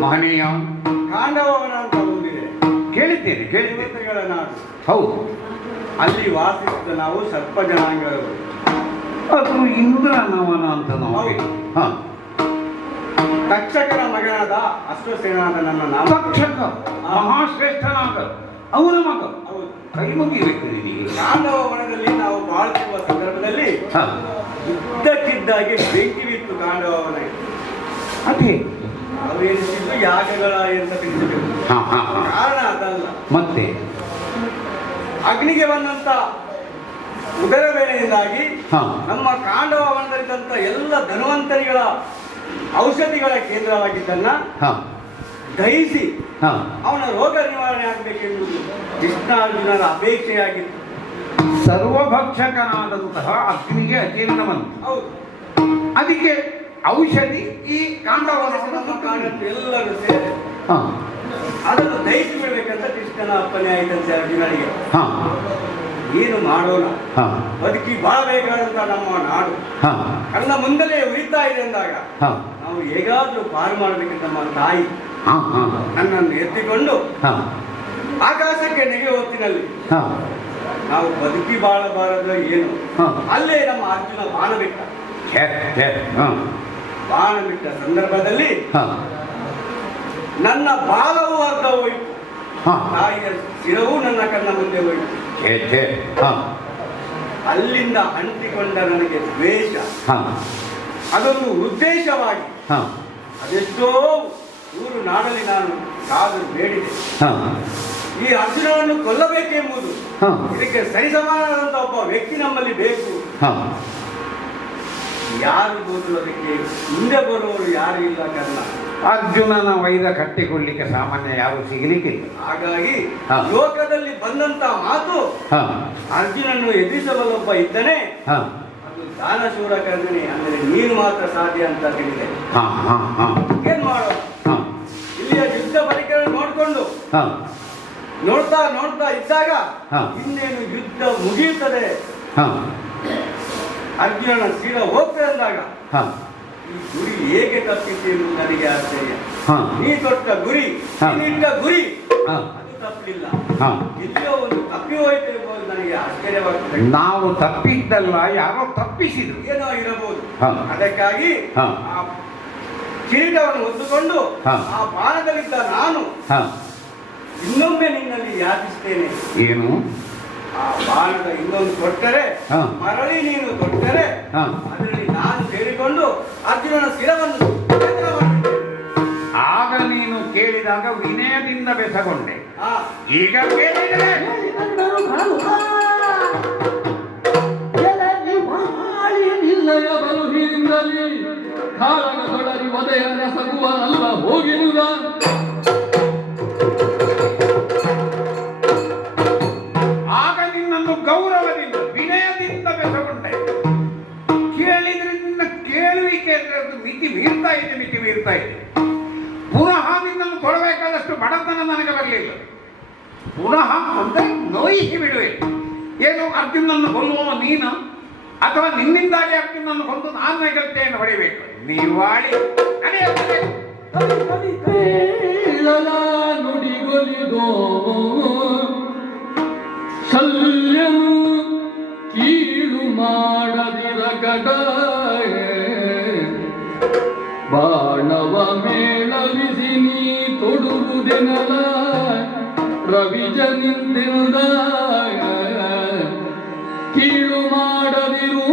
ಮಹನೀಯ ಕಾಂಡವನ ಅಂತ ಬಂದಿದೆ. ಕೇಳಿದ್ದೇನೆ. ದೇವತೆಗಳ ನಾಡು. ಹೌದು. ಅಲ್ಲಿ ವಾಸಿಸಿದ ನಾವು ಸರ್ಪ ಜನಾಂಗದವರು. ಅದು ಇಂದ್ರನವನ ಅಂತ ನಾವು. ಹಾ. ತಕ್ಷಕನ ಮಗನಾದ ಅಶ್ವಸೇನಾದ ನನ್ನ ನಾಮ. ತಕ್ಷಕ ಮಹಾಶ್ರೇಷ್ಠನಾದ ಅವನ ಮಗ. ಹೌದು. ಕೈ ಮುಗಿಬೇಕು ನಿನಗೆ. ಕಾಂಡವ ವನದಲ್ಲಿ ನಾವು ಬಾಳುತ್ತಿರುವ ಸಂದರ್ಭದಲ್ಲಿ ಹಾ. ಇದ್ದಕ್ಕಿದ್ದಾಗಿ ಬೆಂಕಿ ಬಿತ್ತು ಕಾಂಡವವನಿಗೆ. ಅದೇ ಅವರು ಎನಿಸಿದ್ದು ಯಾಗಗಳ ಅಂತ ತಿಳಿಸಬೇಕು. ಹಾ ಹಾ ಹಾ. ಕಾರಣ ಅದಲ್ಲ. ಮತ್ತೆ ಅಗ್ನಿಗೆ ಬಂದಂತ ಉದರ ಬೇಳೆಯಿಂದಾಗಿ ಹಾ. ನಮ್ಮ ಕಾಂಡವ ವನದಲ್ಲಿದ್ದಂಥ ಎಲ್ಲ ಧನ್ವಂತರಿಗಳ ಔಷಧಿಗಳ ಕೇಂದ್ರವಾಗಿದ್ದನ್ನ ಹಾ ದಹಿಸಿ ಹಾ. ಅವನ ರೋಗ ನಿವಾರಣೆ ಆಗಬೇಕೆಂಬುದು ಕೃಷ್ಣಾರ್ಜುನರ ಅಪೇಕ್ಷೆಯಾಗಿತ್ತು. ಸರ್ವಭಕ್ಷಕನಾದಂತಹ ಅಗ್ನಿಗೆ ಅಜೀರ್ಣವನ್ನು, ಹೌದು, ಅದಕ್ಕೆ ಔಷಧಿ ಈ ಕಾಂಡವನವನ್ನು ಎಲ್ಲರೂ ಸೇರಿ ಹಾ ಅದನ್ನು ದಹಿಸಿ ಬಿಡಬೇಕಂತ ಕೃಷ್ಣನ ಅಪ್ಪನೇ ಆಯ್ತಂತೆ ಅರ್ಜುನನಿಗೆ. ಹಾ ಏನು ಮಾಡೋಣ, ಹಾ ಬದುಕಿ ಬಾಳಬೇಕಾದಂತ ನಮ್ಮ ನಾಡು ಹಾ ಕಣ್ಣ ಮುಂದಲೇ ಉರಿತಾ ಇದೆ ಅಂದಾಗ ಹಾ ನಾವು ಹೇಗಾದ್ರೂ ಪಾರು ಮಾಡಬೇಕಂತ ನಮ್ಮ ತಾಯಿ ಹಾ ಹಾ ನನ್ನನ್ನು ಎತ್ತಿಕೊಂಡು ಹಾ ಆಕಾಶಕ್ಕೆ ನೆಗೆ ಹೊತ್ತಿನಲ್ಲಿ ಹಾ ನಾವು ಬದುಕಿ ಬಾಳಬಾರದು ಏನು, ಹಾ. ಅಲ್ಲೇ ನಮ್ಮ ಅರ್ಜುನ ಬಾಣ ಬಿಟ್ಟ. ಛೇ, ಛೇ, ಹ, ಬಾಣ ಬಿಟ್ಟ ಸಂದರ್ಭದಲ್ಲಿ ಹ, ನನ್ನ ಬಾಲವು ಅರ್ಧ ಹೋಯಿತು, ಹ, ತಾಯಿಯ ಶಿರವು ನನ್ನ ಕಣ್ಣ ಮುಂದೆ ಹೋಯಿತು. ಛೇ, ಛೇ, ಹ, ಅಲ್ಲಿಂದ ಅಂಟಿಕೊಂಡ ನನಗೆ ದ್ವೇಷ, ಹ, ಅದೊಂದು ಉದ್ದೇಶವಾಗಿ ಹ, ಅದೆಷ್ಟೋ ಊರು ನಾಡಲಿ ನಾನು ಕಾದು ಬೇಡಿದೆ. ಹ, ಈ ಅರ್ಜುನವನ್ನು ಕೊಲ್ಲಬೇಕೆಂಬುದು, ಹ, ಇದಕ್ಕೆ ಸರಿಸಮಾನವಾದಂತ ಒಬ್ಬ ವ್ಯಕ್ತಿ ನಮ್ಮಲ್ಲಿ ಬೇಕು. ಹ, ಯಾರು ಬೋದು ಅದಕ್ಕೆ ಮುಂದೆ ಬರುವವರು ಯಾರು ಇಲ್ಲ ಕರ್ಣ. ಅರ್ಜುನನ ವೈರ ಕಟ್ಟಿಕೊಳ್ಳಿಕ್ಕೆ ಸಾಮಾನ್ಯ ಯಾರು ಸಿಗಲಿಕ್ಕಿಲ್ಲ. ಹಾಗಾಗಿ ಹಾ. ಲೋಕದಲ್ಲಿ ಬಂದಂತ ಮಾತು, ಹ, ಅರ್ಜುನನ್ನು ಎದುರಿಸಬಲ್ಲೊಬ್ಬ ಇದ್ದನೇ ಹ, ಅದು ದಾನಶೂರ ಕರ್ಣನೆ, ಅಂದರೆ ನೀನು ಮಾತ್ರ ಸಾಧ್ಯ ಅಂತ ತಿಳಿದೆ. ಹ, ಹ, ಹ, ಏನ್ ಮಾಡೋ, ಹ, ಇಲ್ಲಿಯ ಯುದ್ಧ ಪರಿಕರಣ ನೋಡಿಕೊಂಡು ಹ, ನೋಡ್ತಾ ನೋಡ್ತಾ ಇದ್ದಾಗ ಹಾ. ಇನ್ನೇನು ಯುದ್ಧ ಮುಗಿಯುತ್ತದೆ, ಹ, ಅರ್ಜುನನ ಶಿರ ಹೋಗ್ತದೆ ಅಂದಾಗ ಹ, ಈ ಗುರಿ ಹೇಗೆ ತಪ್ಪಿತು ಎನ್ನುವುದು ನನಗೆ ಆಶ್ಚರ್ಯ. ಹ, ನೀ ತೊಟ್ಟ ಗುರಿ, ಹಾ. ನೀನಿಟ್ಟ ಗುರಿ ಹ, ಅದು ತಪ್ಪಲಿಲ್ಲ, ಹ. ಎಲ್ಲಿಯೋ ಒಂದು ತಪ್ಪಿ ಹೋಯಿತು ಎಂಬುದು ನನಗೆ ಆಶ್ಚರ್ಯವಾಗ್ತದೆ. ನಾವು ತಪ್ಪಿದ್ದಲ್ಲ, ಯಾರೋ ತಪ್ಪಿಸಿದ್ರು. ಏನೋ ಇರಬಹುದು. ಹಾ. ಅದಕ್ಕಾಗಿ ಹಾ. ಆ ಕಿರೀಟವನ್ನು ಹೊತ್ತುಕೊಂಡು ಹಾ. ಆ ಬಾಣದಲ್ಲಿದ್ದ ನಾನು ಹ, ಇನ್ನೊಮ್ಮೆ ನಿನ್ನಲ್ಲಿ ಯಾಚಿಸ್ತೇನೆ. ಏನು? ಆ ಬಾಣದ ಇನ್ನೊಂದು ಕೊಟ್ಟರೆ, ಹಾ. ಮರಳಿ ನೀನು ಕೊಟ್ಟರೆ ಹಾ. ಅದರಲ್ಲಿ ನಾನು ಸೇರಿಕೊಂಡು ಅರ್ಜುನನ ಶಿರವನ್ನು ಛೇದನ ಮಾಡಿದೆ. ಆಗ ನೀನು ಕೇಳಿದಾಗ ವಿನಯದಿಂದ ಬೆಸಗೊಂಡೆ. ಆ, ಈಗ ಕೇಳಿದರೆ ನಿಲ್ಲಯ ಬಲುಹಿರಿಂದಲಿ ಕಾಳಗ ತೊಡರಿ ಒದೆಯ ರಸಗುವನಲ್ಲ ಹೋಗಿರುವುದ. ಆಗ ನಿನ್ನನ್ನು ಗೌರವದಿಂದ ವಿನಯದಿಂದ ಬೆಸಗೊಂಡೆ. ಕೇಳಿದ್ರಿಂದ ಕೇಳುವಿಕೆ ಅಂದ್ರೆ ಅದು ಮಿತಿ ಮೀರ್ತಾ ಇದೆ, ಮಿತಿ ಮೀರ್ತಾ ಇದೆ. ಪುನಃ ನಿನ್ನನ್ನು ಕೊಡಬೇಕಾದಷ್ಟು ಬಡತನ ನನಗೆ ಬರಲಿಲ್ಲ. ಪುನಃ ಅಂದ್ರೆ ನೋಯಿಸಿ ಬಿಡುವೆ. ಏನು ಅರ್ಜುನನ್ನು ಕೊಲ್ಲುವ ನೀನು, ಅಥವಾ ನಿನ್ನಿಂದಾಗಿ ಅರ್ಜುನನ್ನು ಕೊಂದು ನಾನು ಹೆಗಲ್ತೆಯನ್ನು ಹೊಡಿಬೇಕು? ನೀವಾಳಿ ನಡೆಯುತ್ತದೆ. ಕೇಳಲ ನುಡಿಗೊಲಿದೋ ಶಲ್ಯನು ಕೀಳು ಮಾಡದಿರ ಗಡ ಬಾಣವ ಮೇಳವಿಸಿ ನೀ ತೊಡುವುದೆನಲ ರವಿಜನಿಂದ ಕೀಳು ಮಾಡದಿರು.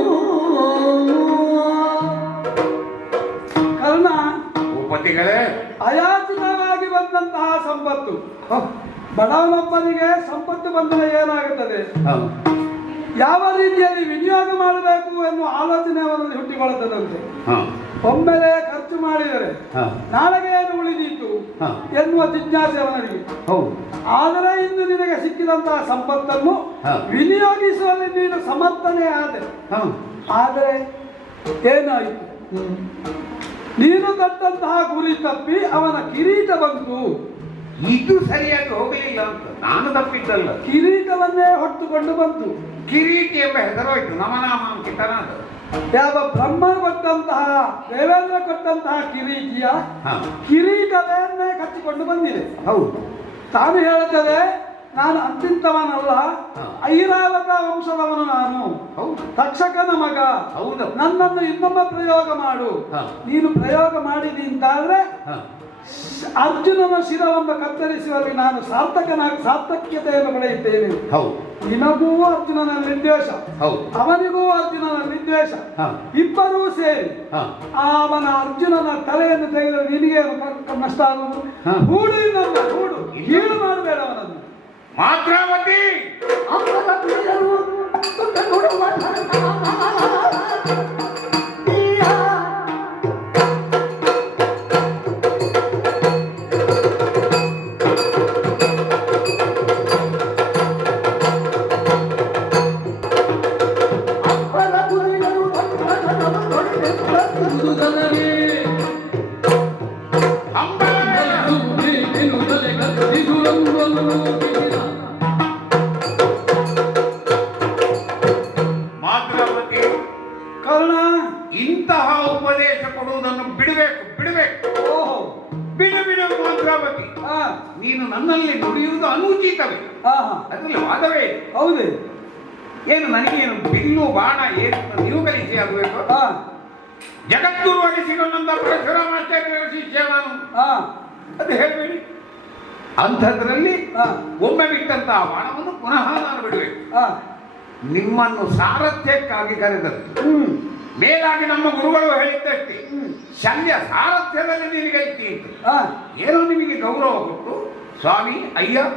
ಕರ್ಣ, ಭೂಪತಿಗಳೇ, ಅಯಾಚಿತವಾಗಿ ಬಂದಂತಹ ಸಂಪತ್ತು, ಬಡವನೊಬ್ಬನಿಗೆ ಸಂಪತ್ತು ಬಂದರೆ ಏನಾಗುತ್ತದೆ, ಯಾವ ರೀತಿಯಲ್ಲಿ ವಿನಿಯೋಗ ಮಾಡಬೇಕು ಎನ್ನುವ ಆಲೋಚನೆ ಅವನಲ್ಲಿ ಹುಟ್ಟಿಕೊಳ್ಳುತ್ತದಂತೆ. ಒಮ್ಮೆಲೆ ಖರ್ಚು ಮಾಡಿದರೆ ನಾಳೆಗೆ ಏನು ಉಳಿದೀತು ಎನ್ನುವ ಜಿಜ್ಞಾಸೆ ಅವನಿಗೆ. ಆದರೆ ಇಂದು ನಿನಗೆ ಸಿಕ್ಕಿದಂತಹ ಸಂಪತ್ತನ್ನು ವಿನಿಯೋಗಿಸುವಲ್ಲಿ ನೀನು ಸಮರ್ಥನೆ ಆದೆ. ಆದರೆ ಏನಾಯಿತು, ನೀನು ತಟ್ಟಂತಹ ಗುರಿ ತಪ್ಪಿ ಅವನ ಕಿರೀಟ ಬಂತು. ಇದು ಸರಿಯಾಗಿ ಹೋಗಲಿಲ್ಲ ಅಂತ ನಾನು ತಪ್ಪಿದ್ದಲ್ಲ. ಕಿರೀಟವನ್ನೇ ಹೊತ್ತುಕೊಂಡು ಬಂತು. ಕಿರೀಟಿ ಎಂಬ ಹೆಸರೋಯ್ತು, ನಮನಾಮಾಂಕಿತನಾದ. ಯಾವ ಬ್ರಹ್ಮ ಕೊಟ್ಟಂತಹ, ದೇವೇಂದ್ರ ಕೊಟ್ಟಂತಹ ಕಿರೀಟಿಯ ಕಿರೀಟವನ್ನೇ ಕಚ್ಚಿಕೊಂಡು ಬಂದಿದೆ. ಹೌದು. ತಾನು ಹೇಳುತ್ತದೆ, ನಾನು ಅಂತಿಂತವನಲ್ಲ, ಐರಾವತ ವಂಶದವನು ನಾನು, ತಕ್ಷಕನ ಮಗ. ಹೌದು. ನನ್ನನ್ನು ಇನ್ನೊಮ್ಮೆ ಪ್ರಯೋಗ ಮಾಡು. ನೀನು ಪ್ರಯೋಗ ಮಾಡಿದಿ ಅಂತಾದ್ರೆ ಅರ್ಜುನನ ಶಿರವನ್ನು ಕತ್ತರಿಸುವಲ್ಲಿ ನಾನು ಸಾರ್ಥಕ್ಯತೆಯನ್ನು ಪಡೆಯುತ್ತೇನೆ. ನಿನಗೂ ಅರ್ಜುನನ ನಿರ್ದೇಶ, ಅವನಿಗೂ ಅರ್ಜುನನ ನಿರ್ದೇಶ, ಇಬ್ಬರೂ ಸೇರಿ ಅವನ ಅರ್ಜುನನ ತಲೆಯನ್ನು ತೆಗೆದರೆ ನಿನಗೆ ನಷ್ಟ ಆಗುವುದು. ಹೂಡು, ಇನ್ನೊಂದು ಹೂಡು, ಕೀಳು ಮಾಡಬೇಡ ಅವನನ್ನು. ಮಾತ್ರಾವತಿ ಕರ್ಣ, ಇಂತಹ ಉಪದೇಶ ಕೊಡುವುದನ್ನು ಬಿಡಬೇಕು, ಬಿಡಬೇಕು. ಓಹೋ, ಬಿಡು ಬಿಡು ಮಾತ್ರಾವತಿ. ನೀನು ನನ್ನಲ್ಲಿ ನುಡಿಯುವುದು ಅನುಚಿತವೇ, ಅದರಲ್ಲಿ ವಾದವೇ. ಹೌದೇ? ಏನು ನನಗೇನು ಬಿಲ್ಲು ಬಾಣ ಏನು ನೀವು ಕಲಿಸಿ ಆಗಬೇಕು? ಜಗದ್ಗುರು ಅನಿಸಿಕೊಂಡ ಪರಶುರಾಮಾಚಾರ್ಯರ ಶಿಷ್ಯ ನಾನು ಹಾ ಅದು ಹೇಳಬೇಡಿ. ಅಂಥದ್ರಲ್ಲಿ ಹಾ ಒಮ್ಮೆ ಬಿಟ್ಟಂತಹ ಬಾಣವನ್ನು ಪುನಃ ನಾನು ಬಿಡಬೇಕು. ಹಾ ನಿಮ್ಮನ್ನು ಸಾರಥ್ಯಕ್ಕಾಗಿ ಕರೆದದ್ದು. ಮೇಲಾಗಿ ನಮ್ಮ ಗುರುಗಳು ಹೇಳಿದ್ದಷ್ಟೇ, ಶಲ್ಯ ಸಾರಥ್ಯದಲ್ಲಿ ನಿನಗೈತಿ ಅಂತ. ಹಾ ಏನೋ ನಿಮಗೆ ಗೌರವ ಕೊಟ್ಟು, ಸ್ವಾಮಿ ಅಯ್ಯ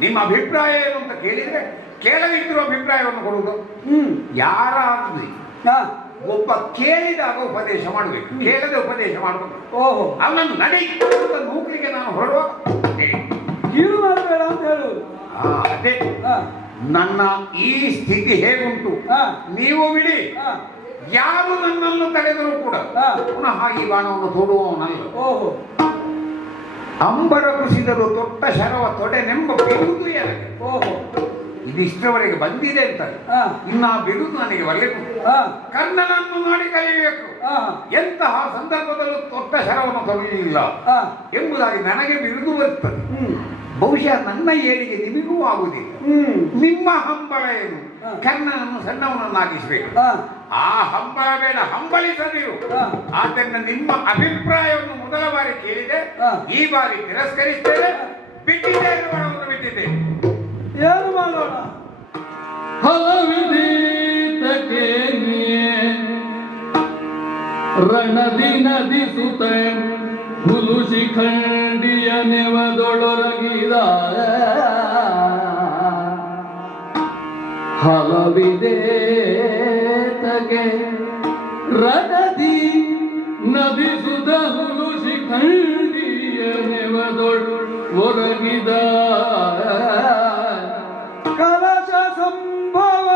ನಿಮ್ಮ ಅಭಿಪ್ರಾಯ ಏನು ಅಂತ ಕೇಳಿದ್ರೆ ಕೇಳದಿದ್ದರೂ ಅಭಿಪ್ರಾಯವನ್ನು ಕೊಡುವುದು. ಯಾರಾದ್ರೂ ಹಾ ಒಬ್ಬ ಕೇಳಿದಾಗ ಉಪದೇಶ ಮಾಡಬೇಕು, ಕೇಳದೆ ಉಪದೇಶ ಮಾಡಬೇಕು. ಓಹೋ ಅವನನ್ನು ನಡಿ ಅಂತ ನೂಕಲಿಗೆ ನಾನು ಹೊರಡುವ ಕೀಳು ಮಾಡಬೇಡ ಅಂತ ಹೇಳುವುದು. ಅದೇ ಹಾ ನನ್ನ ಈ ಸ್ಥಿತಿ ಹೇಗುಂಟು ಹಾ ನೀವು ಬಿಡಿ. ಹಾ ಯಾರು ನನ್ನನ್ನು ತಡೆದರೂ ಕೂಡ ಹಾ ಪುನಃ ಈ ಬಾಣವನ್ನು ತೊಡುವವನಲ್ಲ. ಓಹೋ ಅಂಬರ ಕುಸಿದರು ತೊಟ್ಟ ಶರವ ತೊಡೆನೆಂಬ ಬಿಡುವುದು ಎನಗೆ. ಓಹೋ ಇದಿಷ್ಟರವರೆಗೆ ಬಂದಿದೆ ಅಂತ. ಹಾ ಇನ್ನು ಆ ಬಿಡುದು ನನಗೆ ಒಳ್ಳೆದು. ಹಾ ಕರ್ಣನನ್ನು ಮಾಡಿ ಕಲಿಯಬೇಕು. ಹಾ ಎಂತಹ ಸಂದರ್ಭದಲ್ಲೂ ತೊಟ್ಟ ಶರವನ್ನು ತೊಡಲಿಲ್ಲ ಹಾ ಎಂಬುದಾಗಿ ನನಗೆ ಬಿರುದು ಬರುತ್ತದೆ. ಬಹುಶಃ ನನ್ನ ಏಳಿಗೆ ನಿಮಗೂ ಆಗುವುದಿಲ್ಲ. ನಿಮ್ಮ ಹಂಬಲ ಏನು? ಹಾ. ಕರ್ಣನನ್ನು ಸಣ್ಣವನನ್ನಾಗಿಸಬೇಕು. ಹಾ ಆ ಹಂಬಲ ಬೇಡ, ಹಂಬಲಿಸದಿರು. ಹಾ. ಆದ್ದರಿಂದ ನಿಮ್ಮ ಅಭಿಪ್ರಾಯವನ್ನು ಮೊದಲ ಬಾರಿ ಕೇಳಿದೆ, ಹಾ. ಈ ಬಾರಿ ತಿರಸ್ಕರಿಸ್ತೇನೆ. ಬಿಟ್ಟಿದ್ದೇನೆ, ಬಾಣವನ್ನು ಬಿಟ್ಟಿದ್ದೇನೆ. ಏನು ಮಾಡೋಣ? ಹಲವಿದೀತಕ್ಕೆ ರಣದಿ ನದಿಸುತ್ತ ಹುಲು ಶಿಖಂಡಿಯ ನೆವದೊಳೊರಗಿದ ಹಲವಿದೇತಗೆ ರಣದಿ ನದಿಸುತ್ತ ಹುಲು ಶಿಖಂಡಿಯ ನೆವದೊಳೊರಗಿದ ಕಲಶ ಸಂಭವ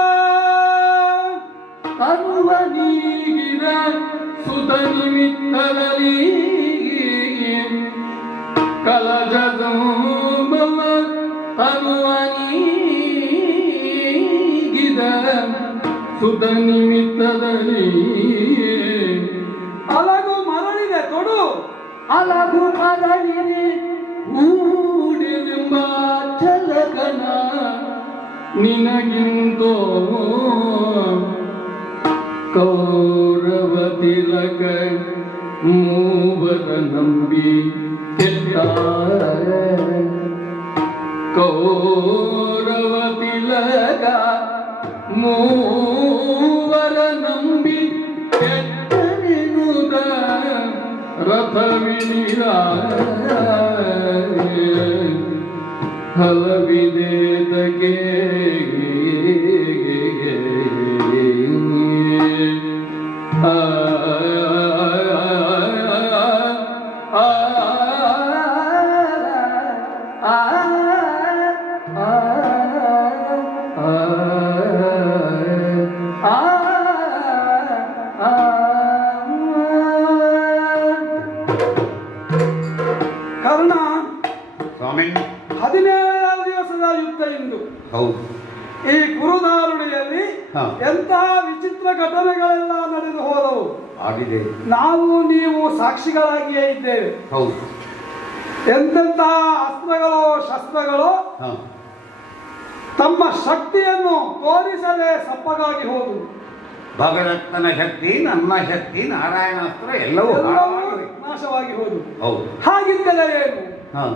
ತರುವ ನೀಗಿರ ಸುತ ನಿಮಿತ್ತದಲ್ಲಿ ಕಲಜ ಸಂಭವ ತರುವ ನೀಗಿದ ಸುತ ನಿಮಿತ್ತದಲ್ಲಿ ಅಲಗು ಮರಳಿದೆ ತೊಡು. ಅಲಗು ಮರಳಿದೆ ಊಡಿನೆಂಬ ಛಲಕನ ನಿನಗಿಂತೋ ಕೌರವ ತಿಲಕ ಮೂವರ ನಂಬಿ ಕೆಟ್ಟ ಕೌರವ ತಿಲಕ ಮೂವರ ನಂಬಿ ಕೆಟ್ಟನೆನುದ ರಥವಿಳಿದ ಹಲವಿದೇತಗೆ ಕರ್ಣ, ಸ್ವಾಮಿ 17 ದಿವಸದ ಯುದ್ಧ ಇಂದು. ಹೌದು. ಈ ಕುರುದಾರುಣಿಯಲ್ಲಿ ಹಾ. ಎಂತಹ ವಿಚಿತ್ರ ಘಟನೆಗಳೆಲ್ಲ ನಡೆದು ಹೋದವು. ಆಗಿದೆ. ನಾವು ನೀವು ಸಾಕ್ಷಿಗಳಾಗಿಯೇ ಇದ್ದೇವೆ. ಹೌದು. ಎಂತೆಂತಹ ಅಸ್ತ್ರಗಳು ಶಸ್ತ್ರಗಳು ಹಾ. ತಮ್ಮ ಶಕ್ತಿಯನ್ನು ತೋರಿಸದೆ ಸಪ್ಪಗಾಗಿ ಹೋದವು. ಭಗದತ್ತನ ಶಕ್ತಿ, ನನ್ನ ಶಕ್ತಿ, ನಾರಾಯಣಾಸ್ತ್ರ ಎಲ್ಲವೂ ಹಾಳಾಗಿ ನಾಶವಾಗಿ ಹೋದವು. ಹೌದು. ಹಾಗಿದ್ದರೆ ಏನು? ಹಾ.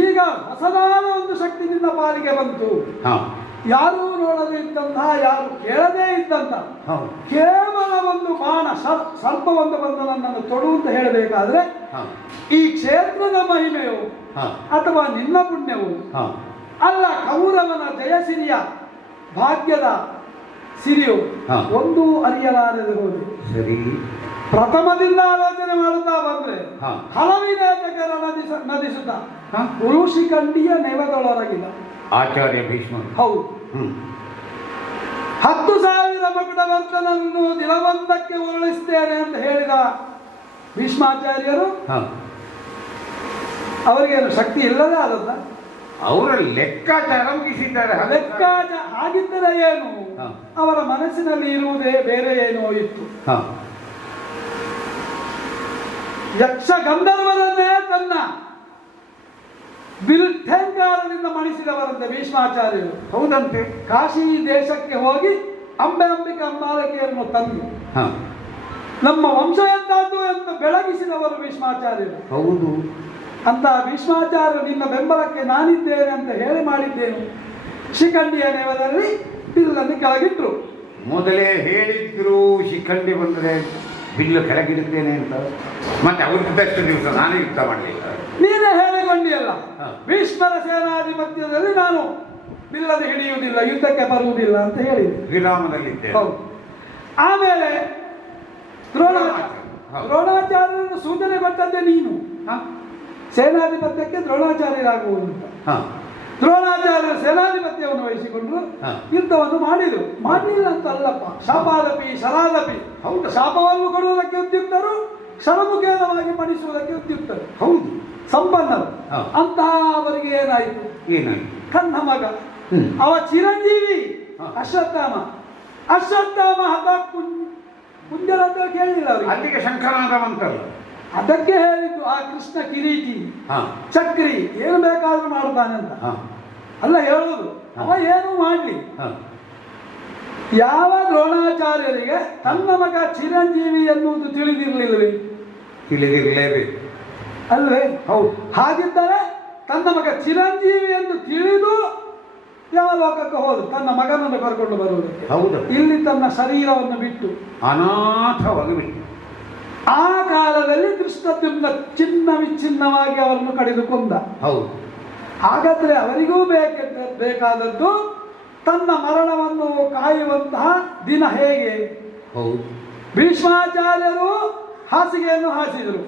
ಈಗ ಹೊಸದಾದ ಒಂದು ಶಕ್ತಿ ನಿನ್ನ ಪಾಲಿಗೆ ಬಂತು. ಹಾ. ಯಾರೂ ನೋಡದೇ ಇದ್ದಂತಹ, ಯಾರು ಕೇಳದೇ ಇದ್ದಂತಹ ಹೌದು. ಕೇವಲ ಒಂದು ಬಾಣ ಸರ್ಪವೊಂದು ಬಂದು ನನ್ನನ್ನು ತೊಡು ಅಂತ ಹೇಳಬೇಕಾದ್ರೆ ಹಾ. ಈ ಕ್ಷೇತ್ರದ ಮಹಿಮೆಯು ಹಾ. ಅಥವಾ ನಿನ್ನ ಪುಣ್ಯವು ಹಾ. ಅಲ್ಲ, ಕೌರವನ ಜಯಸಿರಿಯ ಭಾಗ್ಯದ ಸಿರಿಯು ಹಾ. ಒಂದು ಅರಿಯಲಾರದೆ ಹೋದೆ. ಸರಿ. ಪ್ರಥಮದಿಂದ ಆಲೋಚನೆ ಮಾಡುತ್ತಾ ಬಂದ್ರೆ ಹಾ. ಹಲವಿನೇತಕರ ನದಿಸುತ್ತ ಹಾ. ಋಷಿಖಂಡಿಯ ನೆವದೊಳಗಿಲ್ಲ. ಆಚಾರ್ಯ ಭೀಷ್ಮರು. ಹೌದು. 10,000 ಮಕುಟವರ್ಧನನ್ನು ದಿನವೊಂದಕ್ಕೆ ಉರುಳಿಸ್ತೇನೆ ಅಂತ ಹೇಳಿದ ಭೀಷ್ಮಾಚಾರ್ಯರು ಹಾ. ಅವರಿಗೇನು ಶಕ್ತಿ ಇಲ್ಲದೆ ಆದದ್ದ? ಅವರ ಲೆಕ್ಕಾಚಾರ ಮುಗಿಸಿದ್ದಾರೆ. ಲೆಕ್ಕಾಚಾರ ಹಾಗಿದ್ದರೆ ಏನು? ಹಾ. ಅವರ ಮನಸ್ಸಿನಲ್ಲಿ ಇರುವುದೇ ಬೇರೆ ಏನೋ ಇತ್ತು. ಹಾ. ಯಕ್ಷ ಗಂಧರ್ವರನ್ನೇ ತನ್ನ ಬಿಲ್ಠೇಂಗಾರದಿಂದ ಮಣಿಸಿದವರಂತೆ ಭೀಷ್ಮಾಚಾರ್ಯರು. ಹೌದಂತೆ. ಕಾಶಿ ದೇಶಕ್ಕೆ ಹೋಗಿ ಅಂಬೆ ಅಂಬಿಕೆ ಅಂಬಾಲಕಿಯನ್ನು ತಂದು ಹಾ. ನಮ್ಮ ವಂಶ ಎಂತಾದ್ದು ಎಂದು ಬೆಳಗಿಸಿದವರು ಭೀಷ್ಮಾಚಾರ್ಯರು. ಹೌದು. ಅಂತ ಭೀಷ್ಮಾಚಾರ್ಯರು ನಿನ್ನ ಬೆಂಬಲಕ್ಕೆ ನಾನಿದ್ದೇನೆ ಅಂತ ಹೇಳಿ ಮಾಡಿದ್ದೇನು. ಶಿಖಂಡಿಯ ನೇವದಲ್ಲಿ ಬಿಲ್ಲನ್ನು ಕೆಳಗಿಟ್ರು. ಮೊದಲೇ ಹೇಳಿದ್ರು ಶಿಖಂಡಿ ಬಂದರೆ ಬಿಲ್ಲು ಕೆಳಗಿಡುತ್ತೇನೆ ಅಂತ. ಮತ್ತೆ ಅವ್ರಿದ್ದಷ್ಟು ದಿವಸ ನಾನೇ ಯುದ್ಧ ಮಾಡಲಿಲ್ಲ. ನೀನೇ ಹೇಳಿಕೊಂಡಿಯಲ್ಲ, ಹಾ. ಭೀಷ್ಮರ ಸೇನಾಧಿಪತ್ಯದಲ್ಲಿ ನಾನು ಬಿಲ್ಲನ್ನು ಹಿಡಿಯುವುದಿಲ್ಲ, ಯುದ್ಧಕ್ಕೆ ಬರುವುದಿಲ್ಲ ಅಂತ ಹೇಳಿದೆ. ವಿರಾಮದಲ್ಲಿದ್ದೆ. ಹೌದು. ಆಮೇಲೆ ದ್ರೋಣಾಚಾರ್ಯರನ್ನು ಸೂಚನೆ ಕೊಟ್ಟದ್ದೇ ನೀನು. ಸೇನಾಧಿಪತ್ಯಕ್ಕೆ ದ್ರೋಣಾಚಾರ್ಯರಾಗುವುದು ಅಂತ. ದ್ರೋಣಾಚಾರ್ಯರು ಸೇನಾಧಿಪತ್ಯವನ್ನು ವಹಿಸಿಕೊಂಡ್ರು, ಯುದ್ಧವನ್ನು ಮಾಡಿದರು. ಮಾಡಲಿಲ್ಲ ಅಂತ ಅಲ್ಲಪ್ಪ, ಶಾಪಾದಪಿ ಶರಾದಪಿ. ಹೌದು. ಶಾಪವನ್ನು ಕೊಡುವುದಕ್ಕೆ ಉದ್ಯುಕ್ತರು, ಶರಮುಖೇನವಾಗಿ ಮಣಿಸುವುದಕ್ಕೆ ಉದ್ಯುಕ್ತರು. ಹೌದು. ಸಂಪನ್ನರು. ಅಂತಹ ಅವರಿಗೆ ಏನಾಯಿತು? ಏನಾಯಿತು? ಕನ್ನ ಮಗ ಅವ ಚಿರಂಜೀವಿ ಅಶ್ವತ್ಥಾಮ. ಅಶ್ವತ್ಥಾಮ ಹತ ಕುಂಜರ ಅಂತ ಕೇಳಲಿಲ್ಲ ಅವರಿಗೆ. ಅಲ್ಲಿಗೆ ಶಂಕರನಾದ ಮಂತ್ರಲ್ಲ. ಅದಕ್ಕೆ ಹೇಳಿದ್ದು ಆ ಕೃಷ್ಣ ಕಿರೀಟಿ ಚಕ್ರಿ ಏನು ಬೇಕಾದ್ರೂ ಮಾಡ್ತಾನೆ ಅಂತ ಅಲ್ಲ ಹೇಳುವುದು. ಅವ ಏನು ಮಾಡಲಿ. ಯಾವ ದ್ರೋಣಾಚಾರ್ಯರಿಗೆ ತನ್ನ ಮಗ ಚಿರಂಜೀವಿ ಎನ್ನುವುದು ತಿಳಿದಿರಲಿಲ್ಲವೇ? ತಿಳಿದಿರಲೇಬೇಕು ಅಲ್ವೇ? ಹೌದು. ಹಾಗಿದ್ದರೆ ತನ್ನ ಮಗ ಚಿರಂಜೀವಿ ಎಂದು ತಿಳಿದು ಯಾವ ಲೋಕಕ್ಕೆ ಹೋದ್ರು ತನ್ನ ಮಗನನ್ನು ಕರ್ಕೊಂಡು ಬರುವುದಕ್ಕೆ. ಹೌದು. ಇಲ್ಲಿ ತನ್ನ ಶರೀರವನ್ನು ಬಿಟ್ಟು ಅನಾಥವಾಗಿ ಬಿಟ್ಟು ಆ ಕಾಲದಲ್ಲಿ ಕೃಷ್ಣದ್ಯುಮ್ನ ಚಿನ್ನ ವಿಚ್ಛಿನ್ನವಾಗಿ ಅವರನ್ನು ಕಡಿದು ಕೊಂದ. ಹೌದು. ಹಾಗಾದ್ರೆ ಅವರಿಗೂ ಬೇಕಾದದ್ದು ತನ್ನ ಮರಣವನ್ನು ಕಾಯುವಂತಹ ದಿನ ಹೇಗೆ? ಹೌದು. ಭೀಷ್ಮಾಚಾರ್ಯರು ಹಾಸಿಗೆಯನ್ನು ಹಾಸಿದರು,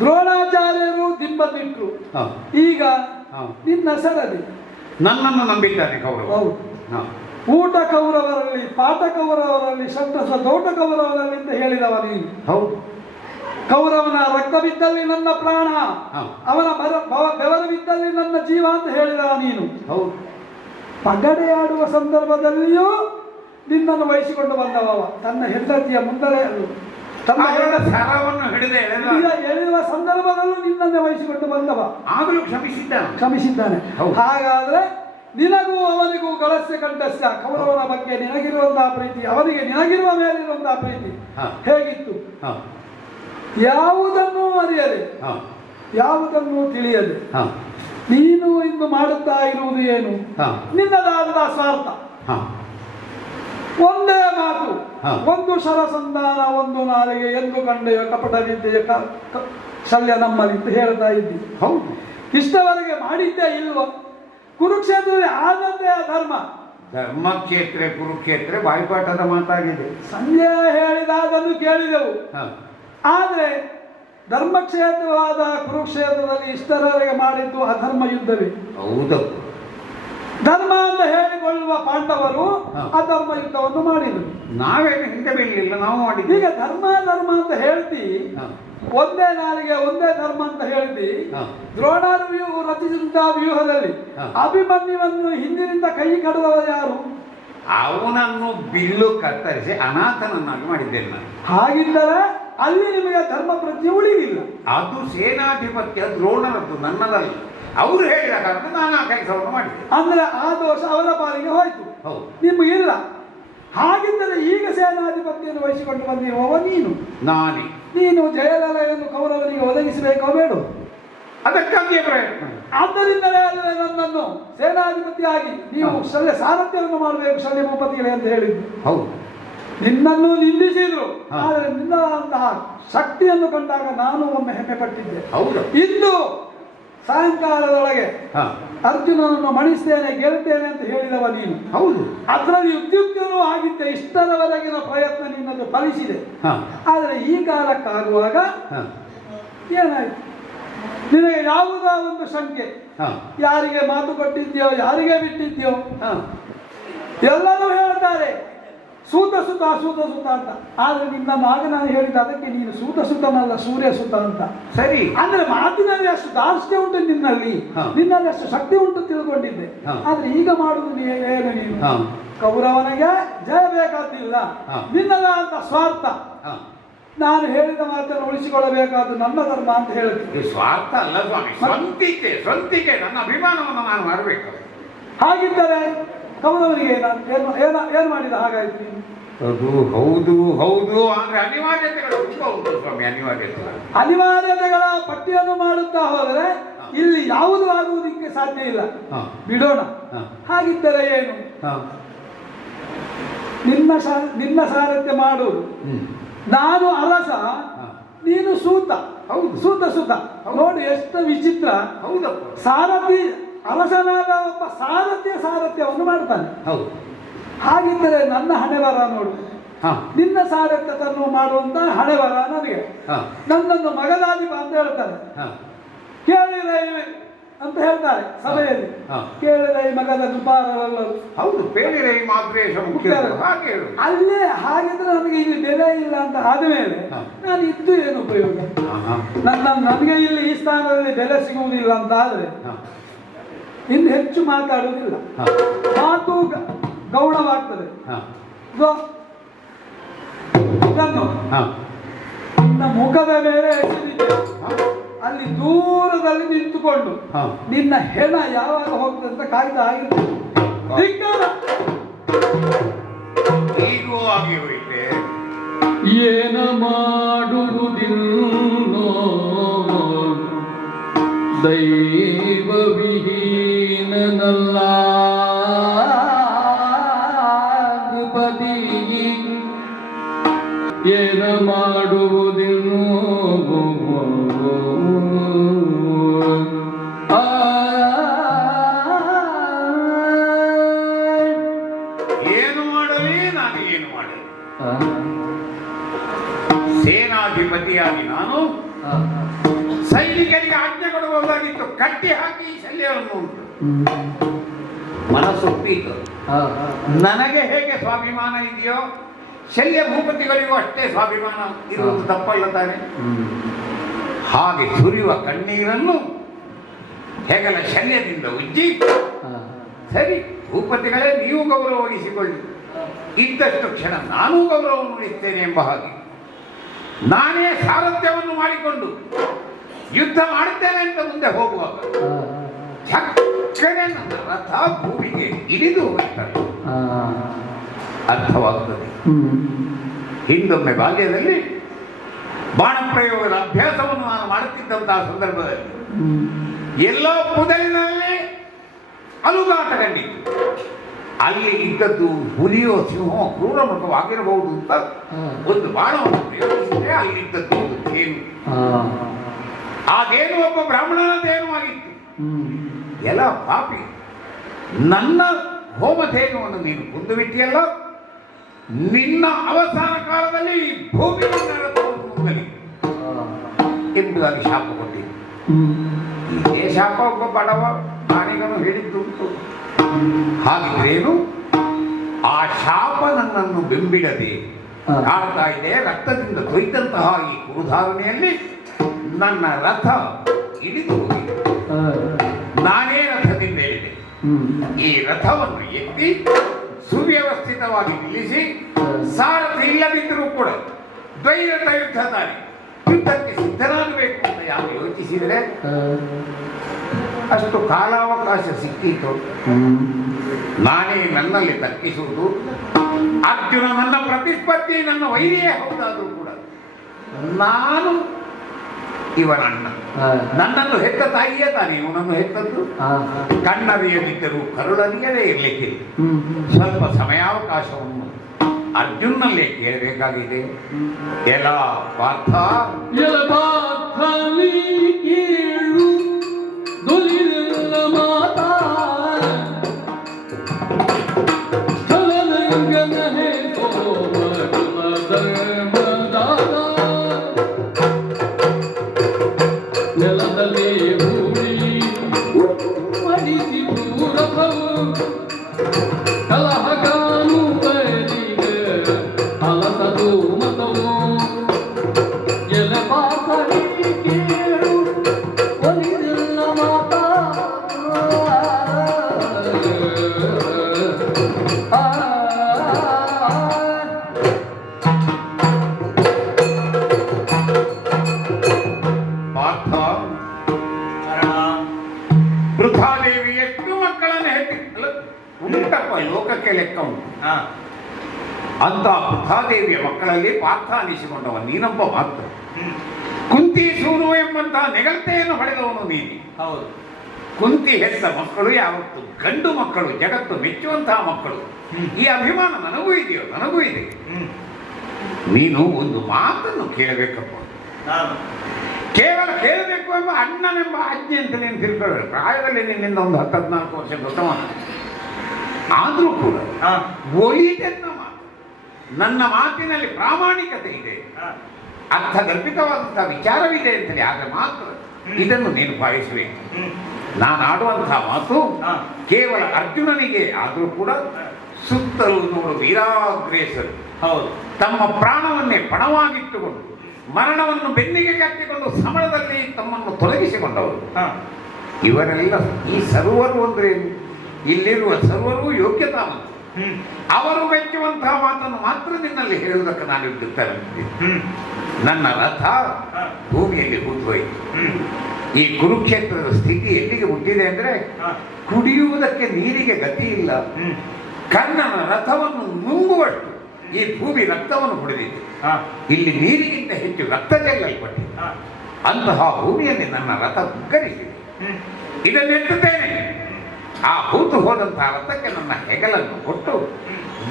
ದ್ರೋಣಾಚಾರ್ಯರು ದಿಂಬದಿಟ್ರು. ಈಗ ನಿನ್ನ ಸರದಿ ನನ್ನನ್ನು ನಂಬಿದ್ದಾನೆ ಕೌರವ. ಹೌದು. ಊಟ ಕೌರವರಲ್ಲಿ, ಪಾಠ ಕೌರವರಲ್ಲಿ, ಶಬ್ದಸ ದೋಟ ಕೌರವರಲ್ಲಿ ಅಂತ ಹೇಳಿದವ ನೀನು. ಹೌದು. ಕೌರವನ ರಕ್ತ ಬಿದ್ದಲ್ಲಿ ನನ್ನ ಪ್ರಾಣ, ಅವನ ಬೆವರು ಬಿದ್ದಲ್ಲಿ ನನ್ನ ಜೀವ ಅಂತ ಹೇಳಿದವ ನೀನು. ಹೌದು. ಪಗಡೆ ಆಡುವ ಸಂದರ್ಭದಲ್ಲಿಯೂ ನಿನ್ನನ್ನು ವಹಿಸಿಕೊಂಡು ಬಂದವ. ತನ್ನ ಹೆಂಡತಿಯ ಮುಂದಲೇ ತನ್ನ ಸರವನ್ನು ಹಿಡಿದು ಎಳೆಯುವ ಸಂದರ್ಭದಲ್ಲೂ ನಿನ್ನನ್ನೇ ವಹಿಸಿಕೊಂಡು ಬಂದವ. ಆಗಲೂ ಕ್ಷಮಿಸಿದ್ದಾನೆ. ಹಾಗಾದ್ರೆ ನಿನಗೂ ಅವನಿಗೂ ಗಳಸ್ಯ ಕಂಠಸ್ಯ. ಕೌರವನ ಬಗ್ಗೆ ನಿನಗಿರುವಂತಹ ಪ್ರೀತಿ, ಅವನಿಗೆ ನಿನಗಿರುವ ಮೇಲಿರುವಂತಹ ಪ್ರೀತಿ ಹೇಗಿತ್ತು? ಯಾವುದನ್ನೂ ಅರಿಯದೆ, ಯಾವುದನ್ನೂ ತಿಳಿಯದೆ ನೀನು ಇಂದು ಮಾಡುತ್ತಾ ಇರುವುದು ಏನು? ನಿನ್ನದಾದ ಸ್ವಾರ್ಥ. ಒಂದೇ ಮಾತು, ಒಂದು ಶರಸಂಧಾನ, ಒಂದು ನಾಲಿಗೆ, ಎಂದು ಕಂಡೆಯ ಕಪಟ ವಿದ್ಯೆಯ ಶಲ್ಯ ನಮ್ಮಲ್ಲಿ ಅಂತ ಹೇಳ್ತಾ ಇದ್ದಿ. ಹೌದು. ಇಷ್ಟವರೆಗೆ ಮಾಡಿದ್ದೇ ಇಲ್ವ? ಕುರುಕ್ಷೇತ್ರದಲ್ಲಿ ಆದದ್ದೇ ಧರ್ಮ. ಧರ್ಮಕ್ಷೇತ್ರ ಕುರುಕ್ಷೇತ್ರ ಬಾಯಿಪಾಠದ ಮಾತಾಗಿದೆ. ಸಂಜೆ ಹೇಳಿದಾದನ್ನು ಕೇಳಿದೆವು. ಆದರೆ ಧರ್ಮಕ್ಷೇತ್ರವಾದ ಕುರುಕ್ಷೇತ್ರದಲ್ಲಿ ಇಷ್ಟರವರೆಗೆ ಮಾಡಿದ್ದು ಅಧರ್ಮ ಯುದ್ಧವೇ. ಹೌದು. ಧರ್ಮ ಅಂತ ಹೇಳಿಕೊಳ್ಳುವ ಪಾಂಡವರು ಅಧರ್ಮ ಯುದ್ಧವನ್ನು ಮಾಡಿದರು. ನಾವೇನು ಹಿಂದೆ ಬೀಳಲಿಲ್ಲ, ನಾವು ಮಾಡಿದ್ವಿ. ಈಗ ಧರ್ಮ ಅಂತ ಹೇಳ್ತಿ, ಒಂದೇ ನಾಲಿಗೆ ಒಂದೇ ಧರ್ಮ ಅಂತ ಹೇಳ್ತಿ. ದ್ರೋಣರು ರಚಿಸಿದಂತಹ ವ್ಯೂಹದಲ್ಲಿ ಅಭಿಮನ್ಯುವನ್ನು ಹಿಂದಿನಿಂದ ಕೈ ಕಡದವ ಯಾರು? ಅವನನ್ನು ಬಿಲ್ಲು ಕತ್ತರಿಸಿ ಅನಾಥನನ್ನಾಗಿ ಮಾಡಿದ್ದೇನೆ ನಾನು. ಹಾಗಿದ್ದರೆ ಅಲ್ಲಿ ನಿಮಗೆ ಧರ್ಮ ಪ್ರಜ್ಞೆ ಉಳಿಲಿಲ್ಲ. ಅದು ಸೇನಾಧಿಪತ್ಯ ದ್ರೋಣರದ್ದು, ನನ್ನದಲ್ಲ. ಅವರು ಹೇಳಿದ ಕಾರಣ ನಾನು ಆ ಕೆಲಸವನ್ನು ಮಾಡಿದೆ. ಅಂದ್ರೆ ಆ ದೋಷ ಅವರ ಪಾಲಿಗೆ ಹೋಯ್ತು, ನಿಮಗಿಲ್ಲ. ಹಾಗಿದ್ದರೆ ಈಗ ಸೇನಾಧಿಪತಿಯನ್ನು ವಹಿಸಿಕೊಂಡು ಬಂದಿರುವವ ನೀನು. ನಾನೇ. ನೀನು ಜಯಲಲೆಯನ್ನು ಕೌರವನಿಗೆ ಒದಗಿಸಬೇಕೋ ಬೇಡ? ಅದಕ್ಕಾಗಿಯೇ ಪ್ರಯತ್ನ. ಆದ್ದರಿಂದಲೇ ಅಲ್ಲವೇ ನನ್ನನ್ನು ಸೇನಾಧಿಪತಿಯಾಗಿ ನೀವು ಸಾರಥ್ಯವನ್ನು ಮಾಡಬೇಕು ಶಲ್ಯ ಭೂಪತಿಗಳೇ ಅಂತ ಹೇಳಿದ್ದು. ಹೌದು. ನಿನ್ನನ್ನು ನಿಂದಿಸಿದ್ರು, ಆದರೆ ನಿನ್ನಂತಹ ಶಕ್ತಿಯನ್ನು ಕಂಡಾಗ ನಾನು ಒಮ್ಮೆ ಹೆಮ್ಮೆ ಪಟ್ಟಿದ್ದೆ. ಹೌದು. ಇಂದು ಸಾಯಂಕಾಲದೊಳಗೆ ಅರ್ಜುನನನ್ನು ಮಣಿಸ್ತೇನೆ, ಗೆಲ್ತೇನೆ ಅಂತ ಹೇಳಿದವ ನೀನು. ಹೌದು. ಅದರಲ್ಲಿ ಉದ್ಯುಕ್ತನೂ ಆಗಿದ್ದೆ. ಇಷ್ಟರವರೆಗಿನ ಪ್ರಯತ್ನ ನಿನ್ನದು ಫಲಿಸಿದೆ. ಆದರೆ ಈ ಕಾಲಕ್ಕಾಗುವಾಗ ಏನಾಯ್ತು? ನಿನಗೆ ಯಾವುದೋ ಒಂದು ಶಂಕೆ, ಯಾರಿಗೆ ಮಾತು ಕೊಟ್ಟಿದ್ಯೋ, ಯಾರಿಗೆ ಬಿಟ್ಟಿದ್ಯೋ. ಎಲ್ಲರೂ ಹೇಳ್ತಾರೆ ಸೂತ ಸುತ ಅಂತ. ಆದ್ರೆ ನಿನ್ನನ್ನು ಆಗ ನಾನು ಹೇಳಿದ ಅದಕ್ಕೆ ನೀನು ಸೂತ ಸುತನಲ್ಲ, ಸೂರ್ಯ ಸುತ ಅಂತ. ಸರಿ. ಅಂದ್ರೆ ಮಾತಿನಲ್ಲಿ ಅಷ್ಟು ದಾರ್ಷ್ಟ್ಯ ಉಂಟು ನಿನ್ನಲ್ಲಿ ಅಷ್ಟು ಶಕ್ತಿ ಉಂಟು ತಿಳ್ಕೊಂಡಿದ್ದೆ. ಆದ್ರೆ ಈಗ ಮಾಡುವುದು ಏನು? ನೀನು ಕೌರವನಿಗೆ ಜಯ ಬೇಕಾದಿಲ್ಲ, ನಿನ್ನದಾದ ಸ್ವಾರ್ಥ. ನಾನು ಹೇಳಿದ ಮಾತನ್ನು ಉಳಿಸಿಕೊಳ್ಳಬೇಕಾದ ನನ್ನ ಧರ್ಮ ಅಂತ ಹೇಳಿದ್ದೆ. ಸ್ವಾರ್ಥ ಅಲ್ಲ ಸ್ವಾಮಿ, ಸ್ವಂತಿಕೆ. ನನ್ನ ಅಭಿಮಾನವನ್ನು ನಾನು ಮಾಡಬೇಕು. ಹಾಗಿದ್ದರೆ ಕೌರವನಿಗೆ ಏನು ಮಾಡಿದ ಹಾಗಾಯ್ತು? ನೀನು ಅದು ಹೌದು ಹೌದು ಅಂದ್ರೆ ಅನಿವಾರ್ಯತೆಗಳು ತುಂಬಾ ಉಂಟು ಸ್ವಾಮಿ, ಅನಿವಾರ್ಯತೆಗಳು. ಅನಿವಾರ್ಯತೆಗಳ ಪಟ್ಟಿಯನ್ನು ಮಾಡುತ್ತಾ ಹೋದರೆ ಇಲ್ಲಿ ಯಾವುದು ಆಗುವುದಕ್ಕೆ ಸಾಧ್ಯ ಇಲ್ಲ. ಬಿಡೋಣ. ಹಾಗಿದ್ದರೆ ಏನು? ನಿನ್ನ ಸಾರಥ್ಯ ಮಾಡುವುದು. ನಾನು ಅರಸ, ನೀನು ಸೂತ. ಹೌದು, ಸೂತ. ನೋಡಿ ಎಷ್ಟು ವಿಚಿತ್ರ. ಹೌದಪ್ಪ. ಸಾರಥಿ ಅರಸನಾದ ಒಬ್ಬ ಸಾರಥ್ಯವನ್ನು ಮಾಡ್ತಾನೆ. ಹೌದು. ಹಾಗಿದ್ದರೆ ನನ್ನ ಹಣೆ ಬರ ನೋಡು. ನಿನ್ನ ಸಾರಥ್ಯವನ್ನು ಮಾಡುವಂತ ಹಣೆ ಬರ ನನಗೆ. ನನ್ನನ್ನು ಮಗದಾದಿ ಬಾ ಅಂತ ಹೇಳ್ತಾರೆ. ಕೇಳಿರೈ ಅಂತ ಹೇಳ್ತಾರೆ ಸಭೆಯಲ್ಲಿ. ಕೇಳಿರೈ ಮಗದ ದುಪಾರವಲ್ಲರು. ಹೌದು, ಪೇಳಿರೈ ಮಾದ್ರೇಶ ಮುಖ್ಯ. ಅಲ್ಲೇ ಹಾಗಿದ್ರೆ ನನಗೆ ಇಲ್ಲಿ ಬೆಲೆ ಇಲ್ಲ ಅಂತ ಆದಮೇಲೆ ನಾನು ಇದ್ದು ಏನು ಉಪಯೋಗ? ನನಗೆ ಇಲ್ಲಿ ಈ ಸ್ಥಾನದಲ್ಲಿ ಬೆಲೆ ಸಿಗುವುದಿಲ್ಲ ಅಂತ ಆದ್ರೆ ಇನ್ನು ಹೆಚ್ಚು ಮಾತಾಡುವುದಿಲ್ಲ. ಮಾತು ಗೌಣವಾಗ್ತದೆ. ಇದನ್ನು ನಿನ್ನ ಮುಖದ ಮೇಲೆ ಎಸೆದಿದ್ದೆ. ಅಲ್ಲಿ ದೂರದಲ್ಲಿ ನಿಂತುಕೊಂಡು ನಿನ್ನ ಹೆಣ ಯಾವಾಗ ಹೋಗ್ತದೆ ಅಂತ ಕಾಯ್ತಾ ಆಗಿರ್ತದೆ. ಈಗೂ ಆಗಿ ಹೋಯಿತೆ. ಏನ ಮಾಡುವುದಿಲ್ಲೋ ದೈವ ವಿಹೀನನಲ್ಲ ಪದಿ. ಏನ ಮಾಡುವುದಿಲ್ಲೋ ಏನು ಮಾಡಲಿ, ನಾನು ಏನು ಮಾಡಲಿ? ಸೇನಾಧಿಪತಿಯಾಗಿ ನಾನು ಸೈನಿಕರಿಗೆ ಆಜ್ಞೆ ಕೊಡಬಹುದಾಗಿತ್ತು. ಕಟ್ಟಿ ಹಾಕಿ ಶಲ್ಯವನ್ನು ಉಂಟು. ಮನಸ್ಸೊಪ್ಪಿತು. ನನಗೆ ಹೇಗೆ ಸ್ವಾಭಿಮಾನ ಇದೆಯೋ ಶಲ್ಯ ಭೂಪತಿಗಳಿಗೂ ಅಷ್ಟೇ ಸ್ವಾಭಿಮಾನ ಇರುವುದು ತಪ್ಪಲ್ಲ ತಾನೆ? ಹಾಗೆ ಸುರಿಯುವ ಕಣ್ಣೀರನ್ನು ಹೆಗಲ ಶಲ್ಯದಿಂದ ಉಜ್ಜಿ, ಸರಿ ಭೂಪತಿಗಳೇ ನೀವು ಗೌರವ ವಹಿಸಿಕೊಳ್ಳಿ, ಇದ್ದಷ್ಟು ಕ್ಷಣ ನಾನೂ ಗೌರವ ಉಳಿಸ್ತೇನೆ ಎಂಬ ಹಾಗೆ ನಾನೇ ಸಾರಥ್ಯವನ್ನು ಮಾಡಿಕೊಂಡು ಯುದ್ಧ ಮಾಡುತ್ತೇನೆ ಅಂತ ಮುಂದೆ ಹೋಗುವಾಗ ಚಕ್ಕನೆ ನನ್ನ ರಥ ಭೂಮಿಗೆ ಇಳಿದು ಹೋಗ್ತಾರೆ. ಅರ್ಥವಾಗುತ್ತದೆ. ಹಿಂದೊಮ್ಮೆ ಬಾಲ್ಯದಲ್ಲಿ ಬಾಣ ಪ್ರಯೋಗದ ಅಭ್ಯಾಸವನ್ನು ನಾನು ಮಾಡುತ್ತಿದ್ದಂತಹ ಸಂದರ್ಭದಲ್ಲಿ ಎಲ್ಲೋ ಪುದಲಿನಲ್ಲಿ ಅಲುಗಾಟ ಕಂಡಿತ್ತು. ಅಲ್ಲಿ ಇದ್ದದ್ದು ಹುಲಿಯೋ ಸಿಂಹೋ ಕ್ರೂರ ಮೃಗವಾಗಿರಬಹುದು ಅಂತ ಒಂದು ಬಾಣವನ್ನು ಪ್ರಯೋಗಿಸಿದೆ. ಅಲ್ಲಿದ್ದದ್ದು ಒಂದು ತೇನು. ಆ ತೇನು ಒಬ್ಬ ಬ್ರಾಹ್ಮಣನ ತೇನುವಾಗಿತ್ತು. ಎಲ್ಲ ಪಾಪಿ, ನನ್ನ ಹೋಮಧೇನುವನ್ನು ನೀನು ಕೊಂದು ಬಿಟ್ಟಿಯಲ್ಲ, ನಿನ್ನ ಅವಸಾನ ಕಾಲದಲ್ಲಿ ಈ ಭೂಮಿ ಮುಂಗಲಿ ಎಂಬುದಾಗಿ ಶಾಪ ಕೊಟ್ಟಿದ್ದೆ. ಇದೇ ಶಾಪ ಒಬ್ಬ ಬಡವ ಪ್ರಾಣಿಗನು ಹೇಳಿದ್ದುಂಟು. ಹಾಗಿದ್ರೇನು, ಆ ಶಾಪ ನನ್ನನ್ನು ಬೆಂಬಿಡದೆ ಕಾಡ್ತಾ ಇದೆ. ರಕ್ತದಿಂದ ತೊಯ್ದಂತಹ ಈ ಕುರುಧಾರಣೆಯಲ್ಲಿ ನನ್ನ ರಥ ಇಳಿದು ಹೋಗಿದೆ. ನಾನೇ ರಥದಿಂದ ಇಳಿದೆ. ಈ ರಥವನ್ನು ಎತ್ತಿ ಸುವ್ಯವಸ್ಥಿತವಾಗಿ ನಿಲ್ಲಿಸಿ, ಸಾರಥಿ ಇಲ್ಲದಿದ್ದರೂ ಕೂಡ ದ್ವೈರಥ ಯುದ್ಧದಾರಿ ಯುದ್ಧಕ್ಕೆ ಸಿದ್ಧನಾಗಬೇಕು ಅಂತ ಯಾರು ಯೋಚಿಸಿದರೆ ಅಷ್ಟು ಕಾಲಾವಕಾಶ ಸಿಕ್ಕಿತು. ನಾನೇ ನನ್ನಲ್ಲಿ ತರ್ಕಿಸುವುದು. ಅರ್ಜುನ ನನ್ನ ಪ್ರತಿಸ್ಪರ್ಧಿ, ನನ್ನ ವೈರಿಯೇ ಹೌದಾದರೂ ಕೂಡ ನಾನು ಇವನಣ್ಣ. ನನ್ನನ್ನು ಹೆತ್ತ ತಾಯಿಯೇ ತಾನೆ ಇವನನ್ನು ಹೆತ್ತದ್ದು. ಕಣ್ಣರಿಯದಿದ್ದರೂ ಕರುಳರಿಯದೇ ಇರಲಿಕ್ಕಿಲ್ಲ. ಸ್ವಲ್ಪ ಸಮಯಾವಕಾಶವನ್ನು ಅರ್ಜುನಲ್ಲೇ ಕೇಳಬೇಕಾಗಿದೆ. ಎಲ್ಲ ಪಾರ್ಥ ಕೇಳು ನುಲಿಲ್ಲ ಮಾತಾ ಚಲನಂಗನ ಹೇ ಧರ್ಮದಾದ ನೆಲದಲ್ಲಿ ಭೂಮಿ ಮಡಿಸಿ ಪೂರಭವು ಕಲಹಗಾನು ಬರಿಗೆ ಅಲಸದು ಮತವು ಎಲೆ ಪಾಪರಿ ಕೇಳು ಒಲಿದಿಲ್ಲ ಮಾತಾ ಪಾರ್ಥ, ವೃಥಾದೇವಿ ಎಷ್ಟು ಮಕ್ಕಳನ್ನು ಹೆತ್ತಿಲ್ಲ ಉಂಟಪ್ಪ, ಲೋಕಕ್ಕೆ ಲೆಕ್ಕ ಉಂಟು. ಅಂತ ವೃಥಾದೇವಿಯ ಮಕ್ಕಳಲ್ಲಿ ಪಾರ್ಥ ಅನಿಸಿಕೊಂಡವ ನೀನೊಬ್ಬ ಮಾತ್ರ. ಕುಂತಿ ಸೂನು ಎಂಬಂತಹ ನೆಗಳತೆಯನ್ನು ಪಡೆದವನು ನೀನು. ಹೌದು. ಕುಂತಿ ಹೆತ್ತ ಮಕ್ಕಳು ಯಾವತ್ತು ಗಂಡು ಮಕ್ಕಳು, ಜಗತ್ತು ಮೆಚ್ಚುವಂತಹ ಮಕ್ಕಳು. ಈ ಅಭಿಮಾನ ನನಗೂ ಇದೆಯೋ? ನನಗೂ ಇದೆ. ನೀನು ಒಂದು ಮಾತನ್ನು ಕೇಳಬೇಕಪ್ಪ. ಕೇವಲ ಕೇಳಬೇಕು ಎಂಬ ಅಣ್ಣನೆಂಬ ಆಜ್ಞೆ ಅಂತ ನೀನು ತಿಳ್ಕೊಳ್ಳಬೇಕು. ಪ್ರಾಯದಲ್ಲಿ ನಿನ್ನಿಂದ ಒಂದು 14 ವರ್ಷ ದೊಡ್ಡವನ. ಆದರೂ ಕೂಡ ಒಲಿದೆನ್ನ ಮಾತು, ನನ್ನ ಮಾತಿನಲ್ಲಿ ಪ್ರಾಮಾಣಿಕತೆ ಇದೆ, ಅರ್ಥಗರ್ಭಿತವಾದಂತಹ ವಿಚಾರವಿದೆ ಅಂತೇಳಿ ಆದರೆ ಮಾತ್ರ ಇದನ್ನು ನೀನು ಪಾಲಿಸಬೇಕು. ನಾನು ಆಡುವಂತಹ ಮಾತು ಕೇವಲ ಅರ್ಜುನನಿಗೆ ಆದರೂ ಕೂಡ ಸುತ್ತಲೂ ನೋಡು ವೀರಾಗ್ರೇಸರು ಹೌದು ತಮ್ಮ ಪ್ರಾಣವನ್ನೇ ಪಣವಾಗಿಟ್ಟುಕೊಂಡು ಮರಣವನ್ನು ಬೆನ್ನಿಗೆ ಕಟ್ಟಿಕೊಂಡು ಸಮರದಲ್ಲಿ ತಮ್ಮನ್ನು ತೊಲಗಿಸಿಕೊಂಡವರು. ಇವರೆಲ್ಲ ಈ ಸರ್ವರು ಅಂದ್ರೆ ಇಲ್ಲಿರುವ ಸರ್ವರು ಯೋಗ್ಯತಾವಂತ. ಅವರು ಮೆಚ್ಚುವಂತಹ ಮಾತನ್ನು ಮಾತ್ರ ನಿನ್ನಲ್ಲಿ ಹೇಳುವುದಕ್ಕೆ ನಾನು ಇಡುತ್ತೇನೆ. ನನ್ನ ರಥ ಭೂಮಿಯಲ್ಲಿ ಹೂತೋಯ್ತು. ಈ ಕುರುಕ್ಷೇತ್ರದ ಸ್ಥಿತಿ ಎಲ್ಲಿಗೆ ಹುಟ್ಟಿದೆ ಅಂದ್ರೆ ಕುಡಿಯುವುದಕ್ಕೆ ನೀರಿಗೆ ಗತಿ ಇಲ್ಲ. ಕರ್ಣನ ರಥವನ್ನು ನುಂಗುವಷ್ಟು ಈ ಭೂಮಿ ರಕ್ತವನ್ನು ಕುಡಿದಿದೆ. ಇಲ್ಲಿ ನೀರಿಗಿಂತ ಹೆಚ್ಚು ರಕ್ತ ಚೆಲ್ಲಲ್ಪಟ್ಟಿದೆ. ಅಂತಹ ಭೂಮಿಯಲ್ಲಿ ನನ್ನ ರಥ ಮುಗ್ಗರಿಸಿದೆ. ಇದನ್ನೆತ್ತುತ್ತೇನೆ. ಆ ಹೂತು ಹೋದಂತಹ ರಥಕ್ಕೆ ನನ್ನ ಹೆಗಲನ್ನು ಕೊಟ್ಟು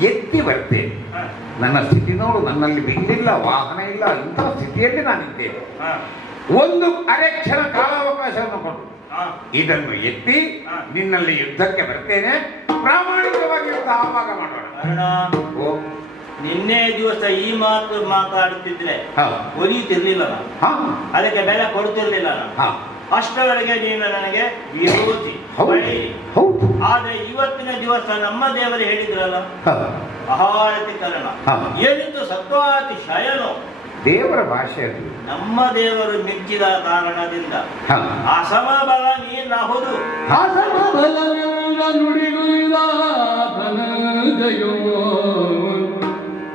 ಎತ್ತಿ ಬರ್ತೇನೆ. ನನ್ನ ಸ್ಥಿತಿ ನೋಡು, ನನ್ನಲ್ಲಿ ಬಿಲ್ಲಿಲ್ಲ, ವಾಹನ ಇಲ್ಲ, ಇಂತಹ ಸ್ಥಿತಿಯಲ್ಲಿ ನಾನಿದ್ದೇನೆ. ಒಂದು ಅರೆಕ್ಷಣ ಕಾಲಾವಕಾಶವನ್ನು ಕೊಟ್ಟು ಇದನ್ನು ಎತ್ತಿ ನಿನ್ನಲ್ಲಿ ಯುದ್ಧಕ್ಕೆ ಬರ್ತೇನೆ. ಪ್ರಾಮಾಣಿಕವಾಗಿ ಯುದ್ಧ ಆವಾಗ ಮಾಡೋಣ. ನಿನ್ನೆ ದಿವಸ ಈ ಮಾತು ಮಾತಾಡುತ್ತಿದ್ರೆ ಒಲಿಯುತ್ತಿರ್ಲಿಲ್ಲ ನಾನು, ಅದಕ್ಕೆ ಬೆಲೆ ಕೊಡುತ್ತಿರ್ಲಿಲ್ಲ ನಾನು. ಅಷ್ಟರವರೆಗೆ ನೀನು ನನಗೆ ವಿರೋಧಿ. ಆದ್ರೆ ಇವತ್ತಿನ ದಿವಸ ನಮ್ಮ ದೇವರು ಹೇಳಿದ್ರಲ್ಲ, ಅಹಾರತಿ ಕರಣ ಏನಿತ್ತು ಸತ್ವಾತಿ ಶಯನೋ, ದೇವರ ಭಾಷೆ. ನಮ್ಮ ದೇವರು ಮೆಚ್ಚಿದ ಕಾರಣದಿಂದ ಅಸಮಬಲ ನೀನಾಹುದು. ಅಸಮಬಲ ನುಡಿಗುಳಿದ ಧನಂಜಯೋ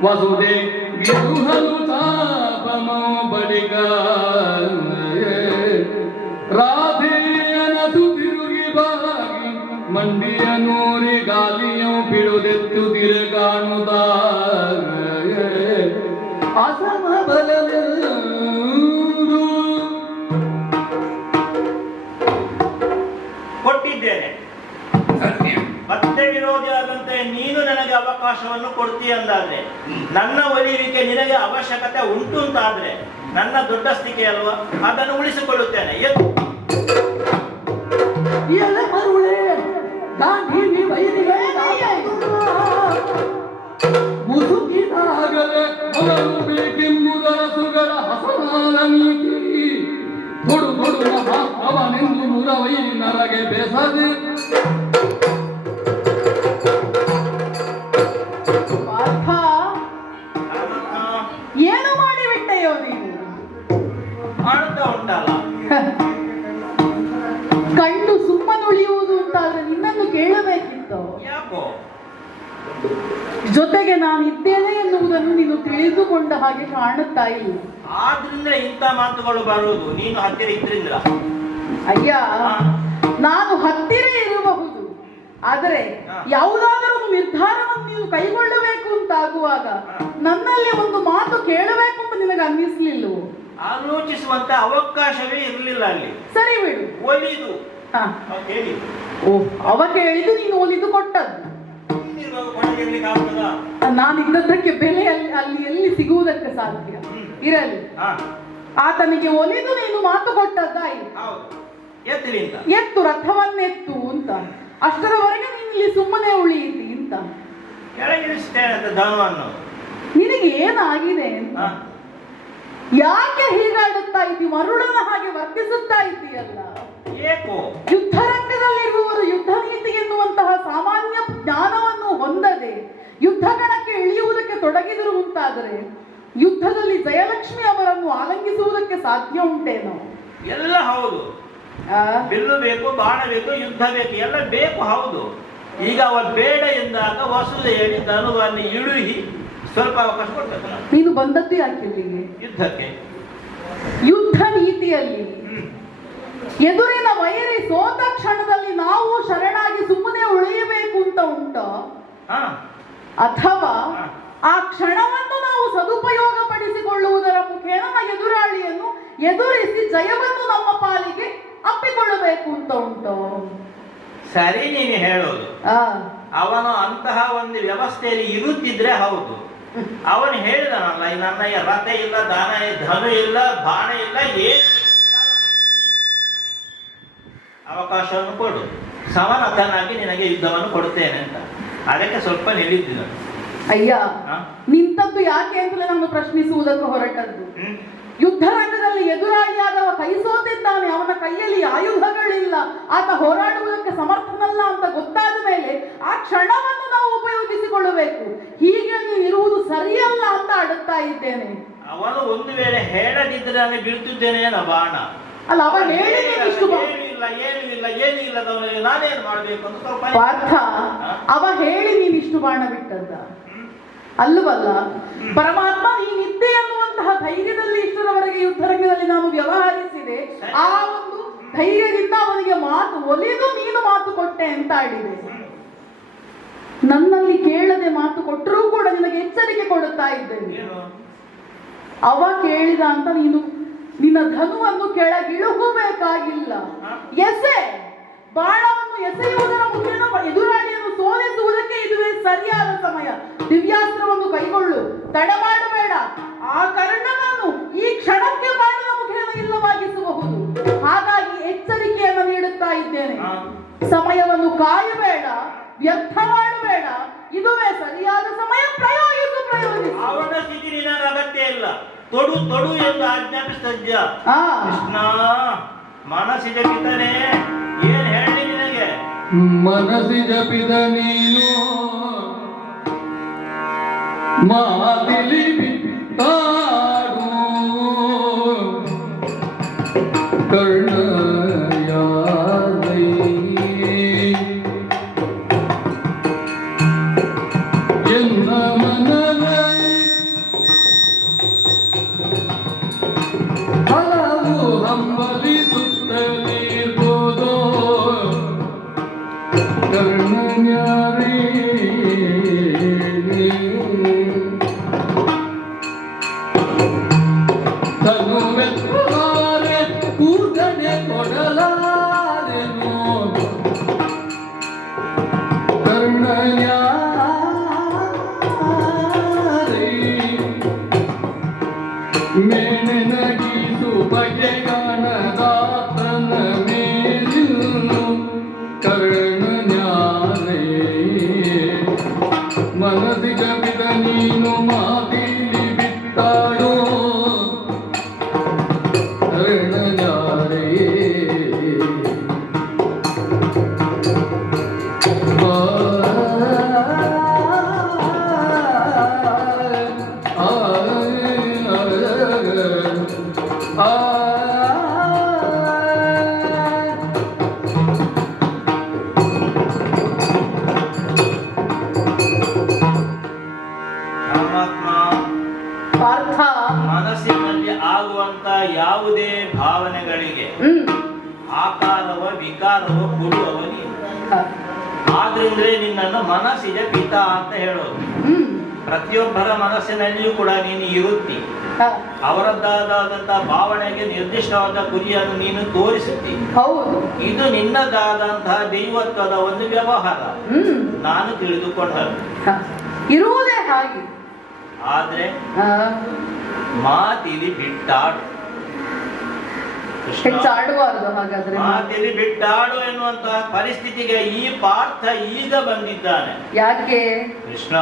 ವಸುದೆ ಗಿರುಹಲು ತಾಪಮೋ ಬಡಿಗ ರಾಧೆಯನದು ತಿರುಗಿ ಬಾಗಿ ಮಂಡಿಯ ನೂರಿ ಗಾಲಿಯೋ ಬಿಡುದೆತ್ತು ತಿರುಗಾಣುದ ಅಸಮಬಲವೆಂದು ಕೊಟ್ಟಿದ್ದೇನೆ. ಮತ್ತೆ ವಿರೋಧಿ ಆದಂತೆ ನೀನು ನನಗೆ ಅವಕಾಶವನ್ನು ಕೊಡ್ತೀಯ ಅಂದಾದ್ರೆ, ನನ್ನ ಒಲಿಯುವಿಕೆ ನಿನಗೆ ಅವಶ್ಯಕತೆ ಉಂಟು ಅಂತಾದ್ರೆ ನನ್ನ ದೊಡ್ಡ ಸ್ಥಿತಿ ಅಲ್ವಾ, ಅದನ್ನು ಉಳಿಸಿಕೊಳ್ಳುತ್ತೇನೆ. ಮುಸುಕಿದಾಗಲೇ ಅವನು ಬೇಕೆಂಬುದರ ಸುಗಳ ಹಸನಾದ ನೀತಿ ಕೊಡು ಕೊಡು ಅವನೆಂದು ಮುರವೈ ನರಗೆ ಬೆಸದೆ ಏನು ಮಾಡಿಬಿಟ್ಟೆಯೋ ನೀನು? ಮಾಡ್ತಾ ಉಂಟಲ್ಲ. ಕಂಡು ಸುಮ್ಮನುಳಿಯುವುದು ಅಂತಾದ್ರೆ ನಿನ್ನನ್ನು ಕೇಳಬೇಕಿತ್ತು. ಯಾಕೋ? ಜೊತೆಗೆ ನಾನು ಇದ್ದೇನೆ ಎನ್ನುವುದನ್ನು ನೀನು ತಿಳಿದುಕೊಂಡ ಹಾಗೆ ಕಾಣುತ್ತಾ ಇಲ್ಲ. ಆದ್ರಿಂದ ಇಂಥ ಮಾತುಗಳು ಬರುವುದು ನೀನು ಹತ್ತಿರ ಇದ್ರಿಂದ. ಅಯ್ಯ, ನಾನು ಹತ್ತಿರ ಇರಬಹುದು, ಆದರೆ ಯಾವುದಾದರೂ ಒಂದು ನಿರ್ಧಾರವನ್ನು ನೀವು ಕೈಗೊಳ್ಳಬೇಕು ಅಂತಾಗುವಾಗ ನನ್ನಲ್ಲಿ ಒಂದು ಮಾತು ಕೇಳಬೇಕು ಅಂತ ನಿನಗೆ ಅನ್ನಿಸ್ಲಿಲ್ಲವೋ? ಆಲೋಚಿಸುವಂತ ಅವಕಾಶವೇ ಇರಲಿಲ್ಲ ಅಲ್ಲಿ. ಸರಿ ಬಿಡು. ಒಲಿದು ಓ, ಅವ ಕೇಳಿದ್ದು ನೀನು ಒಲಿದು ಕೊಟ್ಟದ್ದು. ನಾನಿದ್ದದಕ್ಕೆ ಬೆಲೆ ಅಲ್ಲಿ ಎಲ್ಲಿ ಸಿಗುವುದಕ್ಕೆ ಸಾಧ್ಯ ಇರಲಿ. ಆತನಿಗೆ ಒಲಿದು ನೀನು ಮಾತು ಕೊಟ್ಟದ್ದಾಯಿ. ಎತ್ತು ರಥವನ್ನೆತ್ತು ಅಂತ. ಅಷ್ಟರವರೆಗೆ ನೀನು ಇಲ್ಲಿ ಸುಮ್ಮನೆ ಉಳಿಯಿತಿ ಅಂತ. ನಿನಗೆ ಏನಾಗಿದೆ ಅಂತ? ಯಾಕೆ ಹೀಗಾಡುತ್ತಾ ಇದ್ದಿ? ಮರುಳನ ಹಾಗೆ ವರ್ತಿಸುತ್ತಾ ಇದ್ದೀಯಲ್ಲ. ಯುದ್ಧ ರಂಗದಲ್ಲಿರುವವರು ಯುದ್ಧ ನೀತಿ ಎನ್ನುವಂತಹ ಸಾಮಾನ್ಯ ಜ್ಞಾನವನ್ನು ಹೊಂದದೆ ಯುದ್ಧ ಕಣಕ್ಕೆ ಇಳಿಯುವುದಕ್ಕೆ ತೊಡಗಿದರು ಅಂತಾದರೆ ಯುದ್ಧದಲ್ಲಿ ಜಯಲಕ್ಷ್ಮಿ ಅವರನ್ನು ಆಲಂಗಿಸುವುದಕ್ಕೆ ಸಾಧ್ಯ ಉಂಟೇನೋ? ಎಲ್ಲ ಹೌದು. ಬಿಲ್ಲು ಬೇಕು, ಬಾಣ ಬೇಕು, ಯುದ್ಧ ಬೇಕು, ಎಲ್ಲ ಬೇಕು. ಹೌದು. ಈಗ ಅವ ಬೇಡ ಎಂದಾಗ ವಸುದೆ ಹೇಳಿ ಧನುವನ್ನು ಇಳುಹಿ ಸ್ವಲ್ಪ ಅವಕಾಶ ಕೊಡ್ಬೇಕು. ನೀನು ಬಂದದ್ದು ಯಾಕೆ ಯುದ್ಧಕ್ಕೆ? ಯುದ್ಧ ನೀತಿಯಲ್ಲಿ ಎದುರಿನ ವೈರಿ ಸೋತ ಕ್ಷಣದಲ್ಲಿ ನಾವು ಶರಣಾಗಿ ಸುಮ್ಮನೆ ಉಳಿಯಬೇಕು ಅಂತ ಉಂಟೋ, ಅಥವಾ ಆ ಕ್ಷಣವನ್ನು ನಾವು ಸದುಪಯೋಗ ಪಡಿಸಿಕೊಳ್ಳುವುದರ ಮುಖೇನ ಆ ಎದುರಾಳಿಯನ್ನು ಎದುರಿಸಿ ಜಯವನ್ನು ನಮ್ಮ ಪಾಲಿಗೆ ಅಪ್ಪಿಕೊಳ್ಳಬೇಕು ಅಂತ ಉಂಟು. ಸರಿ, ನೀನು ಹೇಳೋದು. ಆ ಅವನು ಅಂತಹ ಒಂದು ವ್ಯವಸ್ಥೆಯಲ್ಲಿ ಇರುತ್ತಿದ್ರೆ ಹೌದು. ಅವನು ಹೇಳಿದನಲ್ಲ, ನನ್ನ ರಥ ಇಲ್ಲ, ಧನು ಇಲ್ಲ, ಬಾಣ ಇಲ್ಲ, ಅವಕಾಶವನ್ನು ಕೊಡು, ಸಮನತನಾಗಿ ನಿನಗೆ ಯುದ್ಧವನ್ನು ಕೊಡುತ್ತೇನೆ ಅಂತ. ಅದಕ್ಕೆ ಸ್ವಲ್ಪ ನಿಲ್ಲಿದ್ದು. ಅಯ್ಯ, ನಿಂತದ್ದು ಯಾಕೆ ಅಂತಲೇ ನಾನು ಪ್ರಶ್ನಿಸುವುದಕ್ಕೆ ಹೊರಟದ್ದು. ಯುದ್ಧ ರಂಗದಲ್ಲಿ ಎದುರಾಳಿಯಾದವ ಕೈ ಸೋತಿದ್ದಾನೆ, ಅವನ ಕೈಯಲ್ಲಿ ಆಯುಧಗಳಿಲ್ಲ, ಆತ ಹೋರಾಡುವುದಕ್ಕೆ ಸಮರ್ಥನಲ್ಲ ಅಂತ ಗೊತ್ತಾದ ಮೇಲೆ ಆ ಕ್ಷಣವನ್ನು ನಾವು ಉಪಯೋಗಿಸಿಕೊಳ್ಳಬೇಕು. ಹೀಗೆ ನೀವು ಇರುವುದು ಸರಿಯಲ್ಲ ಅಂತ ಅಡುತ್ತಾ ಇದ್ದೇನೆ. ಅವನು ಒಂದು ವೇಳೆ ಹೇಳದಿದ್ದರೆ ನಾನು ಬೀಳ್ತಿದ್ದೇನೆ ಬಾಣ. ಅಲ್ಲ, ಅವ ಹೇಳಿ ಇಷ್ಟು ಏನು ಇಲ್ಲ ನಾನೇನು ಮಾಡ್ಬೇಕು ಅಂತ ಸ್ವಲ್ಪ ಪಾರ್ಥ, ಅವ ಹೇಳಿ ನೀನಿಷ್ಟು ಬಾಣ ಬಿಟ್ಟದ್ದ ಅಲ್ಲವಲ್ಲ. ಪರಮಾತ್ಮ ನೀನಿದ್ದೆ ಅನ್ನುವಂತಹ ಧೈರ್ಯದಲ್ಲಿ ಇಷ್ಟರವರೆಗೆ ಯುದ್ಧರಂಗದಲ್ಲಿ ನಾನು ವ್ಯವಹರಿಸಿದೆ. ಆ ಒಂದು ಧೈರ್ಯದಿಂದ ಅವನಿಗೆ ಮಾತು ಒಲಿದು ನೀನು ಮಾತು ಕೊಟ್ಟೆ ಅಂತ ಆಡಿದೆ. ನನ್ನಲ್ಲಿ ಕೇಳದೆ ಮಾತು ಕೊಟ್ಟರೂ ಕೂಡ ನಿನಗೆ ಎಚ್ಚರಿಕೆ ಕೊಡುತ್ತಾ ಇದ್ದೇನೆ. ಅವ ಕೇಳಿದ ಅಂತ ನೀನು ನಿನ್ನ ಧನುವನ್ನು ಕೆಳಗಿಳುಗಬೇಕಾಗಿಲ್ಲ. ಬಾಣವನ್ನು ಎಸೆಯುವುದರ ಮುಖೇನ ಎದುರಾಳಿಯನ್ನು ಸೋಲಿಸುವುದಕ್ಕೆ ಇದುವೇ ಸರಿಯಾದ ಸಮಯ. ದಿವ್ಯಾಸ್ತ್ರವನ್ನು ಕೈಗೊಳ್ಳು, ತಡ ಮಾಡಬೇಡ. ಆ ಕರ್ಣನನ್ನು ಈ ಕ್ಷಣಕ್ಕೆ ಬಾಣದ ಮುಖೇನ ಇಲ್ಲವಾಗಿಸಬಹುದು. ಹಾಗಾಗಿ ಎಚ್ಚರಿಕೆಯನ್ನು ನೀಡುತ್ತಾ ಇದ್ದೇನೆ. ಸಮಯವನ್ನು ಕಾಯಬೇಡ, ವ್ಯರ್ಥ ಮಾಡಬೇಡ. ಇದುವೇ ಸರಿಯಾದ ಸಮಯ. ಪ್ರಯೋಗಿಸು. ಅವನ ಸ್ಥಿತಿ ನಿನ್ನ ಅಗತ್ಯ ಇಲ್ಲ. ತೊಡು ಎಂದು ಆಜ್ಞಾಪಿಸಿದ್ಯ ಕೃಷ್ಣ. ಮನಸ್ಸಿಗೆ ಪಿತನೇ, ಏನ್ ಹೇಳಿ ನಿನಗೆ? ಮನಸ್ಸಿದ ಪಿದ ನೀನು ಮಾತಿಲಿ ಬಿಟ್ಟಾಡು ಕರ್ಣಯಾದೈ ಎನ್ನ ಮನದ ಹಲವು ಹಂಬಲಿಸುತ್ತಲಿರ್ಬೋದು ಕರ್ಣನ್ಯಾರೇ ತನುವೆತ್ತಲಾರೆ ಕೂದನೆ ಕೊಡಲಾರೆನು ಕರ್ಣನ್ಯಾರೇ ಮೇಣನಗೀಸು ಬಗೆಗಾನದಾತನ ಮೇಲಿನ್ನು ಕರ್ಣನ್ಯಾರೇ ಮನಸ್ಸಿಗ ಬಿದ ನೀನು ಮಾತಿಲಿ ಬಿಟ್ಟಾಡೋ ಕರ್ಣನ್ಯಾರೇ ಪಾರ್ಥ, ಮನಸ್ಸಿನಲ್ಲಿ ಆಗುವಂತ ಯಾವುದೇ ಭಾವನೆಗಳಿಗೆ ಆಕಾರವ ವಿಕಾರವ ಕೊಡುವವ ನೀನು. ಆದ್ರಿಂದ ನಿನ್ನನ್ನು ಮನಸ್ಸಿಗೆ ಪಿತ ಅಂತ ಹೇಳೋದು. ಪ್ರತಿಯೊಬ್ಬರ ಮನಸ್ಸಿನಲ್ಲಿಯೂ ಕೂಡ ನೀನು ಇರುತ್ತಿ. ಅವರದ್ದಾದಂತಹ ಭಾವನೆಗೆ ನಿರ್ದಿಷ್ಟವಾದ ಗುರಿಯನ್ನು ನೀನು ತೋರಿಸುತ್ತಿ. ಹೌದು, ಇದು ನಿನ್ನದಾದಂತಹ ದೈವತ್ವದ ಒಂದು ವ್ಯವಹಾರ. ನಾನು ತಿಳಿದುಕೊಂಡರು ಇರುವುದೇ ಹಾಗೆ. ಆದ್ರೆ ಮಾತಿಲಿ ಬಿಟ್ಟಾಡು. ಹೆಚ್ಚಾಡಬಾರದು. ಹಾಗಾದ್ರೆ ಮಾತಿಲಿ ಬಿಟ್ಟಾಡು ಎನ್ನುವಂತಹ ಪರಿಸ್ಥಿತಿಗೆ ಈ ಪಾರ್ಥ ಈಗ ಬಂದಿದ್ದಾನೆ. ಯಾಕೆ ಕೃಷ್ಣ?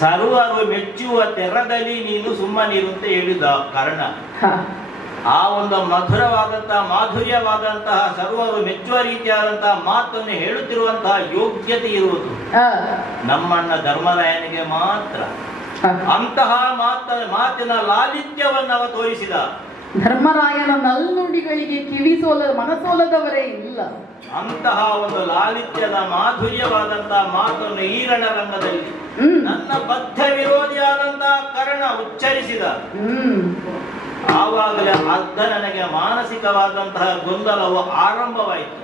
ಸರ್ವರು ಮೆಚ್ಚುವ ತೆರದಲ್ಲಿ ನೀನು ಸುಮ್ಮನಿರು ಅಂತ ಹೇಳಿದ ಕರ್ಣ. ಆ ಒಂದು ಮಧುರವಾದಂತಹ ಮಾಧುರ್ಯವಾದಂತಹ ಸರ್ವರು ಮೆಚ್ಚುವ ರೀತಿಯಾದಂತಹ ಮಾತನ್ನು ಹೇಳುತ್ತಿರುವಂತಹ ಯೋಗ್ಯತೆ ಇರುವುದು ನಮ್ಮಣ್ಣ ಧರ್ಮರಾಯನಿಗೆ ಮಾತ್ರ. ಅಂತಹ ಮಾತಿನ ಲಾಲಿತ್ಯವನ್ನವ ತೋರಿಸಿದ. ಧರ್ಮರಾಯನ ನಲ್ನುಡಿಗಳಿಗೆ ಮನಸೋಲದವರೇ ಇಲ್ಲ. ಅಂತಹ ಒಂದು ಲಾಲಿತ್ಯದ ಮಾಧುರ್ಯವಾದಂತಹ ಮಾತನ್ನು ಈ ರಣರಂಗದಲ್ಲಿ ನನ್ನ ಬದ್ಧ ವಿರೋಧಿಯಾದಂತಹ ಕರ್ಣ ಉಚ್ಚರಿಸಿದ. ಆವಾಗಲೇ ಅರ್ಧ ನನಗೆ ಮಾನಸಿಕವಾದಂತಹ ಗೊಂದಲವು ಆರಂಭವಾಯಿತು.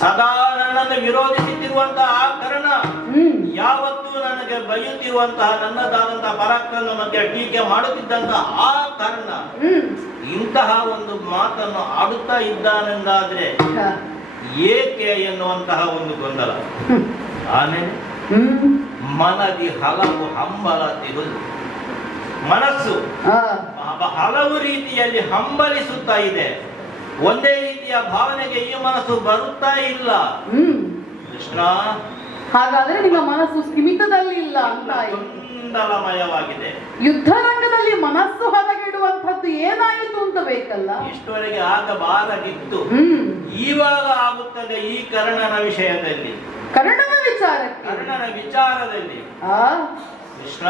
ಸದಾ ನನ್ನನ್ನು ವಿರೋಧಿಸುತ್ತಿರುವಂತಹ ಆ ಕರ್ಣ, ಹ್ಮ್ ಯಾವತ್ತೂ ನನಗೆ ಬೈಯುತ್ತಿರುವಂತಹ ನನ್ನದಾದಂತಹ ಪರಾಕ್ರಮ ಬಗ್ಗೆ ಟೀಕೆ ಮಾಡುತ್ತಿದ್ದಂತಹ ಆ ಕರ್ಣ ಹ್ಮ್ ಇಂತಹ ಒಂದು ಮಾತನ್ನು ಆಡುತ್ತಾ ಇದ್ದಾನೆಂದಾದ್ರೆ ಹ. ಏಕೆ ಎನ್ನುವಂತಹ ಒಂದು ಗೊಂದಲ. ಹ್ಮ್. ಆಮೇಲೆ ಹ್ಮ್ ಮನದಿ ಹಲವು ಹಂಬಲತೆಗಳು, ಮನಸ್ಸು ಆ ಹಲವು ರೀತಿಯಲ್ಲಿ ಹಂಬಲಿಸುತ್ತಾ ಇದೆ. ಒಂದೇ ರೀತಿಯ ಭಾವನೆಗೆ ಈ ಮನಸ್ಸು ಬರುತ್ತಾ ಇಲ್ಲ. ಹ್ಮ್ ಕೃಷ್ಣ, ಹಾಗಾದ್ರೆ ನಿಮ್ಮ ಮನಸ್ಸು ಸ್ಥಿಮಿತದಲ್ಲಿ ಇಲ್ಲ ಅಂತ ಆಯ್ತು. ಗೊಂದಲಮಯವಾಗಿದೆ. ಯುದ್ಧ ರಂಗದಲ್ಲಿ ಮನಸ್ಸು ಹದಗೆಡುವಂಥದ್ದು ಏನಾಯಿತು ಅಂತ ಬೇಕಲ್ಲ. ಇಷ್ಟುವರೆಗೆ ಆಗಬಾರದಿತ್ತು, ಹ್ಮ್ ಇವಾಗ ಆಗುತ್ತದೆ ಈ ಕರ್ಣನ ವಿಷಯದಲ್ಲಿ, ಕರ್ಣನ ವಿಚಾರಕ್ಕೆ. ಕರ್ಣನ ವಿಚಾರದಲ್ಲಿ. ಆ ಕೃಷ್ಣ,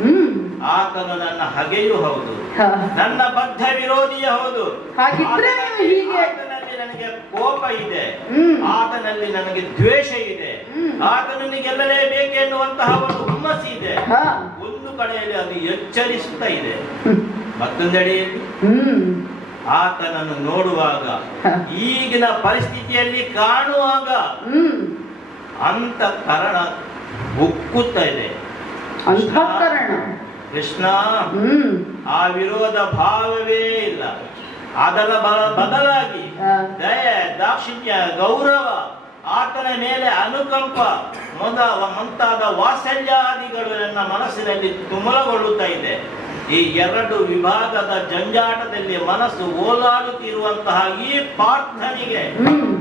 ಹ್ಮ್ ಆತನು ನನ್ನ ಹಗೆಯೂ ಹೌದು, ಹ. ನನ್ನ ಬದ್ಧ ವಿರೋಧಿಯೇ ಹೌದು. ಹಾಗಿದ್ರೆ ನೀವು ಹೀಗೆ ಆತನಲ್ಲಿ ನನಗೆ ಕೋಪ ಇದೆ, ಹ್ಮ್. ಆತನಲ್ಲಿ ನನಗೆ ದ್ವೇಷ ಇದೆ, ಹ್ಮ್. ಆತನನ್ನು ಗೆಲ್ಲಲೇಬೇಕು ಎನ್ನುವಂತಹ ಒಂದು ಹುಮ್ಮಸ್ಸು ಇದೆ. ಹ. ಒಂದು ಕಡೆಯಲ್ಲಿ ಅದು ಎಚ್ಚರಿಸುತ್ತಾ ಇದೆ, ಹ್ಮ್. ಮತ್ತೊಂದೆಡೆಯಲ್ಲಿ ಹ್ಮ್ ಆತನನ್ನು ನೋಡುವಾಗ, ಹ. ಈಗಿನ ಪರಿಸ್ಥಿತಿಯಲ್ಲಿ ಕಾಣುವಾಗ ಹ್ಮ್ ಅಂತ ಕರಣ ಉಕ್ಕುತ್ತಾ ಇದೆ. ಅಂತಃಕರಣ. ಕೃಷ್ಣ, ಹ್ಮ್ ಆ ವಿರೋಧ ಭಾವವೇ ಇಲ್ಲ. ಅದರ ಬದಲಾಗಿ ಹ. ದಯೆ, ದಾಕ್ಷಿಣ್ಯ, ಗೌರವ, ಆತನ ಮೇಲೆ ಅನುಕಂಪ ಮುಂತಾದ ವಾತ್ಸಲ್ಯಾದಿಗಳು ನನ್ನ ಮನಸ್ಸಿನಲ್ಲಿ ತುಮಲಗೊಳ್ಳುತ್ತಾ ಇದೆ. ಈ ಎರಡು ವಿಭಾಗದ ಜಂಜಾಟದಲ್ಲಿ ಮನಸ್ಸು ಓಲಾಡುತ್ತಿರುವಂತಹ ಈ ಪಾರ್ಥನಿಗೆ ಹ್ಮ್